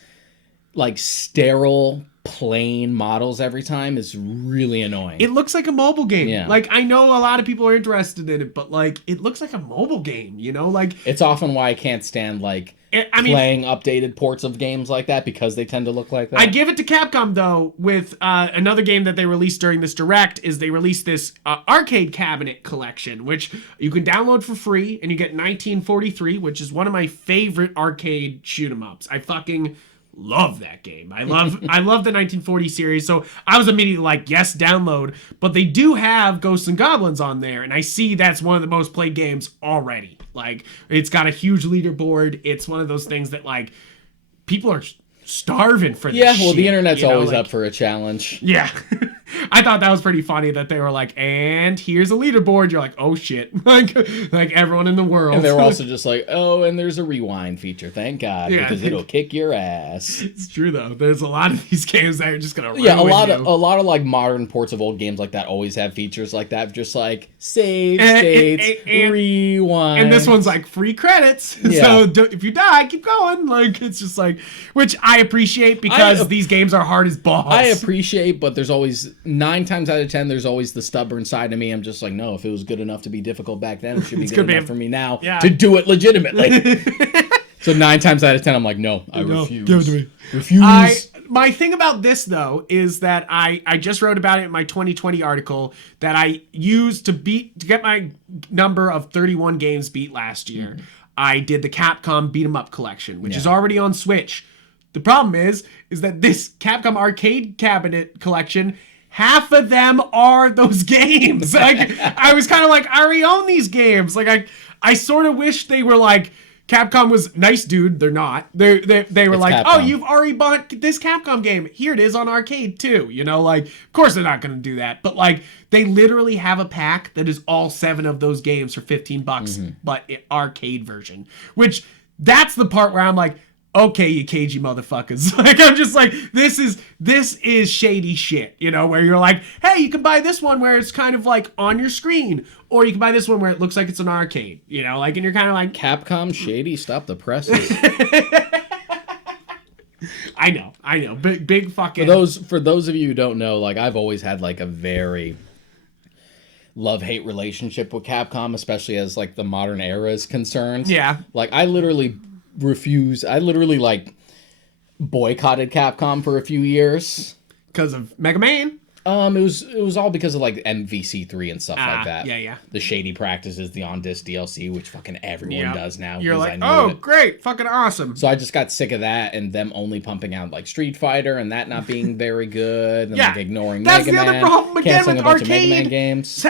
like sterile plain models every time is really annoying. It looks like a mobile game. Yeah. Like, I know a lot of people are interested in it, but like it looks like a mobile game, you know? Like, it's often why I can't stand like playing updated ports of games like that because they tend to look like that. I give it to Capcom though with another game that they released during this direct is they released this arcade cabinet collection, which you can download for free, and you get 1943, which is one of my favorite arcade shoot 'em ups. I fucking love that game. I love the 1940 series, so I was immediately like, yes, download. But they do have Ghosts and Goblins on there, and I see that's one of the most played games already. Like, it's got a huge leaderboard. It's one of those things that like people are starving for this shit, the internet's always like, up for a challenge. Yeah. I thought that was pretty funny that they were like, and here's a leaderboard. You're like, oh shit. like everyone in the world. And they were also just like, oh, and there's a rewind feature, thank God, because it'll kick your ass. It's true though. There's a lot of these games that are just gonna ruin a lot of like modern ports of old games like that always have features like that, just like save states, rewind. And this one's like free credits. Yeah. So if you die, keep going. Like, it's just like, which I appreciate because these games are hard as balls. I appreciate, but there's always 9 times out of 10 there's always the stubborn side of me. I'm just like, no, if it was good enough to be difficult back then, it should be good enough for me now to do it legitimately. So 9 times out of 10 I'm like, no, I refuse. Give it to me. Refuse. My thing about this though is that I just wrote about it in my 2020 article that I used to get my number of 31 games beat last year. I did the Capcom Beat 'em Up collection, which is already on Switch. The problem is that this Capcom arcade cabinet collection, half of them are those games. Like, I was kind of like, I already own these games. Like, I sort of wish they were like, Capcom was nice, dude. They're not. They were like, Capcom. Oh, you've already bought this Capcom game. Here it is on arcade too. You know, like, of course they're not going to do that. But like, they literally have a pack that is all 7 of those games for $15, but arcade version. Which, that's the part where I'm like, okay, you cagey motherfuckers. Like, I'm just like, this is shady shit, you know, where you're like, hey, you can buy this one where it's kind of like on your screen, or you can buy this one where it looks like it's an arcade, you know, like, and you're kind of like, Capcom shady, stop the presses. I know. Big fucking... For those of you who don't know, like, I've always had, like, a very love-hate relationship with Capcom, especially as, like, the modern era is concerned. Yeah. Like, I literally, like, boycotted Capcom for a few years. Because of Mega Man? It was all because of like MVC3 and stuff like that. Yeah. The shady practices, the on-disc DLC, which fucking everyone does now. You're like, oh, great, fucking awesome. So I just got sick of that and them only pumping out like Street Fighter and that not being very good and like ignoring Mega Man. That's the other problem again with a bunch arcade of Mega Man games.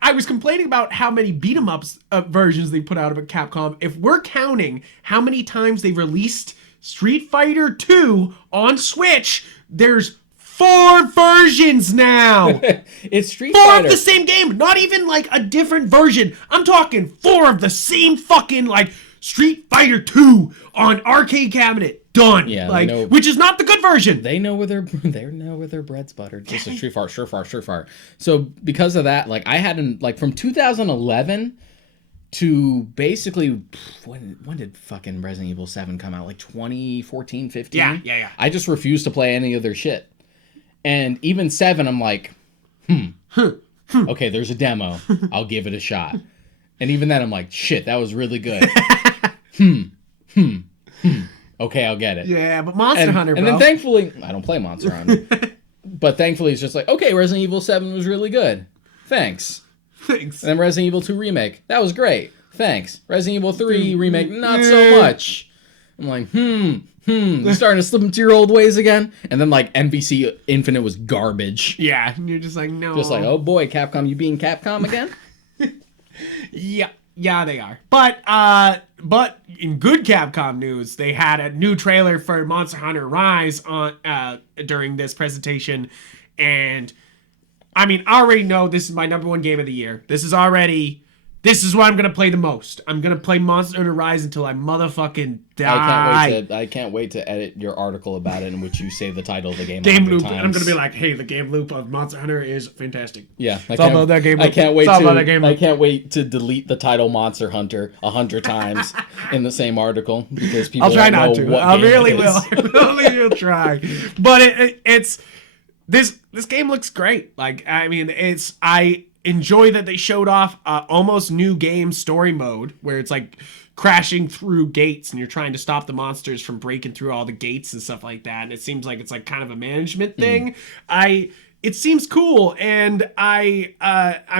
I was complaining about how many beat 'em ups versions they put out of Capcom. If we're counting how many times they've released Street Fighter 2 on Switch, there's 4 versions now. It's Street Fighter. 4 of the same game, not even like a different version. I'm talking 4 of the same fucking like Street Fighter 2 on arcade cabinet. Done. Yeah, like, which is not the good version. They know where their bread's buttered. Just a surefire. So because of that, like I hadn't like from 2011 to basically when did fucking Resident Evil 7 come out? Like 2014, 15? Yeah. I just refused to play any of their shit. And even 7, I'm like, okay, there's a demo. I'll give it a shot. And even then, I'm like, shit, that was really good. Okay, I'll get it. Yeah, but Monster Hunter, bro. And then thankfully, I don't play Monster Hunter. But thankfully, it's just like, okay, Resident Evil 7 was really good. Thanks. And then Resident Evil 2 Remake. That was great. Thanks. Resident Evil 3 Remake, not so much. I'm like, you're starting to slip into your old ways again. And then, like, MVC Infinite was garbage. Yeah, and you're just like, no. Just like, oh boy, Capcom, you being Capcom again? Yeah, they are. But in good Capcom news, they had a new trailer for Monster Hunter Rise on during this presentation. And, I mean, I already know this is my #1 game of the year. This is what I'm going to play the most. I'm going to play Monster Hunter Rise until I motherfucking die. I can't wait to edit your article about it in which you say the title of the game. Game loop. And I'm going to be like, hey, the game loop of Monster Hunter is fantastic. Yeah. It's all about that game loop. I can't wait to delete the title Monster Hunter 100 times in the same article because people I'll try don't not know to. what I game really it will. is. I really will try. But it's this game looks great. Like, I mean, I enjoy that they showed off almost new game story mode where it's like crashing through gates and you're trying to stop the monsters from breaking through all the gates and stuff like that. And it seems like it's like kind of a management thing. It seems cool. And I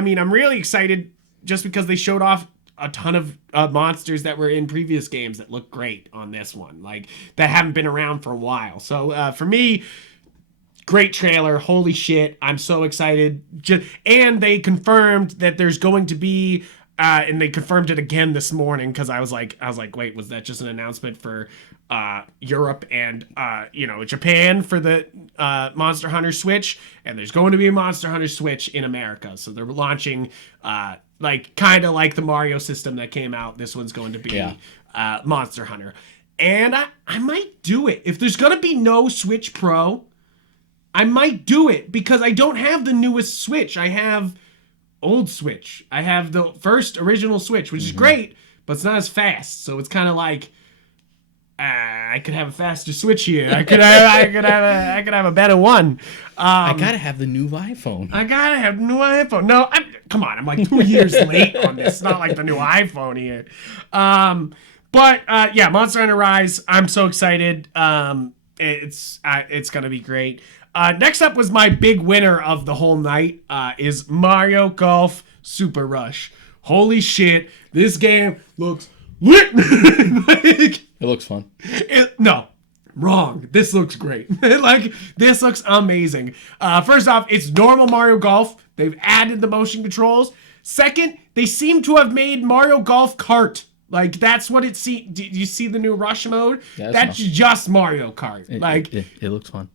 mean, I'm really excited just because they showed off a ton of monsters that were in previous games that look great on this one, like that haven't been around for a while. So for me, great trailer. Holy shit. I'm so excited. And they confirmed that there's going to be, and they confirmed it again this morning because I was like, wait, was that just an announcement for Europe and, Japan for the Monster Hunter Switch? And there's going to be a Monster Hunter Switch in America. So they're launching, kind of like the Mario system that came out. This one's going to be Monster Hunter. And I might do it. If there's going to be no Switch Pro, I might do it because I don't have the newest Switch. I have old Switch. I have the first original Switch, which is great, but it's not as fast. So it's kind of like I could have a faster Switch here. I could have a better one. I gotta have the new iPhone. No, come on. I'm like 2 years late on this. It's not like the new iPhone here. But Monster Hunter Rise. I'm so excited. It's gonna be great. Next up was my big winner of the whole night, is Mario Golf Super Rush. Holy shit, this game looks lit. It looks fun. No, wrong. This looks great. This looks amazing. First off, it's normal Mario Golf. They've added the motion controls. Second, they seem to have made Mario Golf Kart. Like, that's what it seems. Do you see the new Rush mode? Yeah, that's just Mario Kart. It looks fun.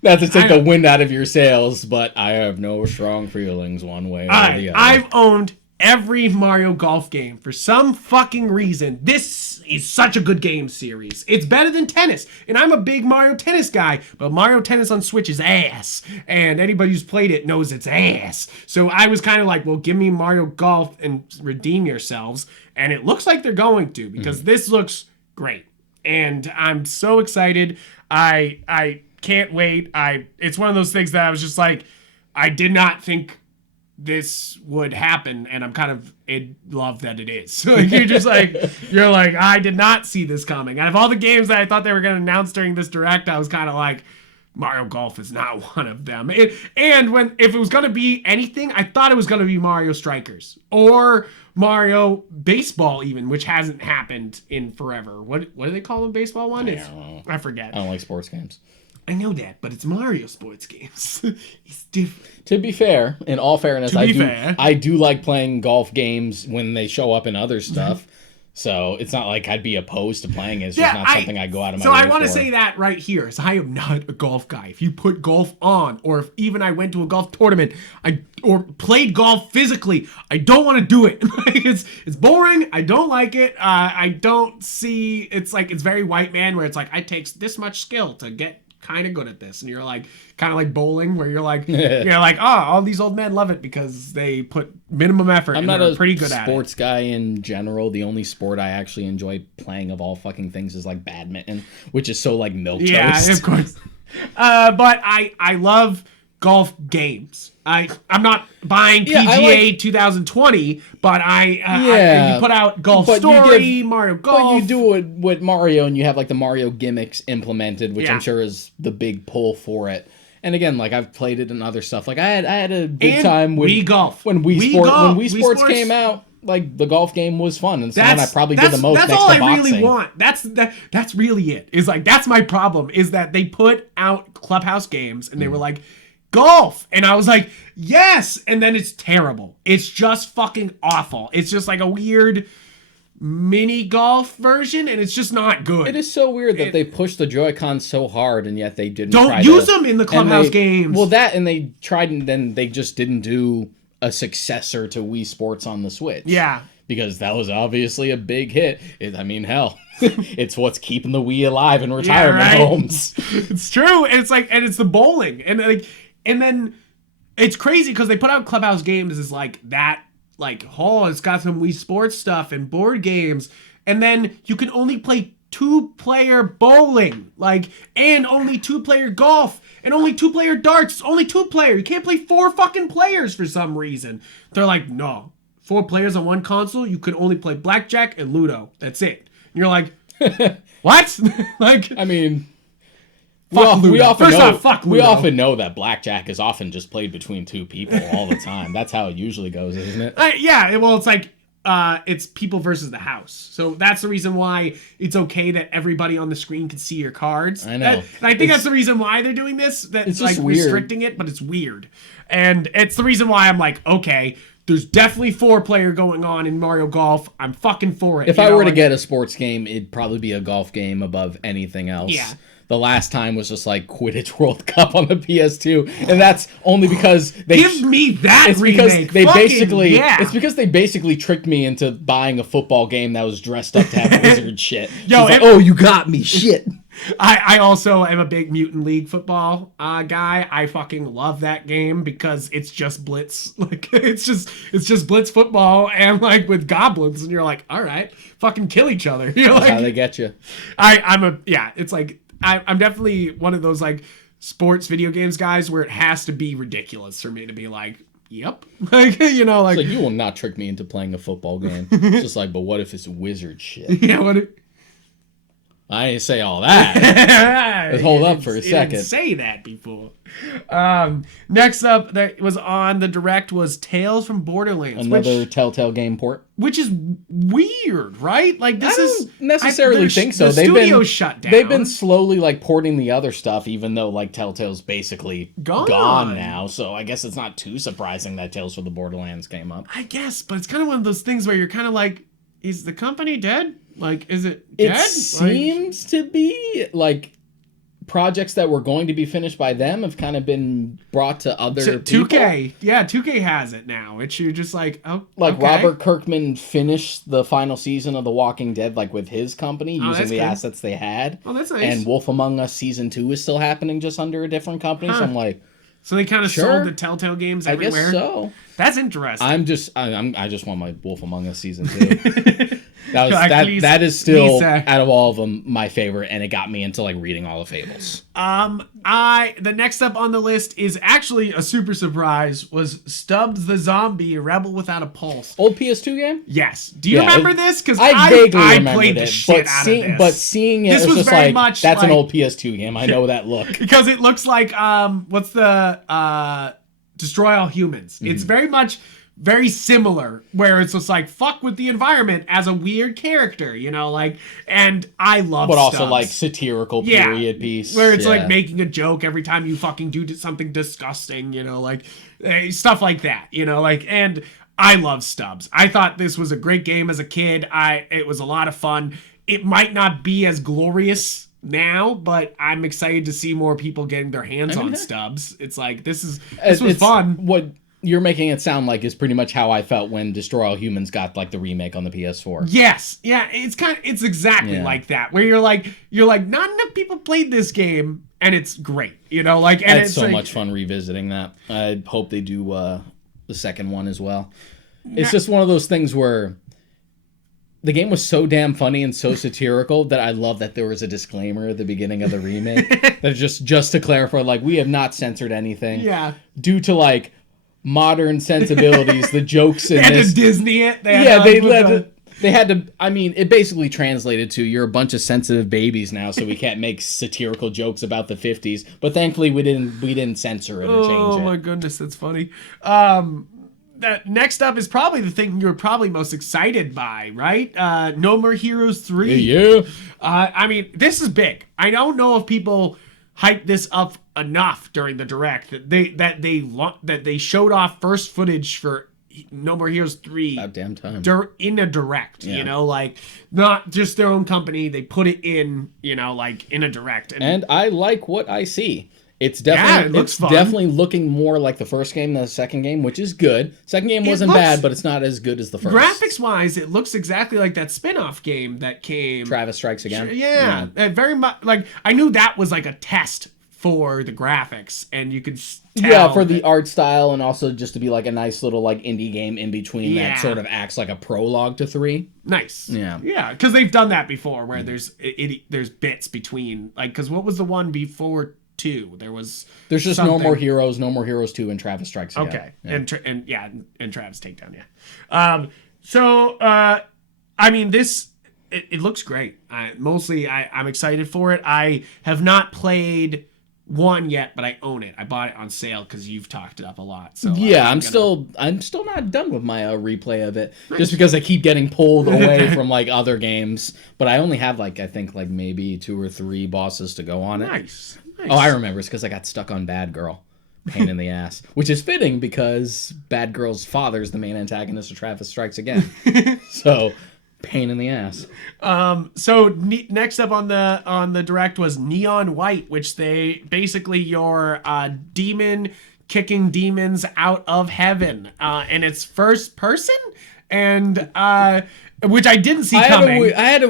Not to take the wind out of your sails, but I have no strong feelings one way or the other. I've owned every Mario Golf game for some fucking reason. This is such a good game series. It's better than tennis, and I'm a big Mario Tennis guy, but Mario Tennis on Switch is ass, and anybody who's played it knows it's ass. So I was kind of like, well, give me Mario Golf and redeem yourselves, and it looks like they're going to, because this looks great. and I'm so excited. I can't wait. It's one of those things that I was just like, I did not think this would happen, and I'm kind of in love that it is. Like, you're like, I did not see this coming. Out of all the games that I thought they were going to announce during this direct, I was kind of like, Mario Golf is not one of them. If it was going to be anything, I thought it was going to be Mario Strikers or Mario Baseball even, which hasn't happened in forever. What do they call the baseball one? I forget. I don't like sports games. I know that, but it's Mario sports games. It's different. To be fair, in all fairness, I do like playing golf games when they show up in other stuff. So it's not like I'd be opposed to playing it. It's just not something I go out of my way for. So I want to say that right here. So I am not a golf guy. If you put golf on, or if even I went to a golf tournament, or played golf physically, I don't want to do it. It's boring. I don't like it. I don't see. It's like it's very white man, where it's like it takes this much skill to get kind of good at this, and you're like kind of like bowling, where you're like all these old men love it because they put minimum effort. I'm and not they're a pretty good at it. Sports guy in general. The only sport I actually enjoy playing of all fucking things is like badminton, which is so like milquetoast. Yeah, of course. But I love golf games. I'm not buying PGA 2020, but you put out Golf Story, Mario Golf. But you do it with Mario, and you have like the Mario gimmicks implemented, which I'm sure is the big pull for it. And again, like I've played it in other stuff. Like I had a good time with Wii Golf when Wii Sports came out. Like the golf game was fun, and it's the one I probably did the most. That's next all to I boxing. really want. That's really it. Is like that's my problem. Is that they put out Clubhouse games and they were like golf, and I was like yes, and then it's terrible. It's just fucking awful. It's just like a weird mini golf version, and it's just not good. It is so weird that they pushed the Joy-Con so hard, and yet they didn't. Don't use them in the Clubhouse games. Well, they tried, and then they just didn't do a successor to Wii Sports on the Switch. Yeah. Because that was obviously a big hit. Hell, it's what's keeping the Wii alive in retirement homes. It's true. And it's the bowling. And then it's crazy because they put out Clubhouse games as like that, it's got some Wii Sports stuff and board games. And then you can only play 2-player bowling, and only 2-player golf, and only 2-player darts. Only 2-player. You can't play 4 fucking players for some reason. They're like, no, 4 players on one console. You can only play blackjack and Ludo. That's it. And you're like, what? We often know that blackjack is often just played between 2 people all the time. That's how it usually goes, isn't it? Well, it's like. It's people versus the house. So that's the reason why it's okay that everybody on the screen can see your cards. I know. And I think that's the reason why they're doing this. That it's like restricting it, but it's weird. And it's the reason why I'm like, okay, there's definitely 4-player going on in Mario Golf. I'm fucking for it. If I were to get a sports game, it'd probably be a golf game above anything else. Yeah. The last time was just like Quidditch World Cup on the PS2, and that's only because they give me that remake. It's because they basically tricked me into buying a football game that was dressed up to have wizard shit. You got me, shit. I also am a big Mutant League football guy. I fucking love that game because it's just blitz. It's just blitz football and with goblins, and you're like, all right, fucking kill each other. That's how they get you. It's like. I'm definitely one of those sports video games guys where it has to be ridiculous for me to be like, yep. You will not trick me into playing a football game. It's just like, but what if it's wizard shit? Yeah, I didn't say all that. Let's hold up for a second. Didn't say that before. Next up that was on the direct was Tales from Borderlands. Another Telltale game port. Which is weird, right? I don't necessarily think so. The studio's shut down. They've been slowly porting the other stuff, even though Telltale's basically gone now. So I guess it's not too surprising that Tales from the Borderlands came up. I guess, but it's kind of one of those things where you're kind of like, is the company dead? Is it dead? It seems to be projects that were going to be finished by them have kind of been brought to other people. 2K. Yeah, 2K has it now. You're just like, oh, okay. Robert Kirkman finished the final season of The Walking Dead with his company using the assets they had. Oh, that's nice. And Wolf Among Us Season 2 is still happening just under a different company. So I'm like, so they kind of sold the Telltale games everywhere? I guess so. That's interesting. I just want my Wolf Among Us Season 2. That is still Lisa. out of all of them my favorite, and it got me into like reading all the fables. The next up on the list is actually a super surprise. Was Stubbs the Zombie, a Rebel Without a Pulse. Old PS2 game? Yes. Do you remember this? Because I vaguely remembered played the shit out of this. But seeing it, this was just very like, much that's like, an old PS2 game. I know that look. Because it looks like what's the Destroy All Humans. It's very similar, where it's just like fuck with the environment as a weird character, and I love but also Stubbs. like satirical period piece where it's like making a joke every time you fucking do something disgusting, stuff like that, and I love Stubbs. I thought this was a great game as a kid. It was a lot of fun. It might not be as glorious now, but I'm excited to see more people getting their hands on Stubbs. It's like this was fun. What you're making it sound like is pretty much how I felt when Destroy All Humans got like the remake on the PS4. Yes, yeah, it's exactly like that, where you're like not enough people played this game, and it's great, and it's so much fun revisiting that. I hope they do the second one as well. It's just one of those things where the game was so damn funny and so satirical that I love that there was a disclaimer at the beginning of the remake that just to clarify, like, we have not censored anything. Yeah. Due to like modern sensibilities, the jokes in they had this. to Disney it. They had to. I mean, it basically translated to "you're a bunch of sensitive babies now, so we can't make satirical jokes about the '50s." But thankfully, we didn't censor it or change it. Oh my goodness, that's funny. Next up is probably the thing you're probably most excited by, right? No More Heroes 3. Yeah. I mean, this is big. I don't know if people hyped this up enough during the direct that they showed off first footage for No More Heroes 3 about damn time in a direct. Not just their own company, they put it in in a direct, and I like what I see. It's definitely definitely looking more like the first game than the second game, which is good. Second game wasn't bad, but it's not as good as the first. Graphics wise, it looks exactly like that spin-off game that came, Travis Strikes Again. Yeah. Very much like I knew that was like a test for the graphics, and you could tell for the art style, and also just to be like a nice little like indie game in between that sort of acts like a prologue to 3. Nice. Yeah, because they've done that before, where there's bits between, like, because what was the one before 2? There's just something. No More Heroes 2, and Travis Strikes Again. Okay, and Travis Takedown. I mean, this it looks great. I'm excited for it. I have not played 1 yet, but I own it. I bought it on sale because you've talked it up a lot. So I'm still not done with my replay of it, just because I keep getting pulled away from like other games. But I only have I think maybe 2 or 3 bosses to go on it. Nice. Oh, I remember. It's because I got stuck on Bad Girl. Pain in the ass. Which is fitting because Bad Girl's father is the main antagonist of Travis Strikes Again. So, pain in the ass. Next up on the direct was Neon White, which they basically your demon kicking demons out of heaven. And it's first person, and which I didn't see coming. I had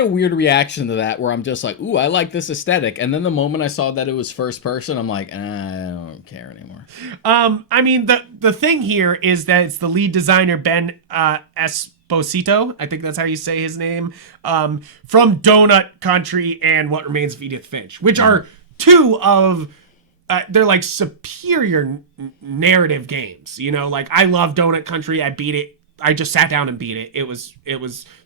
a weird reaction to that, where I'm just like, ooh, I like this aesthetic. And then the moment I saw that it was first person, I'm like, I don't care anymore. I mean, the thing here is that it's the lead designer, Ben Esposito, I think that's how you say his name, from Donut Country and What Remains of Edith Finch, which are two of they're like superior narrative games. I love Donut Country. I beat it. I just sat down and beat it. It was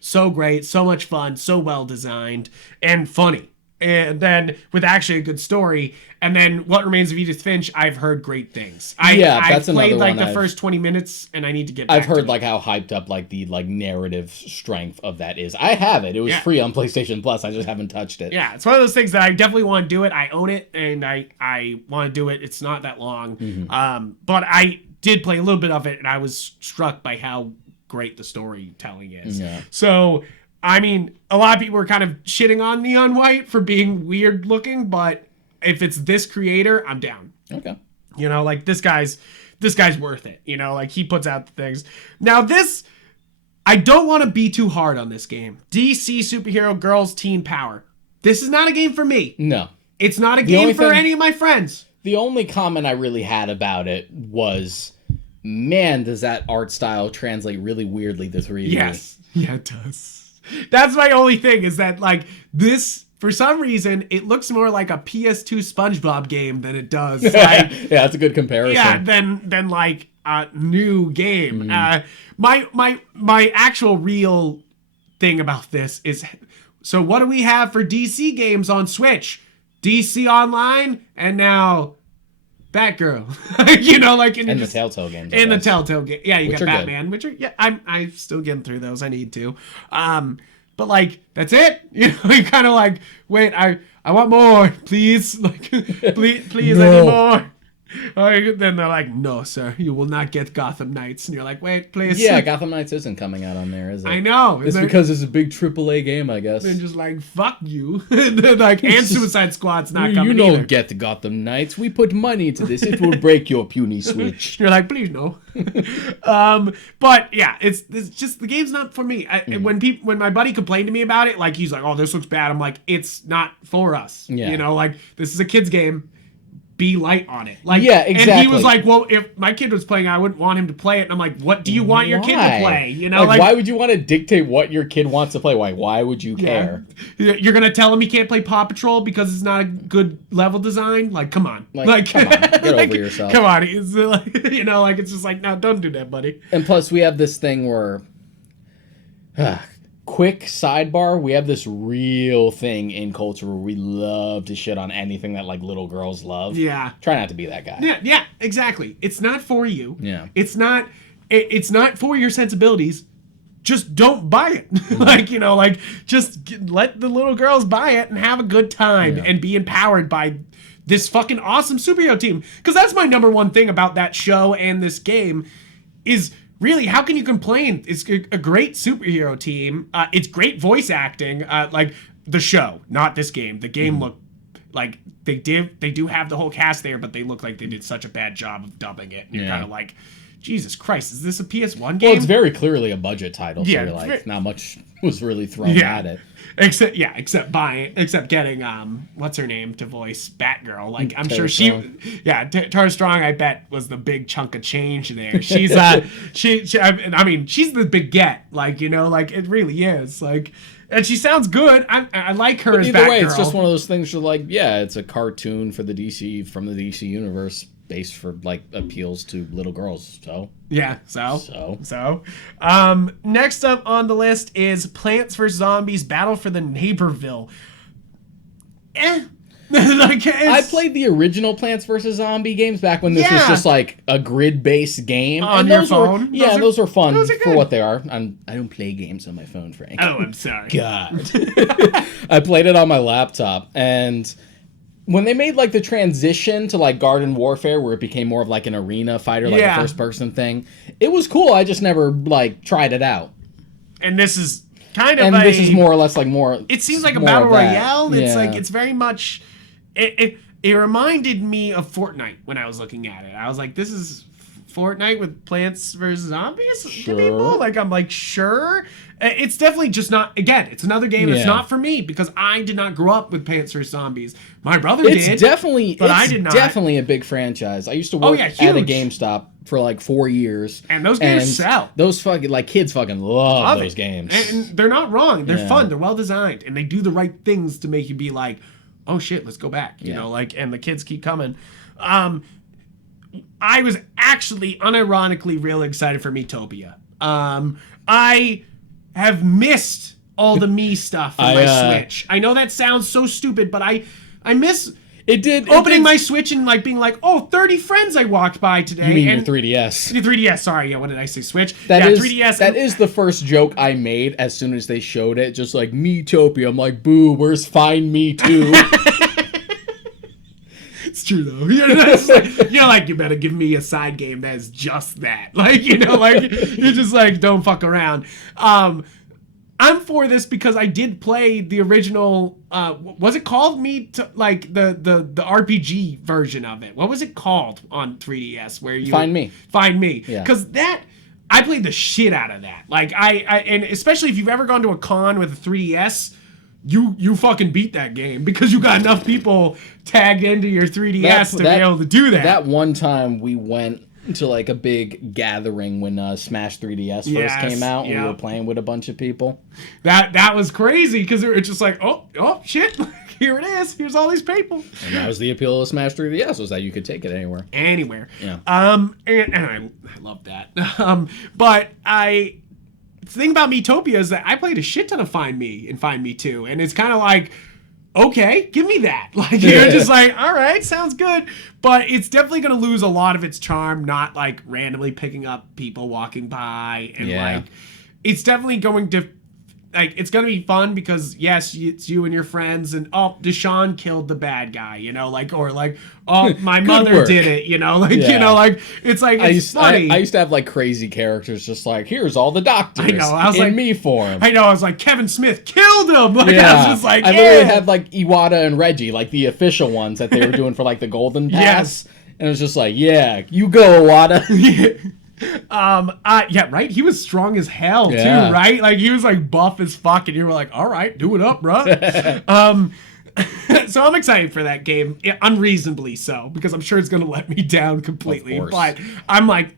so great, so much fun, so well designed and funny. And then with actually a good story. And then What Remains of Edith Finch, I've heard great things. I've played the first 20 minutes, and I need to get back I've heard to how hyped up the narrative strength of that is. I have it. It was free on PlayStation Plus. I just haven't touched it. Yeah, it's one of those things that I definitely want to do it. I own it, and I want to do it. It's not that long. Mm-hmm. But I did play a little bit of it, and I was struck by how great the storytelling is. Yeah. So, I mean, a lot of people were kind of shitting on Neon White for being weird looking, but if it's this creator, I'm down. Okay. This guy's worth it. He puts out the things. Now this, I don't want to be too hard on this game. DC Superhero Girls Teen Power. This is not a game for me. No. It's not a game for any of my friends. The only comment I really had about it was, man, does that art style translate really weirdly to 3D. Yes. Yeah, it does. That's my only thing is that like this. For some reason, it looks more like a PS2 SpongeBob game than it does. Like, yeah, that's a good comparison. Yeah, than like a new game. My actual real thing about this is, so what do we have for DC games on Switch? DC Online and now Batgirl. You know, like and the Telltale games. And the Telltale game. Yeah, you got Batman, good. which are I'm still getting through those. I need to. But like that's it. You know, you kind of like wait. I want more, please. Like please, no. I need more. Then they're like, no, sir, you will not get Gotham Knights. And you're like, wait, please. Yeah, Gotham Knights isn't coming out on there, is it? I know. It's because it's a big AAA game, I guess. They're just like, fuck you. Like, and Suicide Squad's not coming You either. don't get Gotham Knights. We put money into this. It will break your puny Switch. You're like, please no. But yeah, it's just the game's not for me. When my buddy complained to me about it, like he's like, oh, this looks bad. I'm like, it's not for us. Yeah. You know, like this is a kid's game. Be light on it. Like, yeah, exactly. And he was like, well, if my kid was playing, I wouldn't want him to play it. And I'm like, what do you want your kid to play? You know, like why would you want to dictate what your kid wants to play? Why would you care? You're going to tell him he can't play Paw Patrol because it's not a good level design? Like, come on. Like come on. Get over yourself. Come on. It's like, you know, like, it's just like, no, don't do that, buddy. And plus, we have this thing where... quick sidebar, we have this real thing in culture where we love to shit on anything that like little girls love. Yeah. Try not to be that guy. Yeah, exactly. It's not for you. Yeah. It's not for your sensibilities. Just don't buy it. Like, you know, like just let the little girls buy it and have a good time and be empowered by this fucking awesome superhero team. Because that's my number one thing about that show and this game is really, how can you complain? It's a great superhero team. It's great voice acting. Like the show, not this game. The game looked like they do have the whole cast there, but they look like they did such a bad job of dubbing it. And you're kind of like, Jesus Christ, is this a PS1 game? Well, it's very clearly a budget title, so you're like, not much was really thrown at it. Except getting what's her name to voice Batgirl. Like I'm sure Tara Strong, I bet, was the big chunk of change there. She's I mean she's the big get. Like, you know, like it really is. Like, and she sounds good. I like her as Batgirl. Either way, it's just one of those things where like, yeah, it's a cartoon for the DC from the DC universe. Based for like appeals to little girls, so next up on the list is Plants vs Zombies: Battle for the Neighborville. I played the original Plants vs Zombie games back when this was just like a grid-based game on your phone. Those were fun for what they are. I don't play games on my phone, Frank. Oh, I'm sorry. God, I played it on my laptop and. When they made, like, the transition to, like, Garden Warfare, where it became more of, like, an arena fighter, like a first-person thing, it was cool. I just never, like, tried it out. And this is kind of this is more or less, like, more... It seems like a battle royale. It's, like, it's very much... It reminded me of Fortnite when I was looking at it. I was like, this is Fortnite with Plants vs. Zombies? Sure. People? Like, I'm like, sure... It's definitely just not, again, it's another game that's not for me because I did not grow up with Plants vs. Zombies. My brother did. I did not. Definitely a big franchise. I used to work at a GameStop for like 4 years. And those games sell. Those fucking, like, kids fucking love those games. And they're not wrong. They're fun. They're well designed. And they do the right things to make you be like, oh shit, let's go back. You know, like, and the kids keep coming. I was actually unironically real excited for Metopia. I have missed all the me stuff on my Switch. I know that sounds so stupid, but I miss opening my Switch and like being like, oh, 30 friends I walked by today. You mean your 3DS? The 3DS, sorry. Yeah, what did I say? Switch? 3DS. That is the first joke I made as soon as they showed it. Just like, Metopia. I'm like, boo, where's Find Me Too? It's true though. You're like, you better give me a side game that is just that. Like, you know, like you're just like, don't fuck around. I'm for this because I did play the original. Was it called the RPG version of it? What was it called on 3DS? Where you Find Me? Yeah. Because I played the shit out of that. Like and especially if you've ever gone to a con with a 3DS. You fucking beat that game because you got enough people tagged into your 3DS to be able to do that. That one time we went to like a big gathering when Smash 3DS first came out, and we were playing with a bunch of people. That was crazy because it was just like, oh shit, here it is. Here's all these people. And that was the appeal of Smash 3DS, was that you could take it anywhere. Anywhere. Yeah. And I love that. But the thing about Miitopia is that I played a shit ton of Find Me and Find Me 2, and it's kind of like, okay, give me that. Like, you're just like, all right, sounds good. But it's definitely going to lose a lot of its charm, not like randomly picking up people walking by. And like, it's definitely going to, like, it's going to be fun because, yes, it's you and your friends, and, Deshaun killed the bad guy, you know, like, or like, my mother did it, you know, like, you know, like, it's like, it's funny. I used to have, like, crazy characters just like, here's all the doctors I know, I was like, me form. I know, I was like, Kevin Smith killed him! Like, I was just like, I literally had, like, Iwata and Reggie, like, the official ones that they were doing for, like, the Golden Pass. Yes. And it was just like, yeah, you go, Iwata. Yeah, right? He was strong as hell, too, right? Like, he was, like, buff as fuck, and you were like, all right, do it up, bro. So I'm excited for that game, unreasonably so, because I'm sure it's going to let me down completely. But I'm like,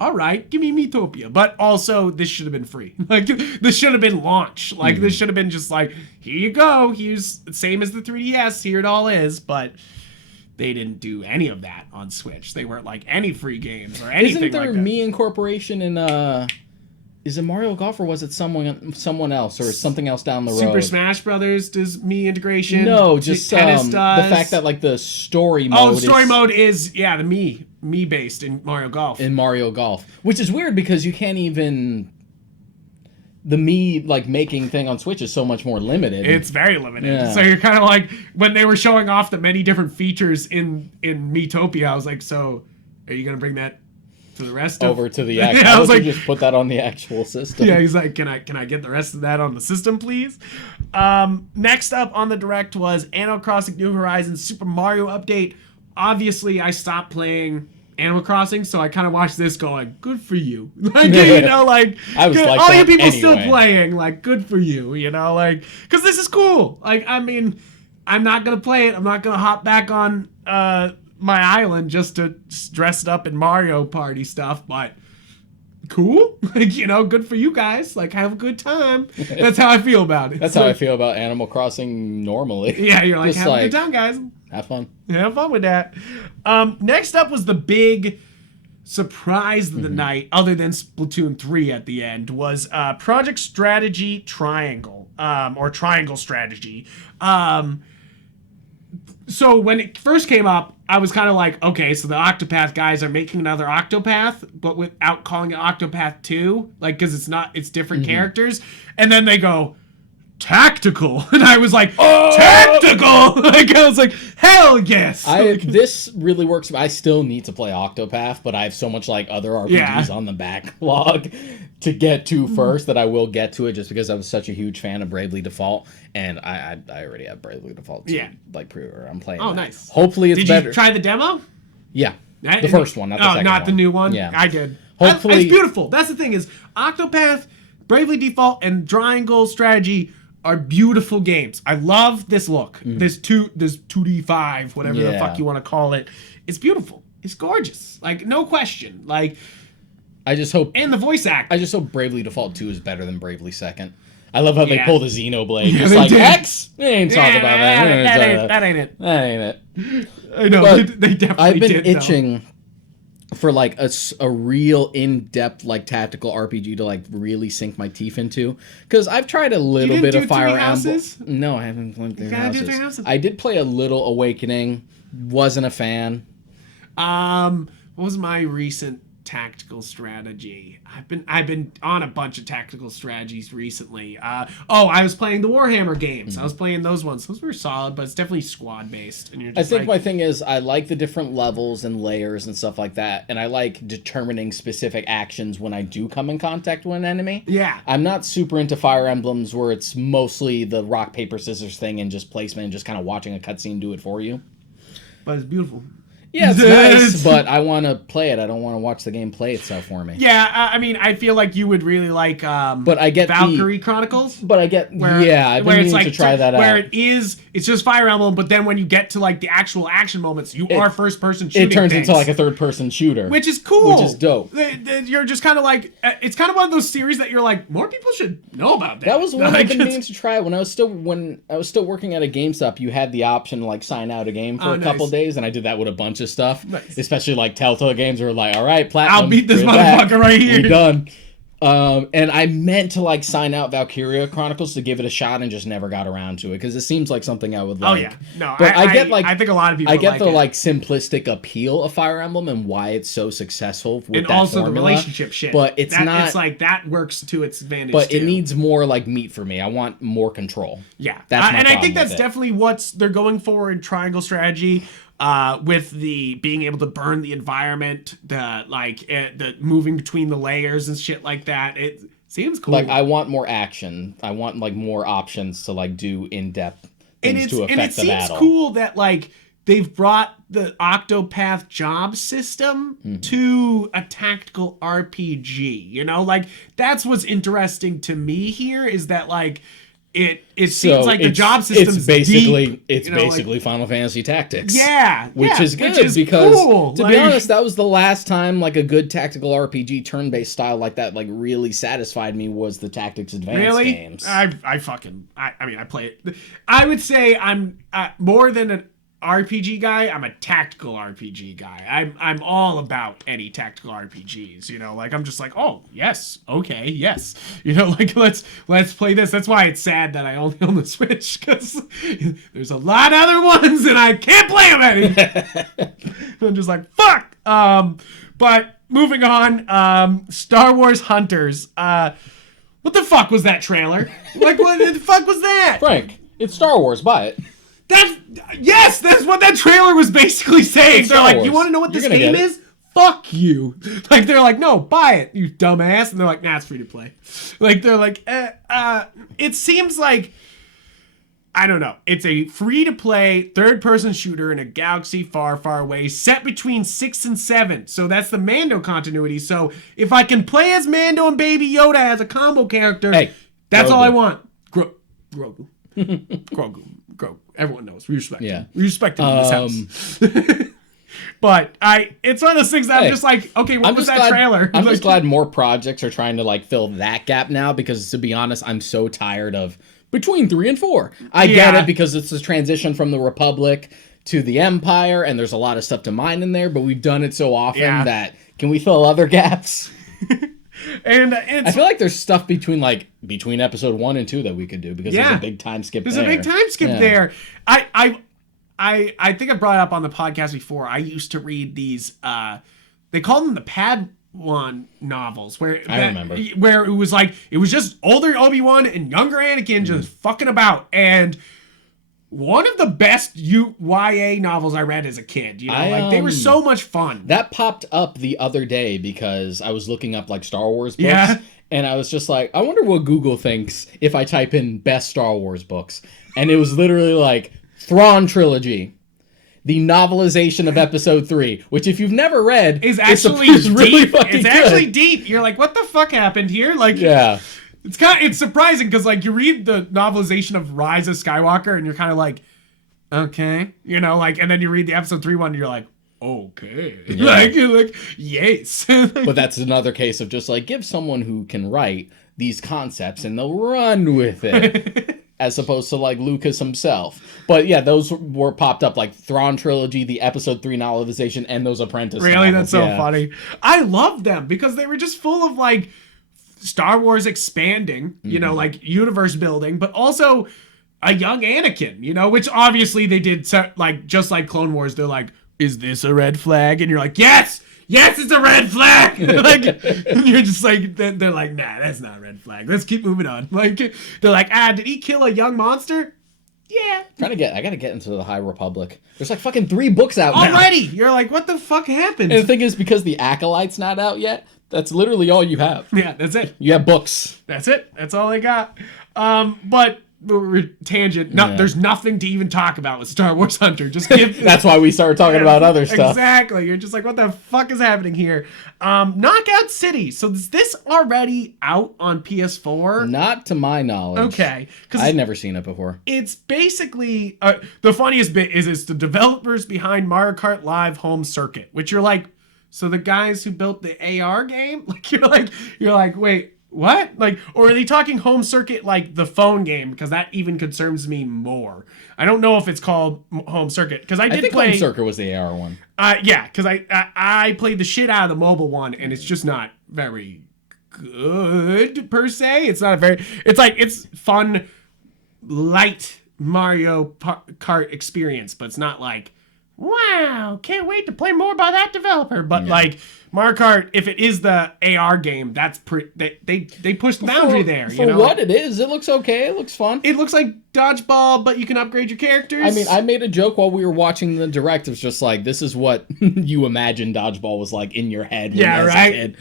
all right, give me Miitopia. But also, this should have been free. Like, this should have been launch. Like, this should have been just like, here you go. Here's the same as the 3DS. Here it all is. But they didn't do any of that on Switch. They weren't like any free games or anything like that. Isn't there Me Incorporation in is it Mario Golf or was it someone else or something else down the road? Super Smash Brothers does Me integration. No, just Tennis does. the fact that like the story mode. Mode is the me based in Mario Golf. In Mario Golf, which is weird because you can't even. The Me like making thing on Switch is so much more limited. It's very limited. So you're kind of like when they were showing off the many different features in Miitopia. I was like, so are you gonna bring that to the rest over to the actual? I was like, just put that on the actual system. Yeah, he's like, can I get the rest of that on the system, please? Next up on the Direct was Animal Crossing New Horizons Super Mario Update. Obviously, I stopped playing Animal Crossing, so I kind of watched this going, good for you. Like, you know, like, I was like all you people anyway. Still playing, like, good for you, you know, like, because this is cool. Like, I mean, I'm not going to play it. I'm not going to hop back on my island just to dress it up in Mario Party stuff, but cool. Like, you know, good for you guys. Like, have a good time. That's how I feel about it. That's how I feel about Animal Crossing normally. Yeah, you're like, just have a good time, guys. Have fun. Have fun with that. Next up was the big surprise of the night, other than Splatoon 3 at the end, was Project Strategy Triangle, or Triangle Strategy. So when it first came up, I was kind of like, okay, so the Octopath guys are making another Octopath, but without calling it Octopath 2, like, because it's different characters. And then they go, tactical. And I was like, tactical! Like, I was like, hell yes! This really works. I still need to play Octopath, but I have so much, like, other RPGs on the backlog to get to first that I will get to it just because I was such a huge fan of Bravely Default, and I already have Bravely Default 2, like, pre-order. I'm playing that. Nice. Hopefully it's better. Did you try the demo? Yeah. The first one, not the second one. Not the new one? Yeah. I did. Hopefully. It's beautiful. That's the thing is, Octopath, Bravely Default, and Triangle Strategy are beautiful games. I love this look. This 2D5, whatever the fuck you want to call it. It's beautiful. It's gorgeous. Like, no question. Like, I just hope... And the voice act. I just hope Bravely Default 2 is better than Bravely 2nd. I love how they pull the Xenoblade. Yeah, it's like, did. X? We ain't talking about that. That ain't it. That ain't it. I know. But they definitely I've been did, itching for, like, a real in-depth, like, tactical RPG to, like, really sink my teeth into. Because I've tried a little bit of Fire Emblem. No, I haven't played Three Houses. I did play a little Awakening. Wasn't a fan. What was my recent tactical strategy? I've been on a bunch of tactical strategies recently. I was playing the Warhammer games. I was playing those ones. Those were solid, but it's definitely squad based. And you're just my thing is I like the different levels and layers and stuff like that, and I like determining specific actions when I do come in contact with an enemy. Yeah. I'm not super into Fire Emblems where it's mostly the rock, paper, scissors thing and just placement and just kind of watching a cutscene do it for you. But it's beautiful. Yeah, it's nice, but I want to play it. I don't want to watch the game play itself for me. Yeah, I mean, I feel like you would really like but I get Valkyrie Chronicles. But I get, I've been meaning to try that out. Where it's just Fire Emblem, but then when you get to like the actual action moments, you are first-person shooting. It turns into like a third-person shooter. Which is cool. Which is dope. You're just kind of like, it's kind of one of those series that you're like, more people should know about that. That was one I've been meaning to try. When I was still working at a GameStop, you had the option to like sign out a game for a couple days, and I did that with a bunch of stuff. Nice. Especially like Telltale games were like, all right, Platinum, I'll beat this motherfucker right here. We're done. And I meant to like sign out Valkyria Chronicles to give it a shot and just never got around to it because it seems like something I would like. Oh yeah, no, but I think a lot of people. I get the like simplistic appeal of Fire Emblem and why it's so successful with that also formula. The relationship shit. But it's not. It's like that works to its advantage. But too. It needs more like meat for me. I want more control. Yeah, that's my and I think that's with definitely what they're going for in Triangle Strategy. With the being able to burn the environment, the moving between the layers and shit like that, it seems cool. Like I want more action. I want like more options to like do in-depth things to affect the battle. And it seems cool that like they've brought the Octopath job system to a tactical RPG. You know, like that's what's interesting to me here is that like. It seems like the job system's basically Final Fantasy Tactics. Yeah, which is good because cool. To be honest, that was the last time like a good tactical RPG turn-based style like that like really satisfied me was the Tactics Advance games. I mean I play it. I would say I'm more than an RPG guy, I'm a tactical RPG guy. I'm all about any tactical RPGs, you know, like I'm just like, oh yes, okay, yes. You know, like let's play this. That's why it's sad that I only own the Switch, because there's a lot of other ones and I can't play them any. I'm just like, fuck. But moving on, Star Wars Hunters. What the fuck was that trailer? Like what the fuck was that? Frank, it's Star Wars, buy it. That's what that trailer was basically saying. They're like, you want to know what this game is? Fuck you. Like, they're like, no, buy it, you dumbass. And they're like, nah, it's free to play. Like, they're like, it seems like, I don't know. It's a free to play third-person shooter in a galaxy far, far away, set between 6 and 7. So that's the Mando continuity. So if I can play as Mando and Baby Yoda as a combo character, that's all I want. Grogu. Grogu. Everyone knows. We respect him. We respect him in this house. But it's one of those things that I'm just like, okay, what was that trailer? I'm just glad more projects are trying to like fill that gap now because to be honest, I'm so tired of between 3 and 4. I get it because it's a transition from the Republic to the Empire and there's a lot of stuff to mine in there, but we've done it so often that can we fill other gaps? And I feel like there's stuff between episode 1 and 2 that we could do because there's a big time skip there. There's a big time skip there. I think I brought it up on the podcast before. I used to read these they called them the Padawan novels where I remember where it was just older Obi-Wan and younger Anakin just fucking about, and one of the best YA novels I read as a kid. You know, they were so much fun. That popped up the other day because I was looking up like Star Wars books, and I was just like, I wonder what Google thinks if I type in best Star Wars books, and it was literally like Thrawn trilogy, the novelization of Episode 3, which if you've never read, is actually really deep. It's actually deep. You're like, what the fuck happened here? Like, it's surprising because like you read the novelization of Rise of Skywalker and you're kind of like, okay, you know, like, and then you read the Episode 3 one and you're like, okay, like yes. But that's another case of just like give someone who can write these concepts and they'll run with it. As opposed to like Lucas himself. But yeah, those were popped up like Thrawn trilogy, the Episode 3 novelization, and those Apprentice Really? novels. That's so funny. I loved them because they were just full of like Star Wars expanding, you know, like universe building, but also a young Anakin, you know, which obviously they did like just like Clone Wars. They're like, is this a red flag? And you're like, yes, it's a red flag. Like, and you're just like, they're like, nah, that's not a red flag. Let's keep moving on. Like, they're like, did he kill a young monster? Yeah. I gotta get into the High Republic. There's like fucking 3 books out now. Already. You're like, what the fuck happened? And the thing is, because the Acolyte's not out yet, that's literally all you have. Yeah, that's it. You have books. That's it. That's all they got. But tangent. No, there's nothing to even talk about with Star Wars Hunter. Just give. That's why we started talking about other stuff. Exactly. You're just like, what the fuck is happening here? Knockout City. So is this already out on PS4? Not to my knowledge. Okay. I'd never seen it before. It's basically the funniest bit is it's the developers behind Mario Kart Live Home Circuit, which you're like, so the guys who built the AR game, like you're like, wait. What? Like, or are they talking Home Circuit like the phone game? Because that even concerns me more. I don't know if it's called Home Circuit because I think Home Circuit was the AR one. Yeah, because I played the shit out of the mobile one, and it's just not very good per se. It's not a very. It's fun, light Mario Kart experience, but it's not like, wow, can't wait to play more by that developer. But like Mario Kart, if it is the AR game, that's they pushed the boundary there. For what it is, it looks okay. It looks fun. It looks like dodgeball, but you can upgrade your characters. I mean, I made a joke while we were watching the direct. It was just like, this is what you imagine dodgeball was like in your head. Yeah, right.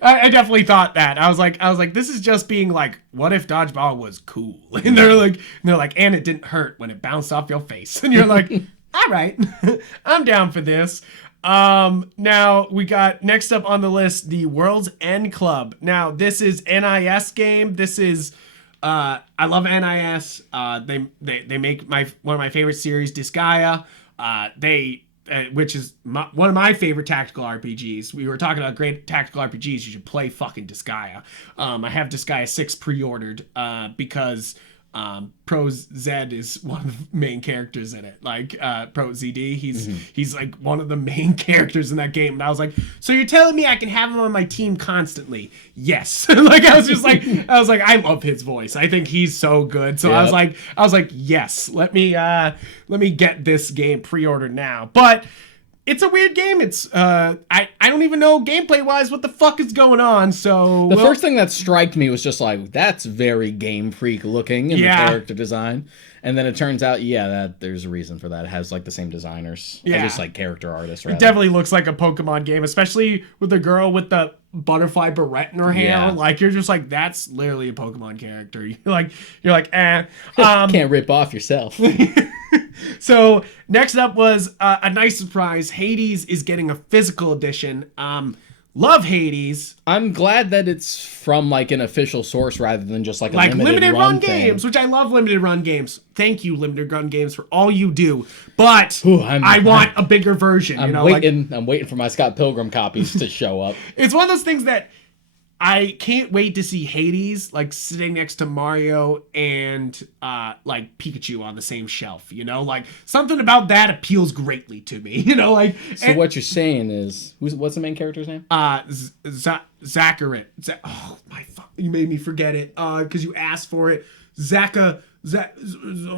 I definitely thought that. I was like, this is just being like, what if dodgeball was cool? And they're like, and it didn't hurt when it bounced off your face. And you're like, all right, I'm down for this. Now we got next up on the list, the World's End Club. Now this is NIS game. This is, I love NIS. They make one of my favorite series, Disgaea. Which is one of my favorite tactical RPGs. We were talking about great tactical RPGs. You should play fucking Disgaea. I have Disgaea 6 pre-ordered because Pro Z is one of the main characters in it. Like Pro ZD, he's like one of the main characters in that game. And I was like, so you're telling me I can have him on my team constantly? Yes. Like I was like, I love his voice. I think he's so good. So yep. I was like, yes. Let me get this game pre-ordered now. But it's a weird game. It's I don't even know gameplay wise what the fuck is going on. So the first thing that struck me was just like, that's very Game Freak looking in the character design. And then it turns out, that there's a reason for that. It has like the same designers. Yeah. Just like character artists. Rather. It definitely looks like a Pokemon game, especially with the girl with the butterfly barrette in her hair. Yeah. Like you're just like, that's literally a Pokemon character. You're like can't rip off yourself. So next up was a nice surprise. Hades is getting a physical edition. Love Hades. I'm glad that it's from like an official source rather than just like a limited run games, which I love limited run games. Thank you, limited run games, for all you do. But I want a bigger version. I'm waiting for my Scott Pilgrim copies to show up. It's one of those things that I can't wait to see Hades like sitting next to Mario and like Pikachu on the same shelf, like something about that appeals greatly to me, like. So what you're saying is, what's the main character's name? Zacharit. Oh my fuck! You made me forget it because you asked for it. Oh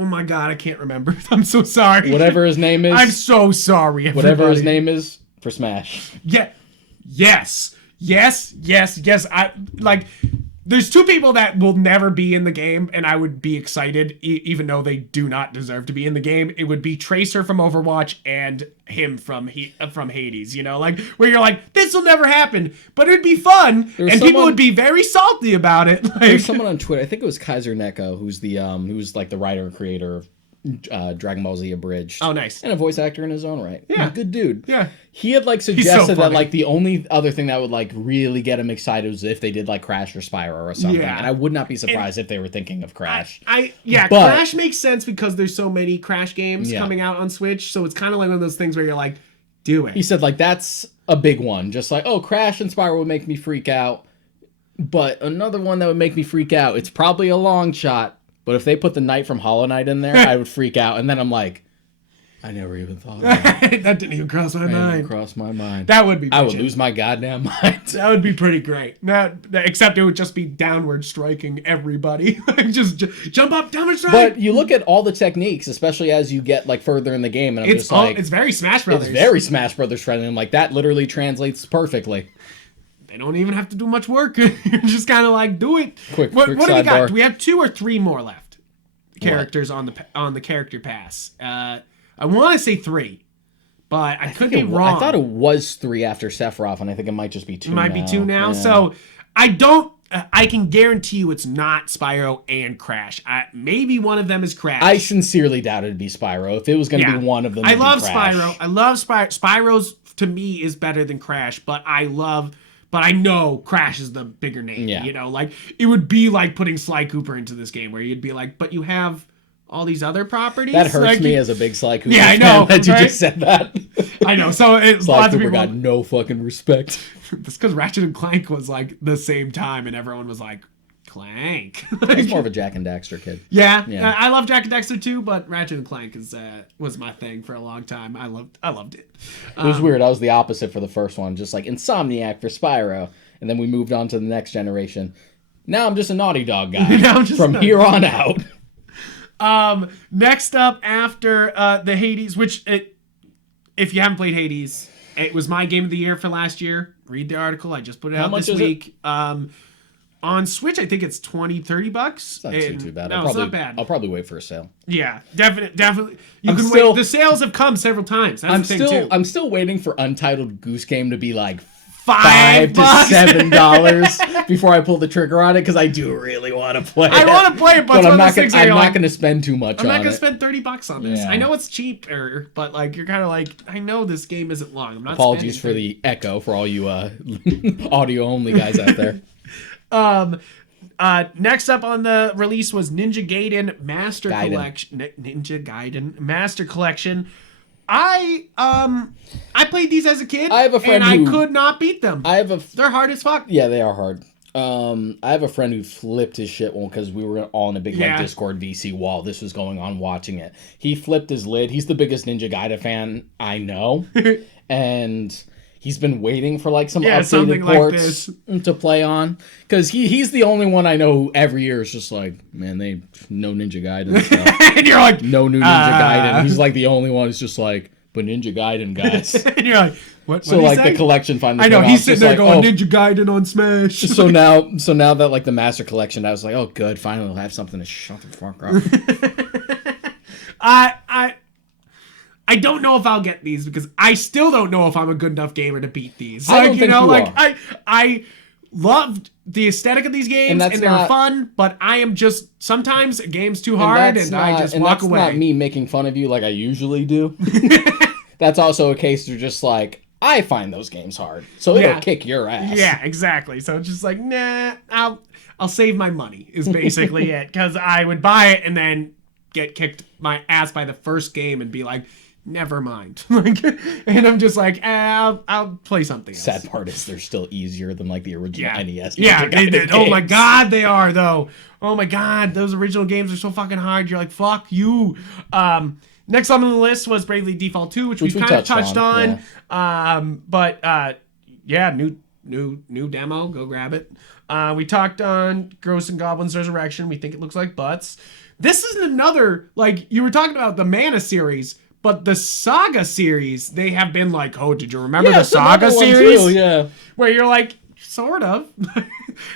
my god, I can't remember. I'm so sorry. Whatever his name is. I'm so sorry. Everybody. Whatever his name is for Smash. Yeah. Yes. I like. There's two people that will never be in the game, and I would be excited, even though they do not deserve to be in the game. It would be Tracer from Overwatch and him from Hades. Like where you're like, this will never happen, but it'd be fun, people would be very salty about it. Like, there's someone on Twitter, I think it was Kaiser Neko, who's who's like the writer and creator of Dragon Ball Z Abridged. Oh, nice. And a voice actor in his own right. Yeah. Good dude. Yeah. He had like suggested that like the only other thing that would like really get him excited was if they did like Crash or Spyro or something. Yeah. And I would not be surprised if they were thinking of Crash. Crash makes sense because there's so many Crash games coming out on Switch. So it's kind of like one of those things where you're like, do it. He said like that's a big one. Just like, oh, Crash and Spyro would make me freak out. But another one that would make me freak out, it's probably a long shot. But if they put the Knight from Hollow Knight in there, I would freak out. And then I'm like, I never even thought of that. That didn't even cross my mind. Didn't cross my mind. That would be. I would lose my goddamn mind. That would be pretty great. Except it would just be downward striking everybody. Just jump up, downward strike. But you look at all the techniques, especially as you get like further in the game, and it's very Smash Brothers. It's very Smash Brothers friendly. And like that literally translates perfectly. They don't even have to do much work. You're just kind of like, do it. Quick what do we got? bar. Do we have 2 or 3 more left? Characters on the character pass. I want to say 3, but I could be wrong. I thought it was 3 after Sephiroth, and I think it might just be 2. It might be 2 now. Yeah. So I don't I can guarantee you it's not Spyro and Crash. Maybe one of them is Crash. I sincerely doubt it'd be Spyro. If it was going to be one of them, I love Crash. Spyro. I love Spyro. Spyro's to me is better than Crash, but I know Crash is the bigger name. Yeah. You know, like it would be like putting Sly Cooper into this game where you'd be like, but you have all these other properties. That hurts like, me as a big Sly Cooper I know, fan that you right? just said that. I know. So it's Sly lots Cooper of people got no fucking respect. That's because Ratchet and Clank was like the same time, and everyone was like, Clank. I was more of a Jack and Daxter kid. Yeah. I love Jack and Daxter too, but Ratchet and Clank was my thing for a long time. I loved it. It was weird. I was the opposite for the first one, just like Insomniac for Spyro, and then we moved on to the next generation. Now I'm just a Naughty Dog guy from here on out. Next up after the Hades, if you haven't played Hades, it was my game of the year for last year. Read the article. I just put it out this week. On Switch, I think it's $20-$30. It's not too bad. No, it's not bad. I'll probably wait for a sale. Yeah, definitely. You can wait. The sales have come several times. That's the thing too. I'm still waiting for Untitled Goose Game to be like $5 to $7 before I pull the trigger on it, because I do really want to play it. I want to play it, but I'm not going to spend too much on it. I'm not going to spend $30 on this. Yeah. I know it's cheaper, but like you're kind of like, I know this game isn't long. I'm not. Apologies for the echo for all you audio only guys out there. Next up on the release was Ninja Gaiden Master Collection. Ninja Gaiden Master Collection. I played these as a kid. I have a friend I could not beat them. They're hard as fuck. Yeah, they are hard. I have a friend who flipped his shit because we were all in a big Discord VC while this was going on watching it. He flipped his lid. He's the biggest Ninja Gaiden fan I know. And he's been waiting for like some updated ports to play on, because he's the only one I know who every year is just like, man, they no Ninja Gaiden stuff. And you're like, no new Ninja Gaiden. He's like the only one who's just like, but Ninja Gaiden, guys. And you're like, what? So like the collection finally. I know he's sitting there like, going Ninja Gaiden on Smash. So now that like the Master Collection, I was like, oh good, finally we'll have something to shut the fuck up. I don't know if I'll get these, because I still don't know if I'm a good enough gamer to beat these. I don't think you are. I loved the aesthetic of these games, and they were fun, but I am just, sometimes a game's too hard, and I just walk away. That's not me making fun of you like I usually do. That's also a case of just like, I find those games hard, so it'll kick your ass. Yeah, exactly. So it's just like, nah, I'll save my money is basically it, because I would buy it and then get kicked my ass by the first game and be like, never mind. And I'm just like, I'll play something else. Sad part is they're still easier than like the original NES. Yeah, they did. Oh my god, they are though. Oh my god, those original games are so fucking hard. You're like, fuck you. Next on the list was Bravely Default 2, which we kind of touched on. Yeah. New demo. Go grab it. We talked on Ghosts and Goblins Resurrection. We think it looks like butts. This is another, like, you were talking about the Mana series, but the Saga series, they have been like, oh, did you remember the Saga series? Too, yeah. Where you're like, sort of.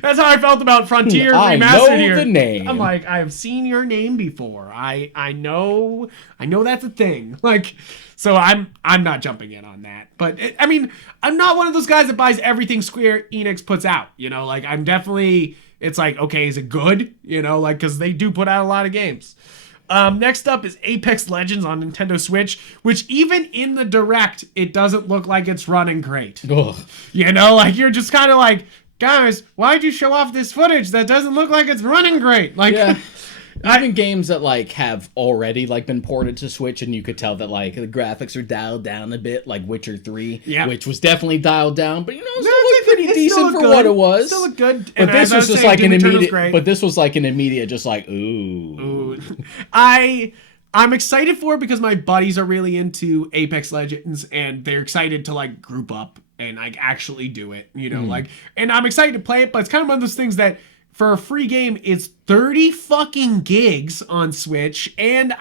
That's how I felt about Frontier Remastered know here. The name. I'm like, I have seen your name before. I know that's a thing. Like, so I'm not jumping in on that. But I mean, I'm not one of those guys that buys everything Square Enix puts out. You know, like I'm definitely. It's like, okay, is it good? You know, like, because they do put out a lot of games. Next up is Apex Legends on Nintendo Switch, which even in the Direct, it doesn't look like it's running great. Ugh. You know, like, you're just kind of like, guys, why'd you show off this footage that doesn't look like it's running great? Like, yeah. Even games that like have already like been ported to Switch, and you could tell that like the graphics are dialed down a bit, like Witcher 3, which was definitely dialed down, but you know, it still looked pretty decent for what it was. Still looked good. But this was just like an immediate. But this was like an immediate, just like ooh. I'm excited for it because my buddies are really into Apex Legends, and they're excited to like group up and like actually do it. You know, like, and I'm excited to play it, but it's kind of one of those things that. For a free game, it's 30 fucking gigs on Switch, and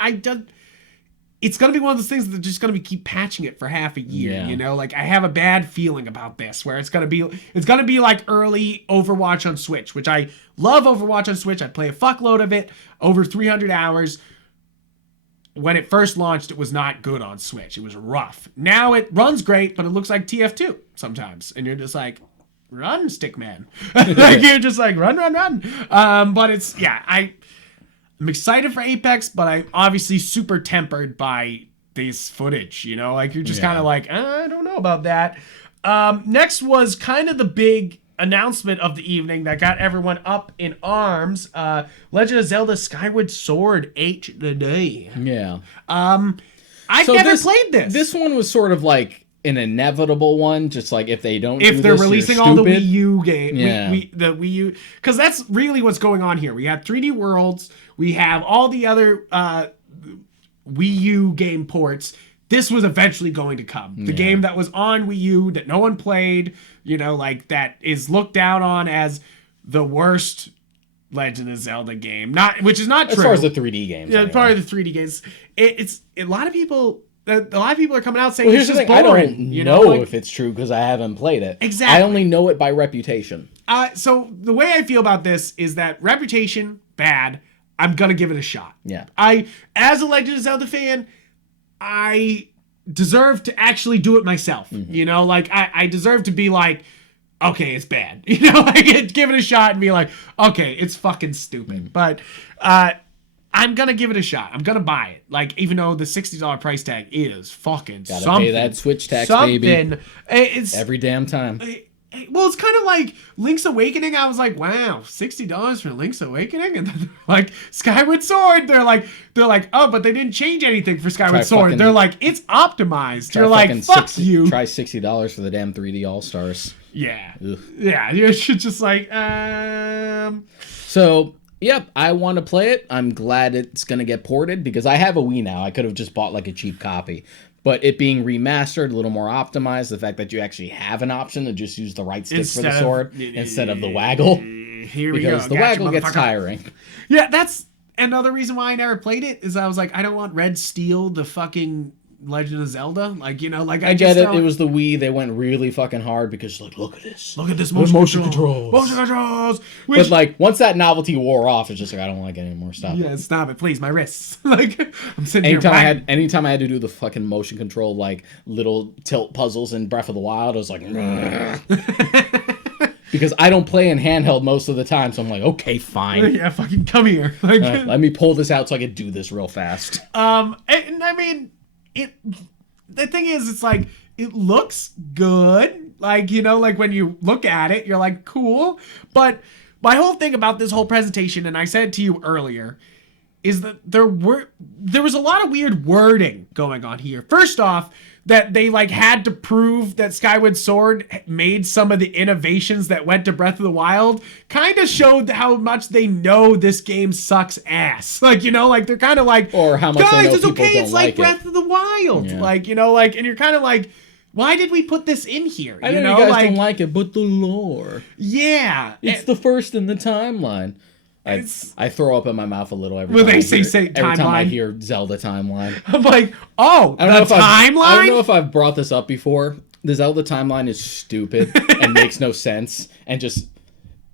it's gonna be one of those things that they're just gonna keep patching it for half a year. You know, like I have a bad feeling about this, where it's gonna be like early Overwatch on Switch, which I love Overwatch on Switch. I play a fuckload of it, over 300 hours. When it first launched, it was not good on Switch. It was rough. Now it runs great, but it looks like TF2 sometimes, and you're just like, run, Stickman. Like, you're just like, run. But it's, I'm excited for Apex, but I'm obviously super tempered by this footage, you know? Like, you're just kind of like, I don't know about that. Next was kind of the big announcement of the evening that got everyone up in arms. Legend of Zelda Skyward Sword HD. Yeah. I've never played this. This one was sort of like an inevitable one, just like if they don't if do they're this, releasing you're all the stupid. Wii U game, Yeah. the Wii U, because that's really what's going on here. We have 3D Worlds, we have all the other Wii U game ports. This was eventually going to come. The game that was on Wii U that no one played, you know, like that is looked down on as the worst Legend of Zelda game. Which is not true. As far as the 3D games. Yeah, anyway. part of the 3D games. It's a lot of people. A lot of people are coming out saying Well, it's here's the just thing. boring. I don't you know like, if it's true because I haven't played it. Exactly. I only know it by reputation. So the way I feel about this is that reputation, bad. I'm gonna give it a shot. Yeah. As a Legend of Zelda fan, I deserve to actually do it myself. Mm-hmm. You know, like I deserve to be like, okay, it's bad. You know, like give it a shot and be like, okay, it's fucking stupid. But I'm gonna give it a shot. I'm gonna buy it. Like, even though the $60 price tag is fucking Gotta something. pay that Switch tax, baby. It's Every damn time. well, it's kind of like Link's Awakening. I was like, wow, $60 for Link's Awakening, and then they're like Skyward Sword. They're like, oh, but they didn't change anything for Skyward Sword. They're like, it's optimized. You're like, fuck you. Try $60 for the damn 3D All Stars. Yeah, yeah. You should just like, So. Yep, I want to play it. I'm glad it's going to get ported because I have a Wii now. I could have just bought like a cheap copy. But it being remastered, a little more optimized, the fact that you actually have an option to just use the right stick for the sword instead of the waggle. Here we because go. The Gotcha, waggle gets tiring. Yeah, that's another reason why I never played it, is I was like, I don't want Red Steel, the fucking Legend of Zelda. Like, you know, like I get it. It was the Wii. They went really fucking hard because, like, look at this. Look at this motion controls. Motion controls. But, like, once that novelty wore off, it's just like, I don't want to get any more stuff. Yeah, stop it. Please, my wrists. Like, I'm sitting here. Anytime I had to do the fucking motion control, like, little tilt puzzles in Breath of the Wild, I was like, because I don't play in handheld most of the time, so I'm like, okay, fine. Yeah, fucking come here. Like, let me pull this out so I can do this real fast. And I mean, the thing is, it's like, it looks good. Like, you know, like when you look at it, you're like, cool. But my whole thing about this whole presentation, and I said to you earlier, is that there was a lot of weird wording going on here. First off, that they like had to prove that Skyward Sword made some of the innovations that went to Breath of the Wild, kind of showed how much they know this game sucks ass. Like, you know, like they're kind of like, or how much guys, they know it's okay, it's like it. Breath of the Wild. Yeah. Like, you know, like, and you're kind of like, why did we put this in here? I know you guys don't like it, but the lore. Yeah. It's the first in the timeline. I throw up in my mouth a little every time every time I hear Zelda timeline. I'm like, oh, the timeline? I don't know if I've brought this up before. The Zelda timeline is stupid and makes no sense and just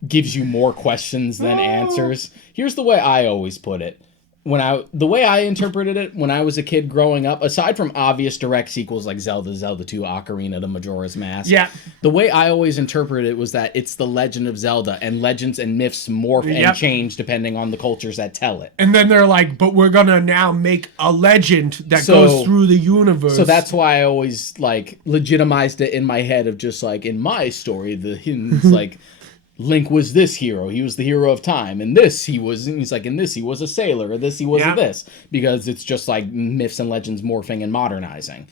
gives you more questions than answers. Here's the way I always put it. The way I interpreted it when I was a kid growing up, aside from obvious direct sequels like Zelda, Zelda 2, Ocarina, the Majora's Mask, the way I always interpreted it was that it's the Legend of Zelda, and legends and myths morph and change depending on the cultures that tell it. And then they're like, but we're gonna now make a legend that goes through the universe. So that's why I always like legitimized it in my head of just like, in my story, it's like, Link was this hero. He was the hero of time. And this, he's like, in this, he was a sailor. Or this, he was a this. Because it's just like myths and legends morphing and modernizing.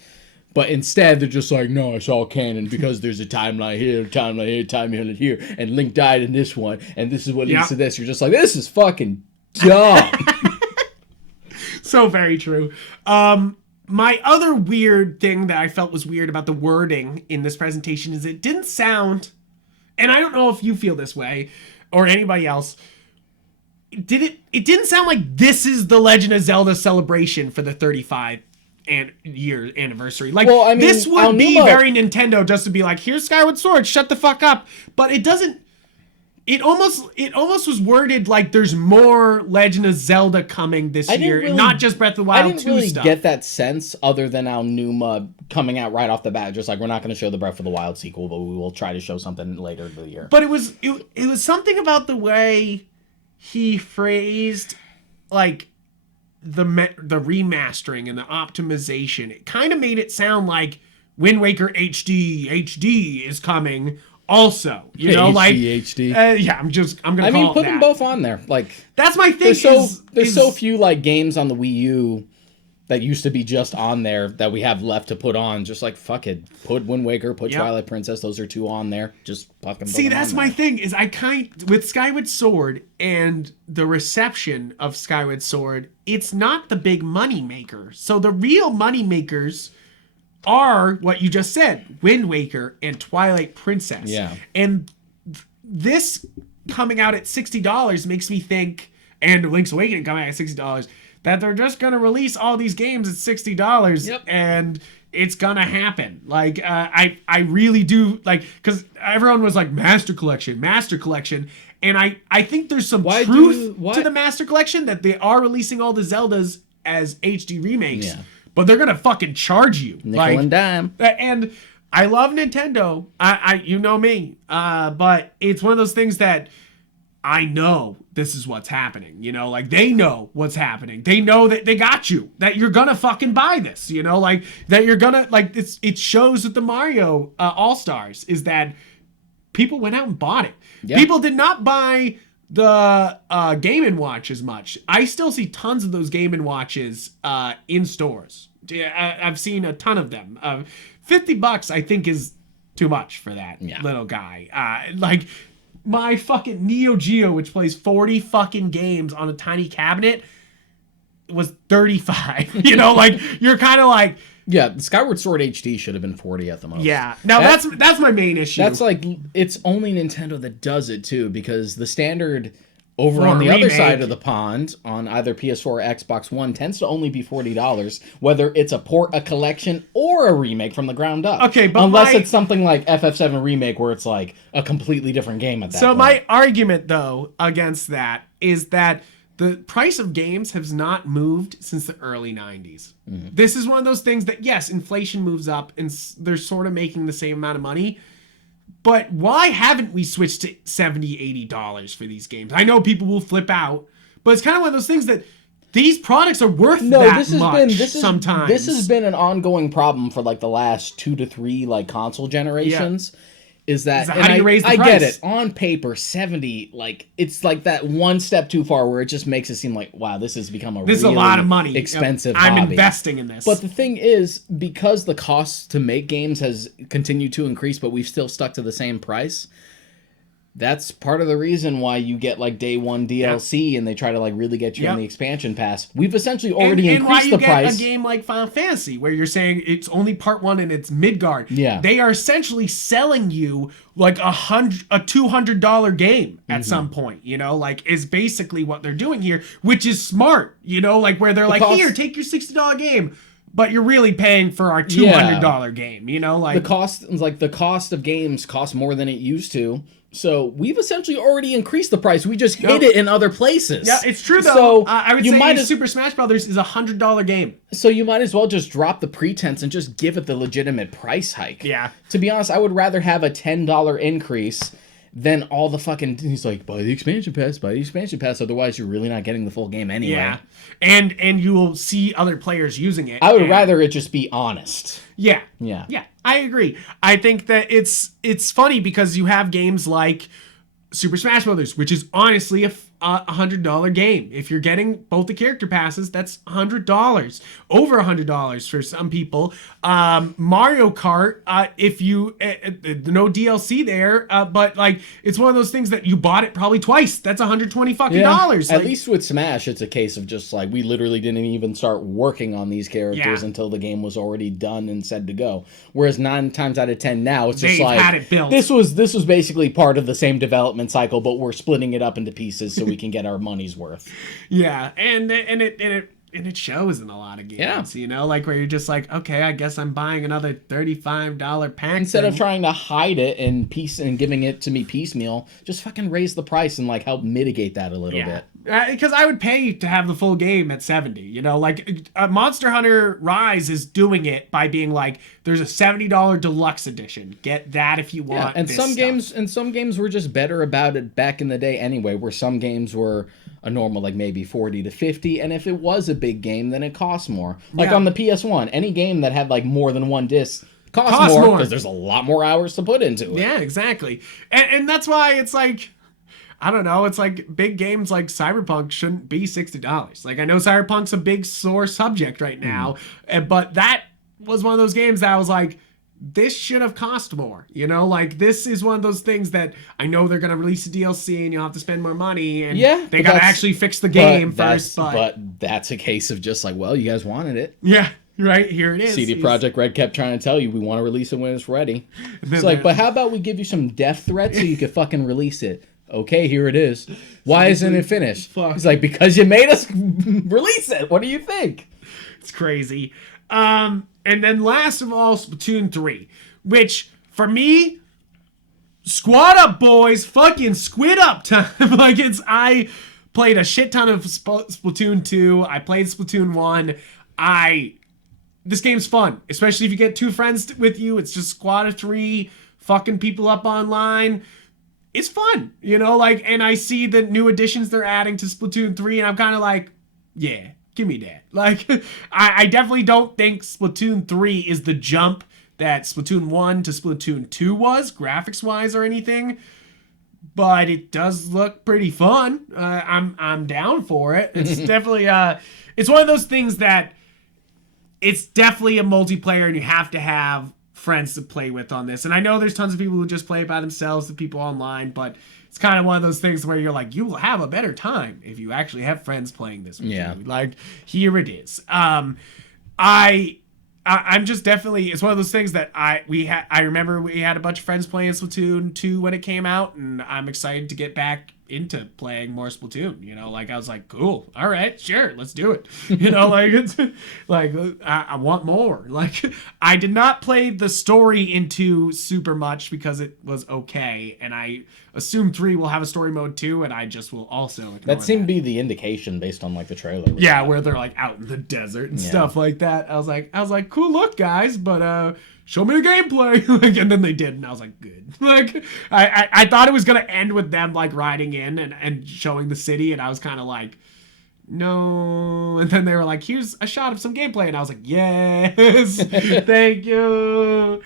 But instead, they're just like, no, it's all canon because there's a timeline here, timeline here. And Link died in this one. And this is what leads to this. You're just like, this is fucking dumb. So very true. My other weird thing that I felt was weird about the wording in this presentation is it didn't sound... And I don't know if you feel this way or anybody else. It didn't sound like this is the Legend of Zelda celebration for the 35 year anniversary. Like, well, I mean, this would be very Nintendo just to be like, here's Skyward Sword, shut the fuck up. But it doesn't It almost was worded like there's more Legend of Zelda coming this year, and not just Breath of the Wild 2 I didn't really stuff. get that sense other than Aonuma coming out right off the bat, just like, we're not going to show the Breath of the Wild sequel, but we will try to show something later in the year. But it was something about the way he phrased like the remastering and the optimization. It kind of made it sound like Wind Waker HD is coming. Also, you know, HD. Yeah, I'm gonna. I mean, put them both on there. Like, that's my thing. There's so few like games on the Wii U that used to be just on there that we have left to put on. Just like, fuck it, put Wind Waker, put Twilight Princess. Those are 2 on there. Just fucking. See, that's my thing. Is with Skyward Sword and the reception of Skyward Sword, it's not the big money maker. So the real money makers are what you just said, Wind Waker and Twilight Princess. Yeah. And this coming out at $60 makes me think, and Link's Awakening coming out at $60, that they're just going to release all these games at $60 and it's going to happen. Like, I really do, like, because everyone was like, Master Collection. And I think there's some truth to the Master Collection, that they are releasing all the Zeldas as HD remakes. Yeah. But they're gonna fucking charge you, nickel and dime. And I love Nintendo. I you know me. But it's one of those things that I know this is what's happening. You know, like, they know what's happening. They know that they got you. That you're gonna fucking buy this. You know, like, that you're gonna, like, it shows with the Mario All-Stars is that people went out and bought it. Yeah. People did not buy the Game & Watch as much. I still see tons of those Game & Watches in stores. I've seen a ton of them. $50 I think is too much for that little guy. Like, my fucking Neo Geo, which plays 40 fucking games on a tiny cabinet, was $35. You know, like, you're kind of like, yeah, the Skyward Sword HD should have been $40 at the most. Yeah. Now that's my main issue. That's like, it's only Nintendo that does it too, because the standard over on the other side of the pond on either PS4 or Xbox One tends to only be $40, whether it's a port, a collection, or a remake from the ground up. Okay, but unless it's something like FF7 Remake, where it's like a completely different game at that point. So my argument, though, against that is that the price of games has not moved since the early 90s. Mm-hmm. This is one of those things that, yes, inflation moves up and they're sort of making the same amount of money. But why haven't we switched to $70, $80 for these games? I know people will flip out, but it's kind of one of those things that these products are worth sometimes. This has been an ongoing problem for like the last 2 to 3 like console generations. Yeah. Is that how do you raise the price? I get it. On paper, 70, like, it's like that one step too far where it just makes it seem like, wow, this has become this really is a lot of money. Expensive I'm hobby. Investing in this. But the thing is, because the cost to make games has continued to increase, but we've still stuck to the same price, that's part of the reason why you get like day one DLC and they try to like really get you in the expansion pass. We've essentially already increased the price. And why you get a game like Final Fantasy where you're saying it's only part 1 and it's Midgard. Yeah. They are essentially selling you like a $200 game at some point, you know, like, is basically what they're doing here, which is smart, you know, like, where they're here, take your $60 game. But you're really paying for our $200 game, you know, like, the cost of games costs more than it used to. So we've essentially already increased the price. We just hid it in other places. Yeah, it's true though. So I would say Super Smash Brothers is a $100 game. So you might as well just drop the pretense and just give it the legitimate price hike. Yeah. To be honest, I would rather have a $10 increase than all the fucking... He's like, buy the expansion pass, otherwise you're really not getting the full game anyway. Yeah. And you will see other players using it. I would rather it just be honest. Yeah. Yeah. Yeah. I agree. I think that it's funny because you have games like Super Smash Brothers, which is honestly a $100 game. If you're getting both the character passes, that's $100, over $100 for some people. Mario Kart, if you no DLC there, but like, it's one of those things that you bought it probably twice. That's $120 fucking dollars. At least with Smash, it's a case of just like, we literally didn't even start working on these characters until the game was already done and said to go. Whereas 9 times out of 10 now, it's just like, had it built. This was basically part of the same development cycle, but we're splitting it up into pieces so we can get our money's worth. Yeah, and it and it shows in a lot of games, Yeah. you know, like where you're just like, okay, I guess I'm buying another $35 pack. Instead of trying to hide it and giving it to me piecemeal, just fucking raise the price and like help mitigate that a little bit. Because I would pay to have the full game at $70. You know, like Monster Hunter Rise is doing it by being like, there's a $70 deluxe edition. Get that if you want. And this some stuff. some games were just better about it back in the day anyway, where some games were a normal like maybe 40 to 50, and if it was a big game, then it costs more. Like on the PS1, any game that had like more than one disc costs more because there's a lot more hours to put into it. Yeah, exactly. And that's why it's like, I don't know, it's like big games like Cyberpunk shouldn't be $60. Like I know Cyberpunk's a big sore subject right now, but that was one of those games that I was like, this should have cost more, you know, like this is one of those things that I know they're going to release a DLC and you'll have to spend more money and they got to actually fix the game first. But that's a case of just like, well, you guys wanted it. Yeah. Right, here it is. CD Projekt Red kept trying to tell you, we want to release it when it's ready. It's like, but how about we give you some death threats so you can fucking release it? Okay, here it is. Why isn't it finished? He's like, because you made us release it. What do you think? It's crazy. And then last of all, Splatoon 3, which for me, squad up, boys, fucking squid up time. Like I played a shit ton of Splatoon 2. I played Splatoon 1. This game's fun, especially if you get two friends with you. It's just squad of 3, fucking people up online. It's fun, you know, like, and I see the new additions they're adding to Splatoon 3, and I'm kind of like, yeah, give me that. Like, I definitely don't think Splatoon 3 is the jump that Splatoon 1 to Splatoon 2 was, graphics-wise or anything, but it does look pretty fun. I'm down for it. It's definitely, it's one of those things that it's definitely a multiplayer, and you have to have friends to play with on this. And I know there's tons of people who just play it by themselves, the people online, but it's kind of one of those things where you're like, you will have a better time if you actually have friends playing this with you. Like, here it is. I'm just definitely, it's one of those things that I remember we had a bunch of friends playing Splatoon 2 when it came out, and I'm excited to get back into playing more Splatoon, you know, like I was like, cool, all right, sure, let's do it, you know, like it's like I want more. Like I did not play the story into super much because it was okay, and I assume 3 will have a story mode too, and I just will also ignore that seemed to be the indication based on like the trailer. Yeah, where they're like out in the desert and stuff like that. I was like, cool look, guys, but show me the gameplay. Like, and then they did, and I was like, good. Like, I thought it was gonna end with them like riding in and showing the city, and I was kind of like, no. And then they were like, here's a shot of some gameplay, and I was like, yes, thank you.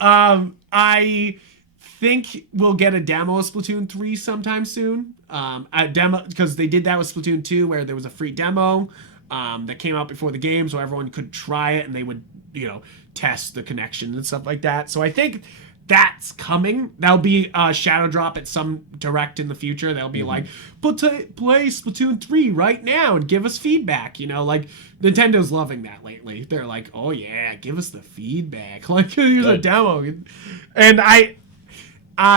I think we'll get a demo of Splatoon 3 sometime soon. A demo, because they did that with Splatoon 2, where there was a free demo that came out before the game, so everyone could try it, and they would, you know, test the connection and stuff like that. So I think that's coming. That'll be a shadow drop at some direct in the future. They'll be like, play Splatoon 3 right now and give us feedback. You know, like Nintendo's loving that lately. They're like, oh yeah, give us the feedback. Like, here's a demo. And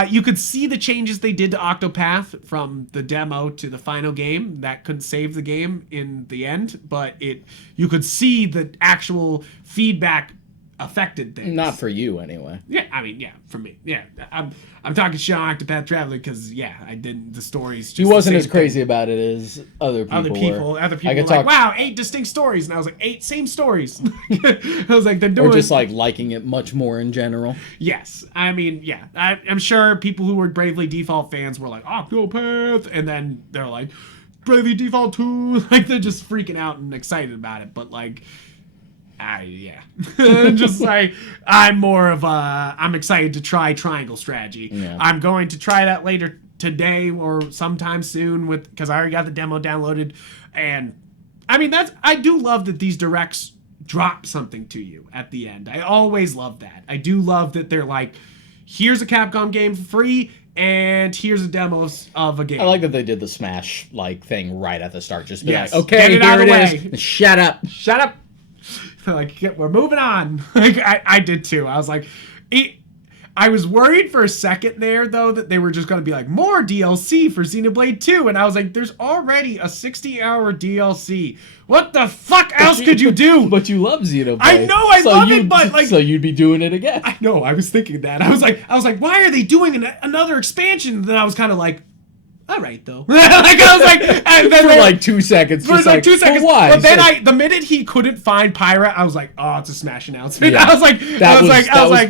you could see the changes they did to Octopath from the demo to the final game. That couldn't save the game in the end, but you could see the actual feedback affected things. Not for you, anyway. Yeah, I mean, yeah, for me. Yeah, I'm talking shit on Octopath Traveler because, yeah, I didn't. The stories. Just he wasn't as crazy about it as other people. Other people were like, wow, 8 distinct stories, and I was like, 8 same stories. I was like, they're doing. Or just like liking it much more in general. Yes, I mean, yeah, I'm sure people who were Bravely Default fans were like, Octopath, and then they're like, Bravely Default 2, like they're just freaking out and excited about it, but like. Just like I'm excited to try Triangle Strategy. Yeah. I'm going to try that later today or sometime soon because I already got the demo downloaded, and I mean I do love that these directs drop something to you at the end. I always love that. I do love that they're like, here's a Capcom game for free. And here's a demo of a game. I like that they did the Smash like thing right at the start. Just be like, okay, here it is. Shut up. Like, we're moving on. Like I did too. I was like, I was worried for a second there, though, that they were just going to be like, more DLC for Xenoblade 2. And I was like, there's already a 60-hour DLC. What the fuck else could you do? But you love Xenoblade. I know, I love it, but like... So you'd be doing it again. I know, I was thinking that. I was like, why are they doing another expansion? And then I was kind of like, all right, though. Like, I was like... And then for like 2 seconds. For like 2 seconds. Why? But then the minute he couldn't find Pyra, I was like, oh, it's a Smash announcement. Yeah. I was like,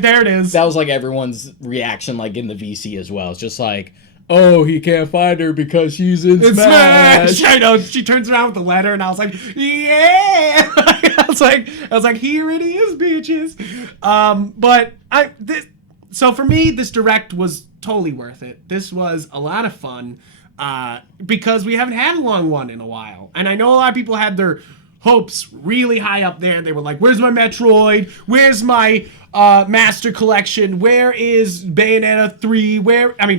there it is. That was like everyone's reaction, like in the VC as well. It's just like, oh, he can't find her because she's in Smash. I know. She turns around with the letter, and I was like, yeah. I was like, here it is, bitches. So for me, this direct was totally worth it. This was a lot of fun because we haven't had a long one in a while. And I know a lot of people had their hopes really high up there. They were like, where's my Metroid? Where's my Master Collection? Where is Bayonetta 3?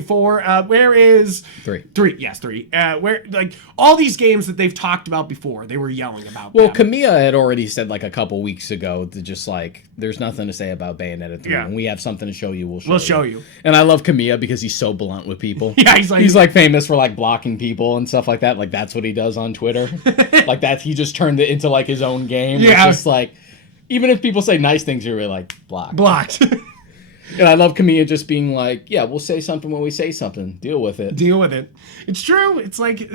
4? Where is 3? 3, yes, 3. Where, like, all these games that they've talked about before, they were yelling about. Well, Kamiya had already said like a couple weeks ago to just like, there's nothing to say about Bayonetta 3. Yeah. When we have something to show you, we'll show you. And I love Kamiya because he's so blunt with people. Yeah, he's like famous for like blocking people and stuff like that. Like that's what he does on Twitter. Like that, he just turned it into like his own game. Yeah. It's just like, even if people say nice things, you're really like, blocked. And I love Kamiya just being like, yeah, we'll say something when we say something. Deal with it. It's true. It's like,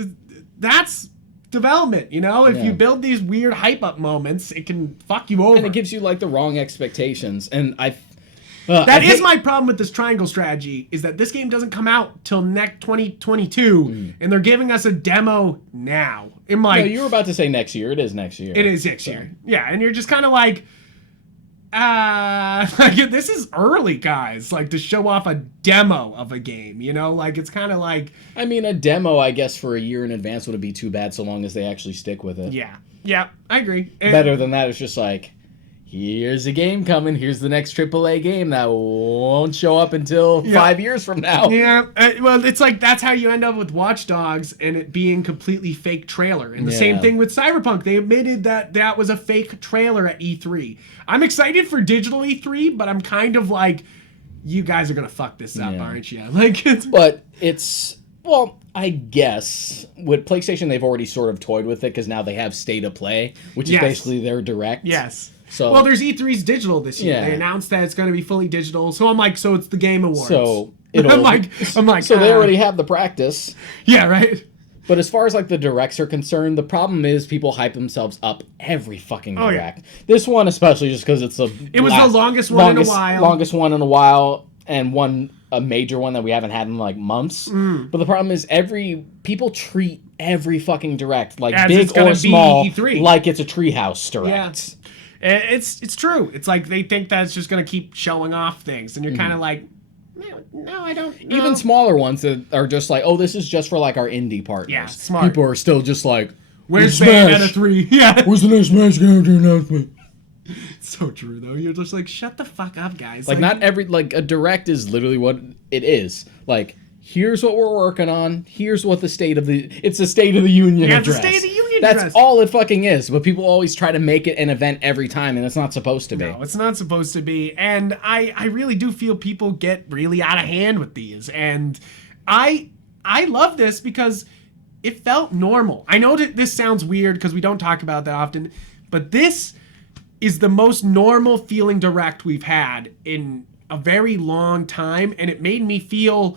that's development, you know? If you build these weird hype-up moments, it can fuck you over. And it gives you, like, the wrong expectations. And that is my problem with this triangle strategy, is that this game doesn't come out till next 2022, and they're giving us a demo now. No, you were about to say next year. It is next year. It is next year. Yeah, and you're just kind of like, this is early, guys, like, to show off a demo of a game, you know? Like, it's kind of like... I mean, a demo, I guess, for a year in advance wouldn't be too bad, so long as they actually stick with it. Yeah, I agree. Better than that, it's just like... Here's a game coming. Here's the next AAA game that won't show up until 5 years from now. Yeah, well, it's like that's how you end up with Watch Dogs and it being completely fake trailer. And the same thing with Cyberpunk. They admitted that was a fake trailer at E3. I'm excited for digital E3, but I'm kind of like, you guys are gonna fuck this up, aren't you? Like, well, I guess with PlayStation they've already sort of toyed with it because now they have State of Play, which is basically their direct. Yes. So, well, there's E3's digital this year. They announced that it's going to be fully digital. So I'm like, so it's the Game Awards. So I'm like. So they already have the practice. Yeah, right. But as far as like the directs are concerned, the problem is people hype themselves up every fucking direct. Yeah. This one especially, just because it's the longest one in a while. Longest one in a while, and a major one that we haven't had in like months. But the problem is people treat every fucking direct, like as big or small, like it's a Treehouse direct. Yeah. It's true. It's like they think that it's just going to keep showing off things, and you're kind of like, no, I don't know. Even smaller ones that are just like, oh, this is just for like our indie partners. Yeah, smart. People are still just like, where's Bayonetta 3? Yeah. Where's the next Smash character announcement? So true, though. You're just like, shut the fuck up, guys. Like not every, like a direct is literally what it is. Like, here's what we're working on. Here's what it's the State of the Union address. It's the State of the Union That's address. all it fucking is. But people always try to make it an event every time, and it's not supposed to be. No, it's not supposed to be. And I really do feel people get really out of hand with these. And I love this because it felt normal. I know that this sounds weird because we don't talk about that often, but this is the most normal feeling direct we've had in a very long time, and it made me feel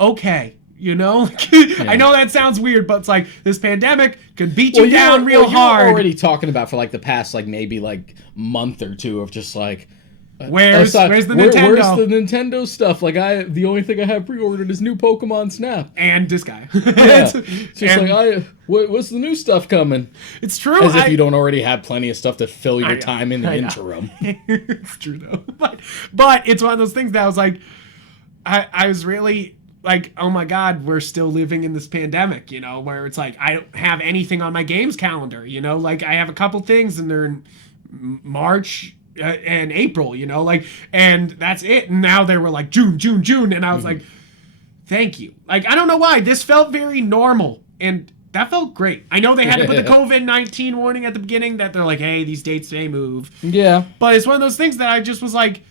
okay, you know? I know that sounds weird, but it's like this pandemic could beat you down real hard. You're already talking about for like the past like maybe like month or two of just like where's the Nintendo? Where's the Nintendo stuff? Like the only thing I have pre-ordered is new Pokemon Snap and this guy. Yeah. It's just like what's the new stuff coming? It's true. As if you don't already have plenty of stuff to fill your time in the interim. It's true though. But it's one of those things that I was like, I was really like, oh my God, we're still living in this pandemic, you know, where it's like, I don't have anything on my games calendar, you know, like I have a couple things and they're in March and April, you know, like, and that's it. And now they were like June. And I was like, thank you. Like, I don't know why this felt very normal and that felt great. I know they had to put the COVID-19 warning at the beginning that they're like, hey, these dates may move. Yeah. But it's one of those things that I just was like,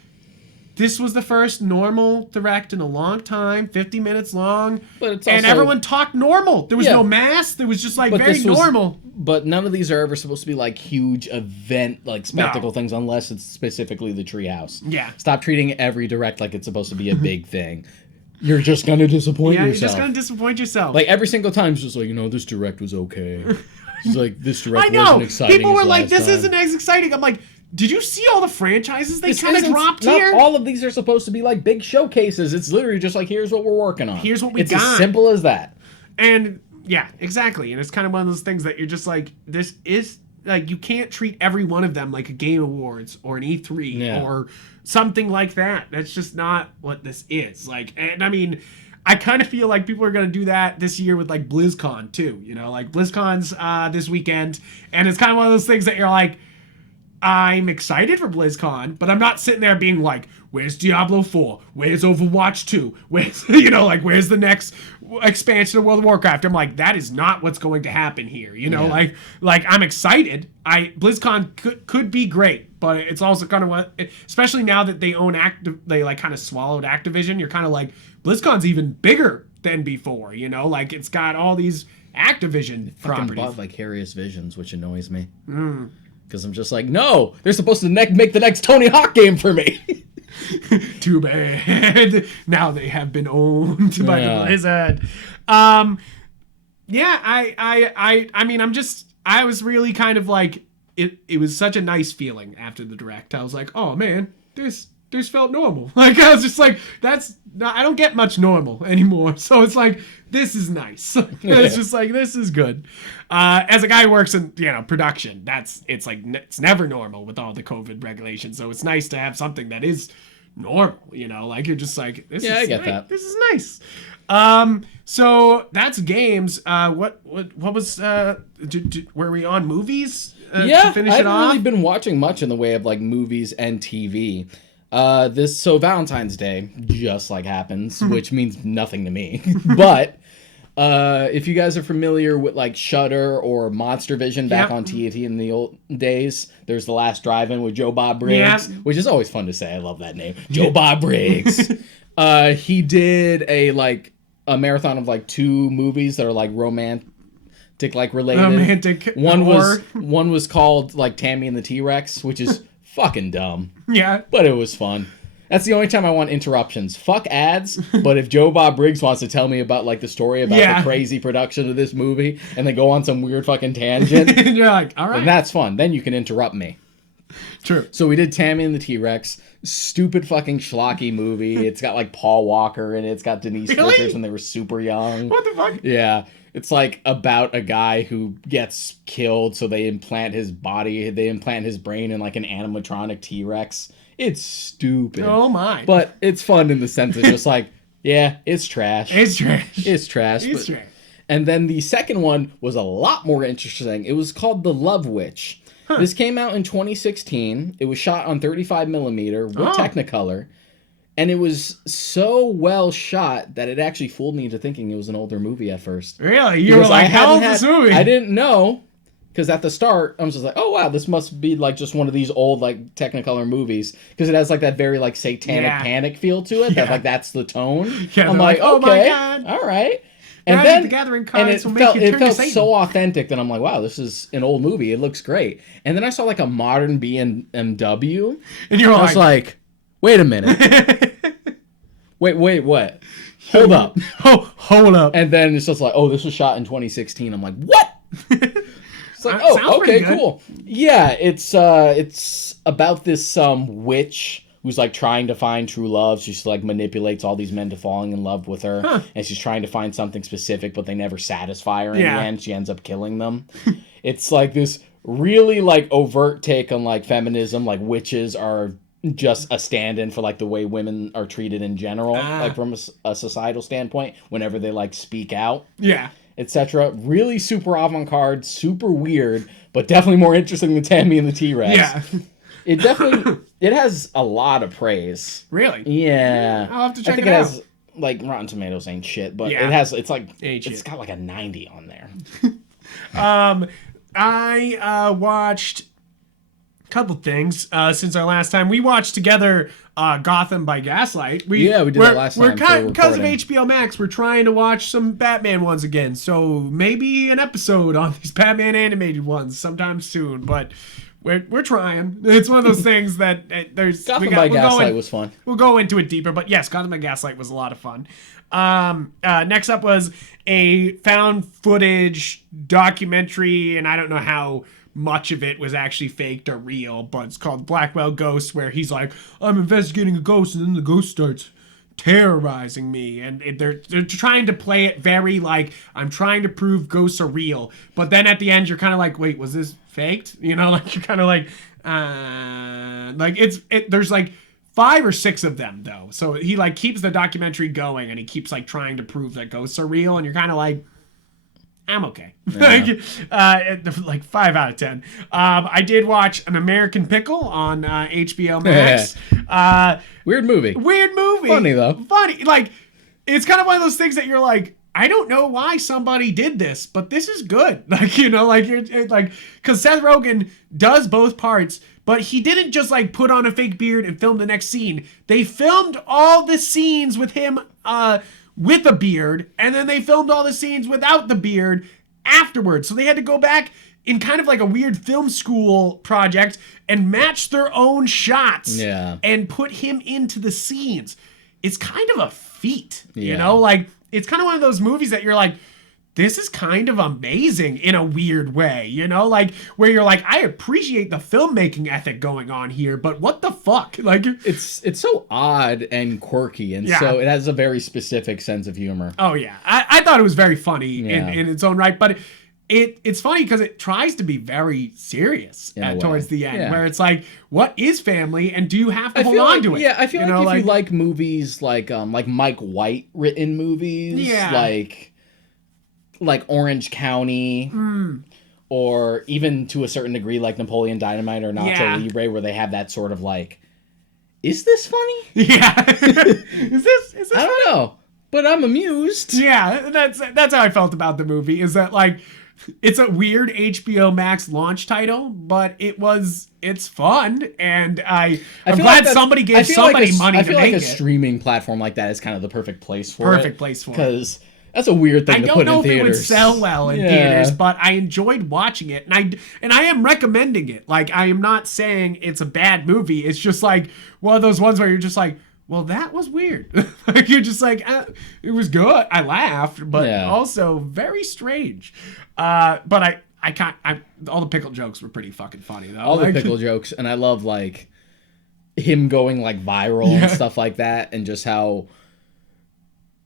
this was the first normal direct in a long time, 50 minutes long. But it's and also, everyone talked normal. There was no mask. There was just like very normal. But none of these are ever supposed to be like huge event, like spectacle things, unless it's specifically the treehouse. Yeah. Stop treating every direct like it's supposed to be a big thing. You're just going to disappoint yourself. Yeah, you're just going to disappoint yourself. Like, every single time, it's just like, this direct was okay. It's like, this direct wasn't exciting. People were like, this time. isn't as exciting. I'm like, did you see all the franchises they kind of dropped here? All of these are supposed to be like big showcases. It's literally just like, here's what we're working on. Here's what we got. It's as simple as that. And, yeah, exactly. And it's kind of one of those things that you're just like, this is... Like, you can't treat every one of them like a Game Awards or an E3 or something like that. That's just not what this is. Like, and I mean, I kind of feel like people are going to do that this year with, like, BlizzCon, too. You know, like, BlizzCon's this weekend, and it's kind of one of those things that you're like, I'm excited for BlizzCon, but I'm not sitting there being like, where's Diablo 4? Where's Overwatch 2? Where's, where's the next expansion of World of Warcraft? I'm like, that is not what's going to happen here. Like I'm excited. BlizzCon could be great, but it's also kind of what, especially now that they own they like kind of swallowed Activision. You're kind of like, BlizzCon's even bigger than before. Like it's got all these Activision properties. Bought Vicarious Visions, which annoys me. Because I'm just like, no, they're supposed to make the next Tony Hawk game for me. Too bad. Now they have been owned by the Blizzard. I was really kind of like, it was such a nice feeling after the direct. I was like, oh man, this felt normal. Like, I was just like, I don't get much normal anymore. So it's like, this is nice. It's just like, this is good. As a guy who works in, production, it's never normal with all the COVID regulations. So it's nice to have something that is normal, like you're just like, I get that. This is nice. So that's games. What was, were we on movies? To finish it off? I haven't really been watching much in the way of like movies and TV. Valentine's Day just like happens, which means nothing to me. But if you guys are familiar with like Shudder or Monster Vision back on TNT in the old days, there's The Last Drive-In with Joe Bob Briggs, which is always fun to say. I love that name, Joe Bob Briggs. He did a marathon of like 2 movies that are like romantic related. One was called like Tammy and the T-Rex, which is fucking dumb. Yeah. But it was fun. That's the only time I want interruptions. Fuck ads, but if Joe Bob Briggs wants to tell me about like the story about the crazy production of this movie and then go on some weird fucking tangent, and you're like, all right. Then that's fun. Then you can interrupt me. True. So we did Tammy and the T-Rex. Stupid fucking schlocky movie. It's got like Paul Walker in it. It's got Denise Richards when they were super young. What the fuck? Yeah. It's like about a guy who gets killed, so they implant his brain in like an animatronic T-Rex. It's stupid. Oh my. But it's fun in the sense of just like, yeah, it's trash. It's trash. It's trash. It's trash. And then the second one was a lot more interesting. It was called The Love Witch. This came out in 2016. It was shot on 35mm with Technicolor. And it was so well shot that it actually fooled me into thinking it was an older movie at first. Really? You were like, how old is this movie? I didn't know. Because at the start, I was just like, oh, wow, this must be like just one of these old like Technicolor movies. Because it has like that very like satanic panic feel to it. That like that's the tone. Yeah, I'm like, okay, oh my God. All right. And then the Gathering cards it felt so authentic that I'm like, wow, this is an old movie. It looks great. And then I saw like a modern BMW. And you're I was like, wait a minute. Wait, what? Hold up. Hold up. And then it's just like, oh, this was shot in 2016. I'm like, what? It's like, oh, okay, cool. Yeah, it's about this witch who's like trying to find true love. She like manipulates all these men to falling in love with her, and she's trying to find something specific, but they never satisfy her in the end. She ends up killing them. It's like this really like overt take on like feminism. Like witches are just a stand-in for like the way women are treated in general, like from a societal standpoint. Whenever they like speak out, etc. Really super avant-garde, super weird, but definitely more interesting than Tammy and the T-Rex. Yeah. It has a lot of praise. Really? Yeah. I'll have to check it out. It has, like, Rotten Tomatoes ain't shit, but it's got like a 90 on there. I watched Couple things since our last time. We watched together Gotham by Gaslight. We did that last time. Because of HBO Max, we're trying to watch some Batman ones again. So maybe an episode on these Batman animated ones sometime soon. But we're trying. It's one of those things that there's... Gotham by Gaslight was fun. We'll go into it deeper. But yes, Gotham by Gaslight was a lot of fun. Next up was a found footage documentary, and I don't know how much of it was actually faked or real, but it's called Blackwell Ghost, where he's like, I'm investigating a ghost, and then the ghost starts terrorizing me, and they're trying to play it very like, I'm trying to prove ghosts are real, but then at the end you're kind of like, wait, was this faked? You know, like you're kind of like there's like 5 or 6 of them though, so he like keeps the documentary going, and he keeps like trying to prove that ghosts are real, and you're kind of like, I'm okay. Yeah. Like 5 out of 10. I did watch An American Pickle on HBO Max. Weird movie. Funny though. Funny. Like, it's kind of one of those things that you're like, I don't know why somebody did this, but this is good. Like, you know, like, like, because Seth Rogen does both parts, but he didn't just like put on a fake beard and film the next scene. They filmed all the scenes with him, with a beard, and then they filmed all the scenes without the beard afterwards. So they had to go back in kind of like a weird film school project and match their own shots and put him into the scenes. It's kind of a feat, you know? Like, it's kind of one of those movies that you're like, this is kind of amazing in a weird way, you know? Like, where you're like, I appreciate the filmmaking ethic going on here, but what the fuck? Like, it's so odd and quirky, and so it has a very specific sense of humor. Oh, yeah. I thought it was very funny in its own right, but it's funny because it tries to be very serious towards the end, where it's like, what is family, and do you have to hold on to it? Yeah, I feel like if you like movies like Mike White written movies, like Orange County, or even to a certain degree like Napoleon Dynamite or Nacho Libre, where they have that sort of like, is this funny? Yeah. is this I don't know, but I'm amused. Yeah, that's how I felt about the movie, is that like, it's a weird HBO Max launch title, but it's fun, and I'm glad somebody gave somebody money to make it. I feel like a streaming platform like that is kind of the perfect place for it. Because that's a weird thing to put in theaters. I don't know if it would sell well in theaters, but I enjoyed watching it, and I am recommending it. Like, I am not saying it's a bad movie. It's just like one of those ones where you're just like, well, that was weird. Like, you're just like, it was good. I laughed, but also very strange. But I can't. All the pickle jokes were pretty fucking funny though. All the pickle jokes, and I love like him going like viral and stuff like that, and just how,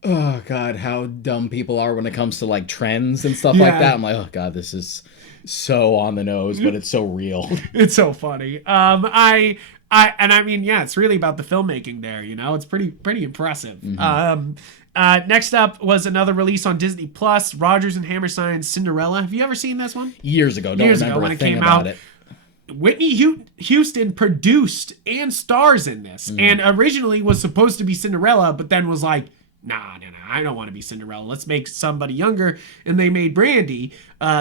oh god, how dumb people are when it comes to like trends and stuff like that. I'm like, oh god, this is so on the nose, but it's so real. It's so funny. I mean, it's really about the filmmaking there, you know? It's pretty impressive. Mm-hmm. Next up was another release on Disney Plus, Rodgers and Hammerstein's Cinderella. Have you ever seen this one? Years ago. Don't remember when it came out. Whitney Houston produced and stars in this, and originally was supposed to be Cinderella, but then was like, nah, I don't want to be Cinderella. Let's make somebody younger. And they made Brandy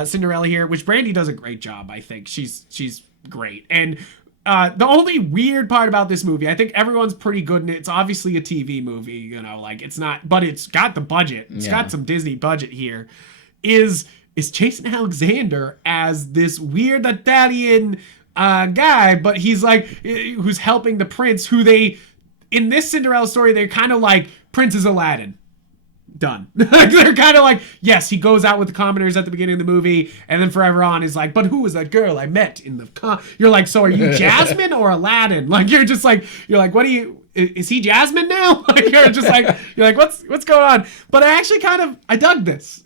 Cinderella here, which Brandy does a great job, I think. She's great. And the only weird part about this movie, I think everyone's pretty good in it. It's obviously a TV movie, you know, like it's not, but it's got the budget. It's got some Disney budget here. Is Jason Alexander as this weird Italian guy, but he's like, who's helping the prince, who in this Cinderella story, they're kind of like, Prince is Aladdin. Done. They're kind of like, yes, he goes out with the commoners at the beginning of the movie, and then forever on is like, but who was that girl I met in the You're like, so are you Jasmine or Aladdin? Like, you're like, what do you, is he Jasmine now? Like, you're like, what's going on? But I actually I dug this.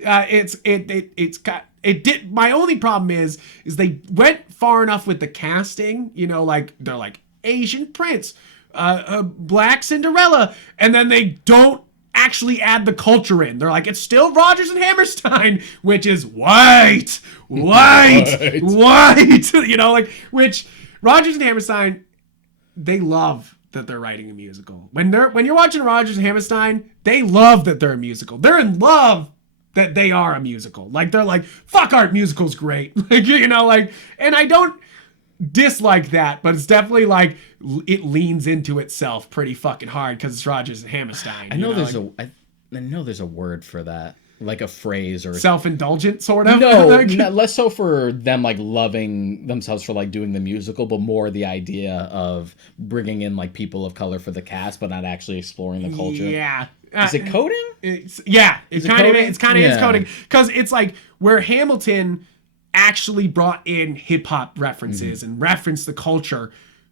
My only problem is they went far enough with the casting, you know, like, they're like, Asian prince, black Cinderella, and then they don't actually add the culture in. They're like, it's still Rodgers and Hammerstein, which is white, you know, like, which Rodgers and Hammerstein, they love that they're writing a musical. When you're watching Rodgers and Hammerstein, they love that they're a musical. They're in love that they are a musical. Like, they're like, fuck art musical's great. Like, you know, like, and I don't dislike that, but it's definitely like it leans into itself pretty fucking hard because it's Rodgers and Hammerstein. I know there's a word for that, like a phrase or self-indulgent sort of. No, less so for them like loving themselves for like doing the musical, but more the idea of bringing in like people of color for the cast, but not actually exploring the culture. Yeah. Is it coding? It's kind of is coding because it's like where Hamilton actually brought in hip-hop references and referenced the culture.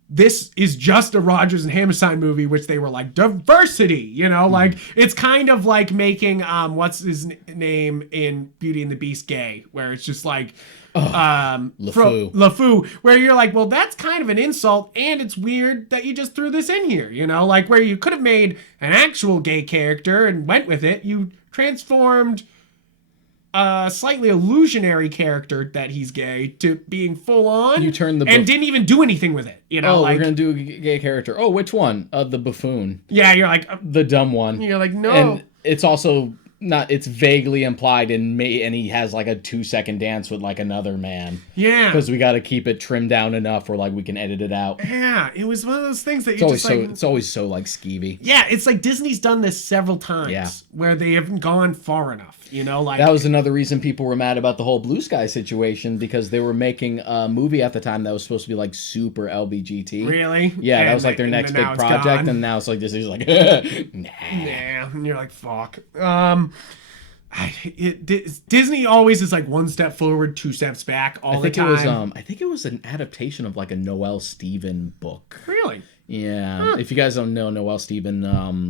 This is just a Rodgers and Hammerstein movie, which they were like diversity, you know, like it's kind of like making what's his name in Beauty and the Beast gay, where it's just like LeFou, where you're like, well, that's kind of an insult, and it's weird that you just threw this in here, you know, like where you could have made an actual gay character and went with it. You transformed a slightly illusionary character that he's gay to being full on. You turned and didn't even do anything with it. You know, we're gonna do a gay character. Oh, which one? The buffoon. Yeah, you're like the dumb one. You're like no. And it's also not. It's vaguely implied and he has like a 2-second dance with like another man. Yeah, because we got to keep it trimmed down enough where like we can edit it out. Yeah, it was one of those things that it's always so like skeevy. Yeah, it's like Disney's done this several times where they haven't gone far enough. You know, like that was another reason people were mad about the whole Blue Sky situation because they were making a movie at the time that was supposed to be like super LBGT. Really? Yeah, that was like their next big project, and now it's like Disney's like, nah, and you're like, fuck. Disney always is like one step forward, 2 steps back all the time. I think it was an adaptation of like a Noelle Steven book. Really? Yeah. Huh. If you guys don't know, Noelle Steven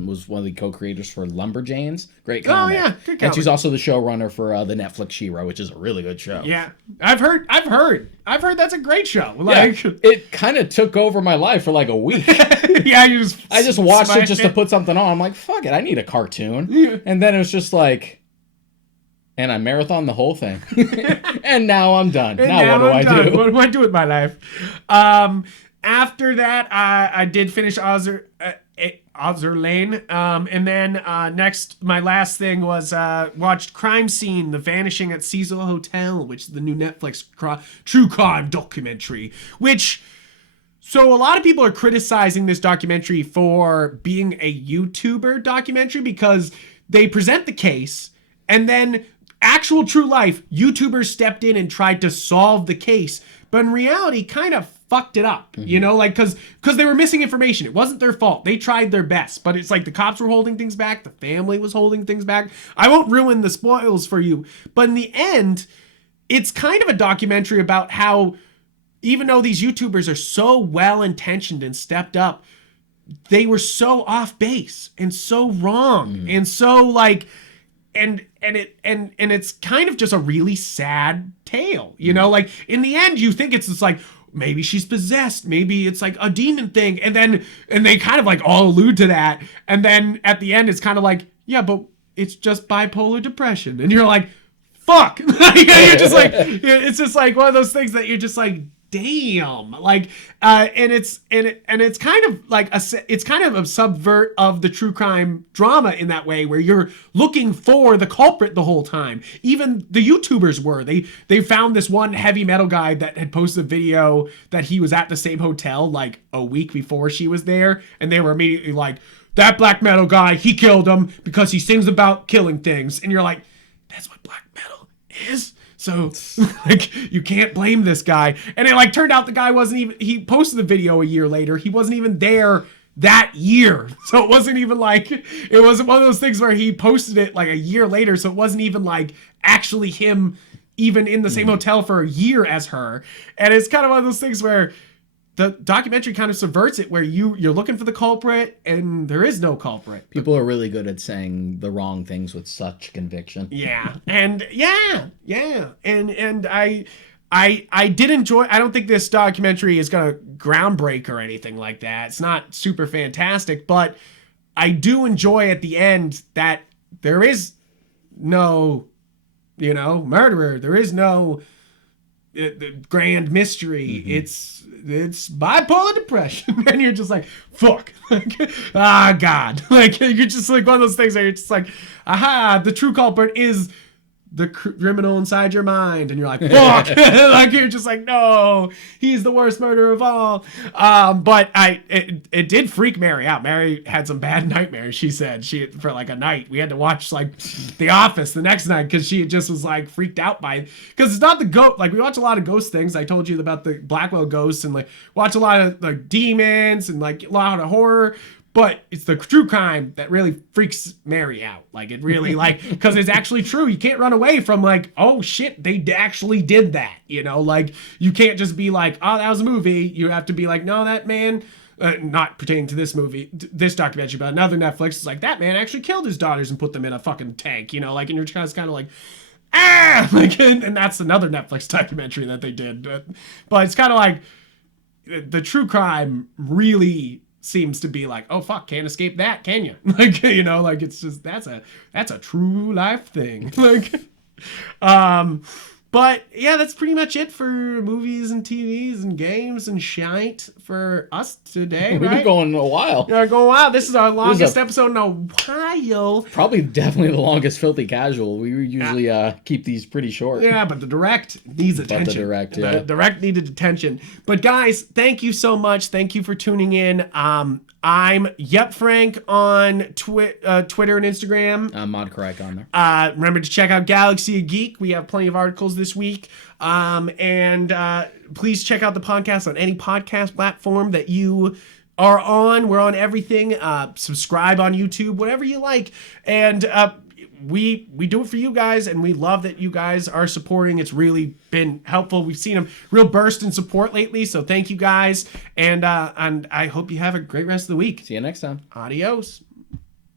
was one of the co-creators for Lumberjanes. Great comic. Oh yeah, good comic. And she's also the showrunner for the Netflix She-Ra, which is a really good show. Yeah, I've heard that's a great show. Like it kind of took over my life for like a week. Yeah, I just watched it just to put something on. I'm like, fuck it, I need a cartoon. Yeah. And then it was just like. And I marathoned the whole thing. And now I'm done. Now what do I do? What do I do with my life? After that, I did finish Azur Lane. And then next, my last thing was watched Crime Scene, The Vanishing at Cecil Hotel, which is the new Netflix true crime documentary. So a lot of people are criticizing this documentary for being a YouTuber documentary because they present the case and then actual true life YouTubers stepped in and tried to solve the case, but in reality kind of fucked it up, you know, like because they were missing information. It wasn't their fault. They tried their best, but it's like the cops were holding things back, the family was holding things back. I won't ruin the spoils for you, but in the end, it's kind of a documentary about how even though these YouTubers are so well-intentioned and stepped up, they were so off base and so wrong and so like and it's kind of just a really sad tale, you know, like in the end you think it's just like maybe she's possessed, maybe it's like a demon thing, and they kind of like all allude to that, and then at the end it's kind of like, yeah, but it's just bipolar depression, and you're like, fuck. You're just like, it's just like one of those things that you're just like, damn, like and it's kind of like it's kind of a subvert of the true crime drama in that way, where you're looking for the culprit the whole time. Even the YouTubers were, they found this one heavy metal guy that had posted a video that he was at the same hotel like a week before she was there, and they were immediately like, that black metal guy, he killed him because he sings about killing things, and you're like, that's what black metal is. So, like, you can't blame this guy. And it, like, turned out the guy wasn't even... He posted the video a year later. He wasn't even there that year. So it wasn't even, like... It wasn't one of those things where he posted it, like, a year later. So it wasn't even, like, actually him even in the same hotel for a year as her. And it's kind of one of those things where the documentary kind of subverts it, where you're looking for the culprit and there is no culprit. People are really good at saying the wrong things with such conviction. Yeah. And and I did enjoy. I don't think this documentary is gonna groundbreak or anything like that. It's not super fantastic, but I do enjoy at the end that there is no, you know, murderer. There is no the grand mystery. It's bipolar depression, and you're just like, fuck, like, God, like, you're just like one of those things where you're just like, aha, the true culprit is the criminal inside your mind, and you're like, fuck. Like, you're just like, no, he's the worst murderer of all. But it did freak Mary out. Mary had some bad nightmares. She said for like a night we had to watch like The Office the next night because she just was like freaked out by it. Because it's not the ghost. Like, we watch a lot of ghost things. I told you about the Blackwell ghosts, and like watch a lot of like demons and like a lot of horror. But it's the true crime that really freaks Mary out. Like, it really, like, because it's actually true. You can't run away from, like, oh, shit, they actually did that, you know? Like, you can't just be like, oh, that was a movie. You have to be like, no, that man, not pertaining to this movie, this documentary, but another Netflix is like, that man actually killed his daughters and put them in a fucking tank, you know? Like, and you're just kind of like, ah! Like, and that's another Netflix documentary that they did. But it's kind of like, the true crime really seems to be like, oh fuck, can't escape that, can you? Like, you know, like, it's just that's a true life thing. Like, but yeah, that's pretty much it for movies and TVs and games and shite for us today. We've been going a while. Yeah, going a while. This is our longest episode in a while. Probably definitely the longest Filthy Casual. We usually keep these pretty short. Yeah, but the direct needs attention. The direct needed attention. But guys, thank you so much. Thank you for tuning in. I'm Yupfrank on Twitter and Instagram. I'm Monte on there. Remember to check out Galaxy of Geek. We have plenty of articles this week. And please check out the podcast on any podcast platform that you are on. We're on everything. Subscribe on YouTube, whatever you like. And we do it for you guys, and we love that you guys are supporting. It's really been helpful. We've seen a real burst in support lately, so thank you guys. And I hope you have a great rest of the week. See you next time. Adios.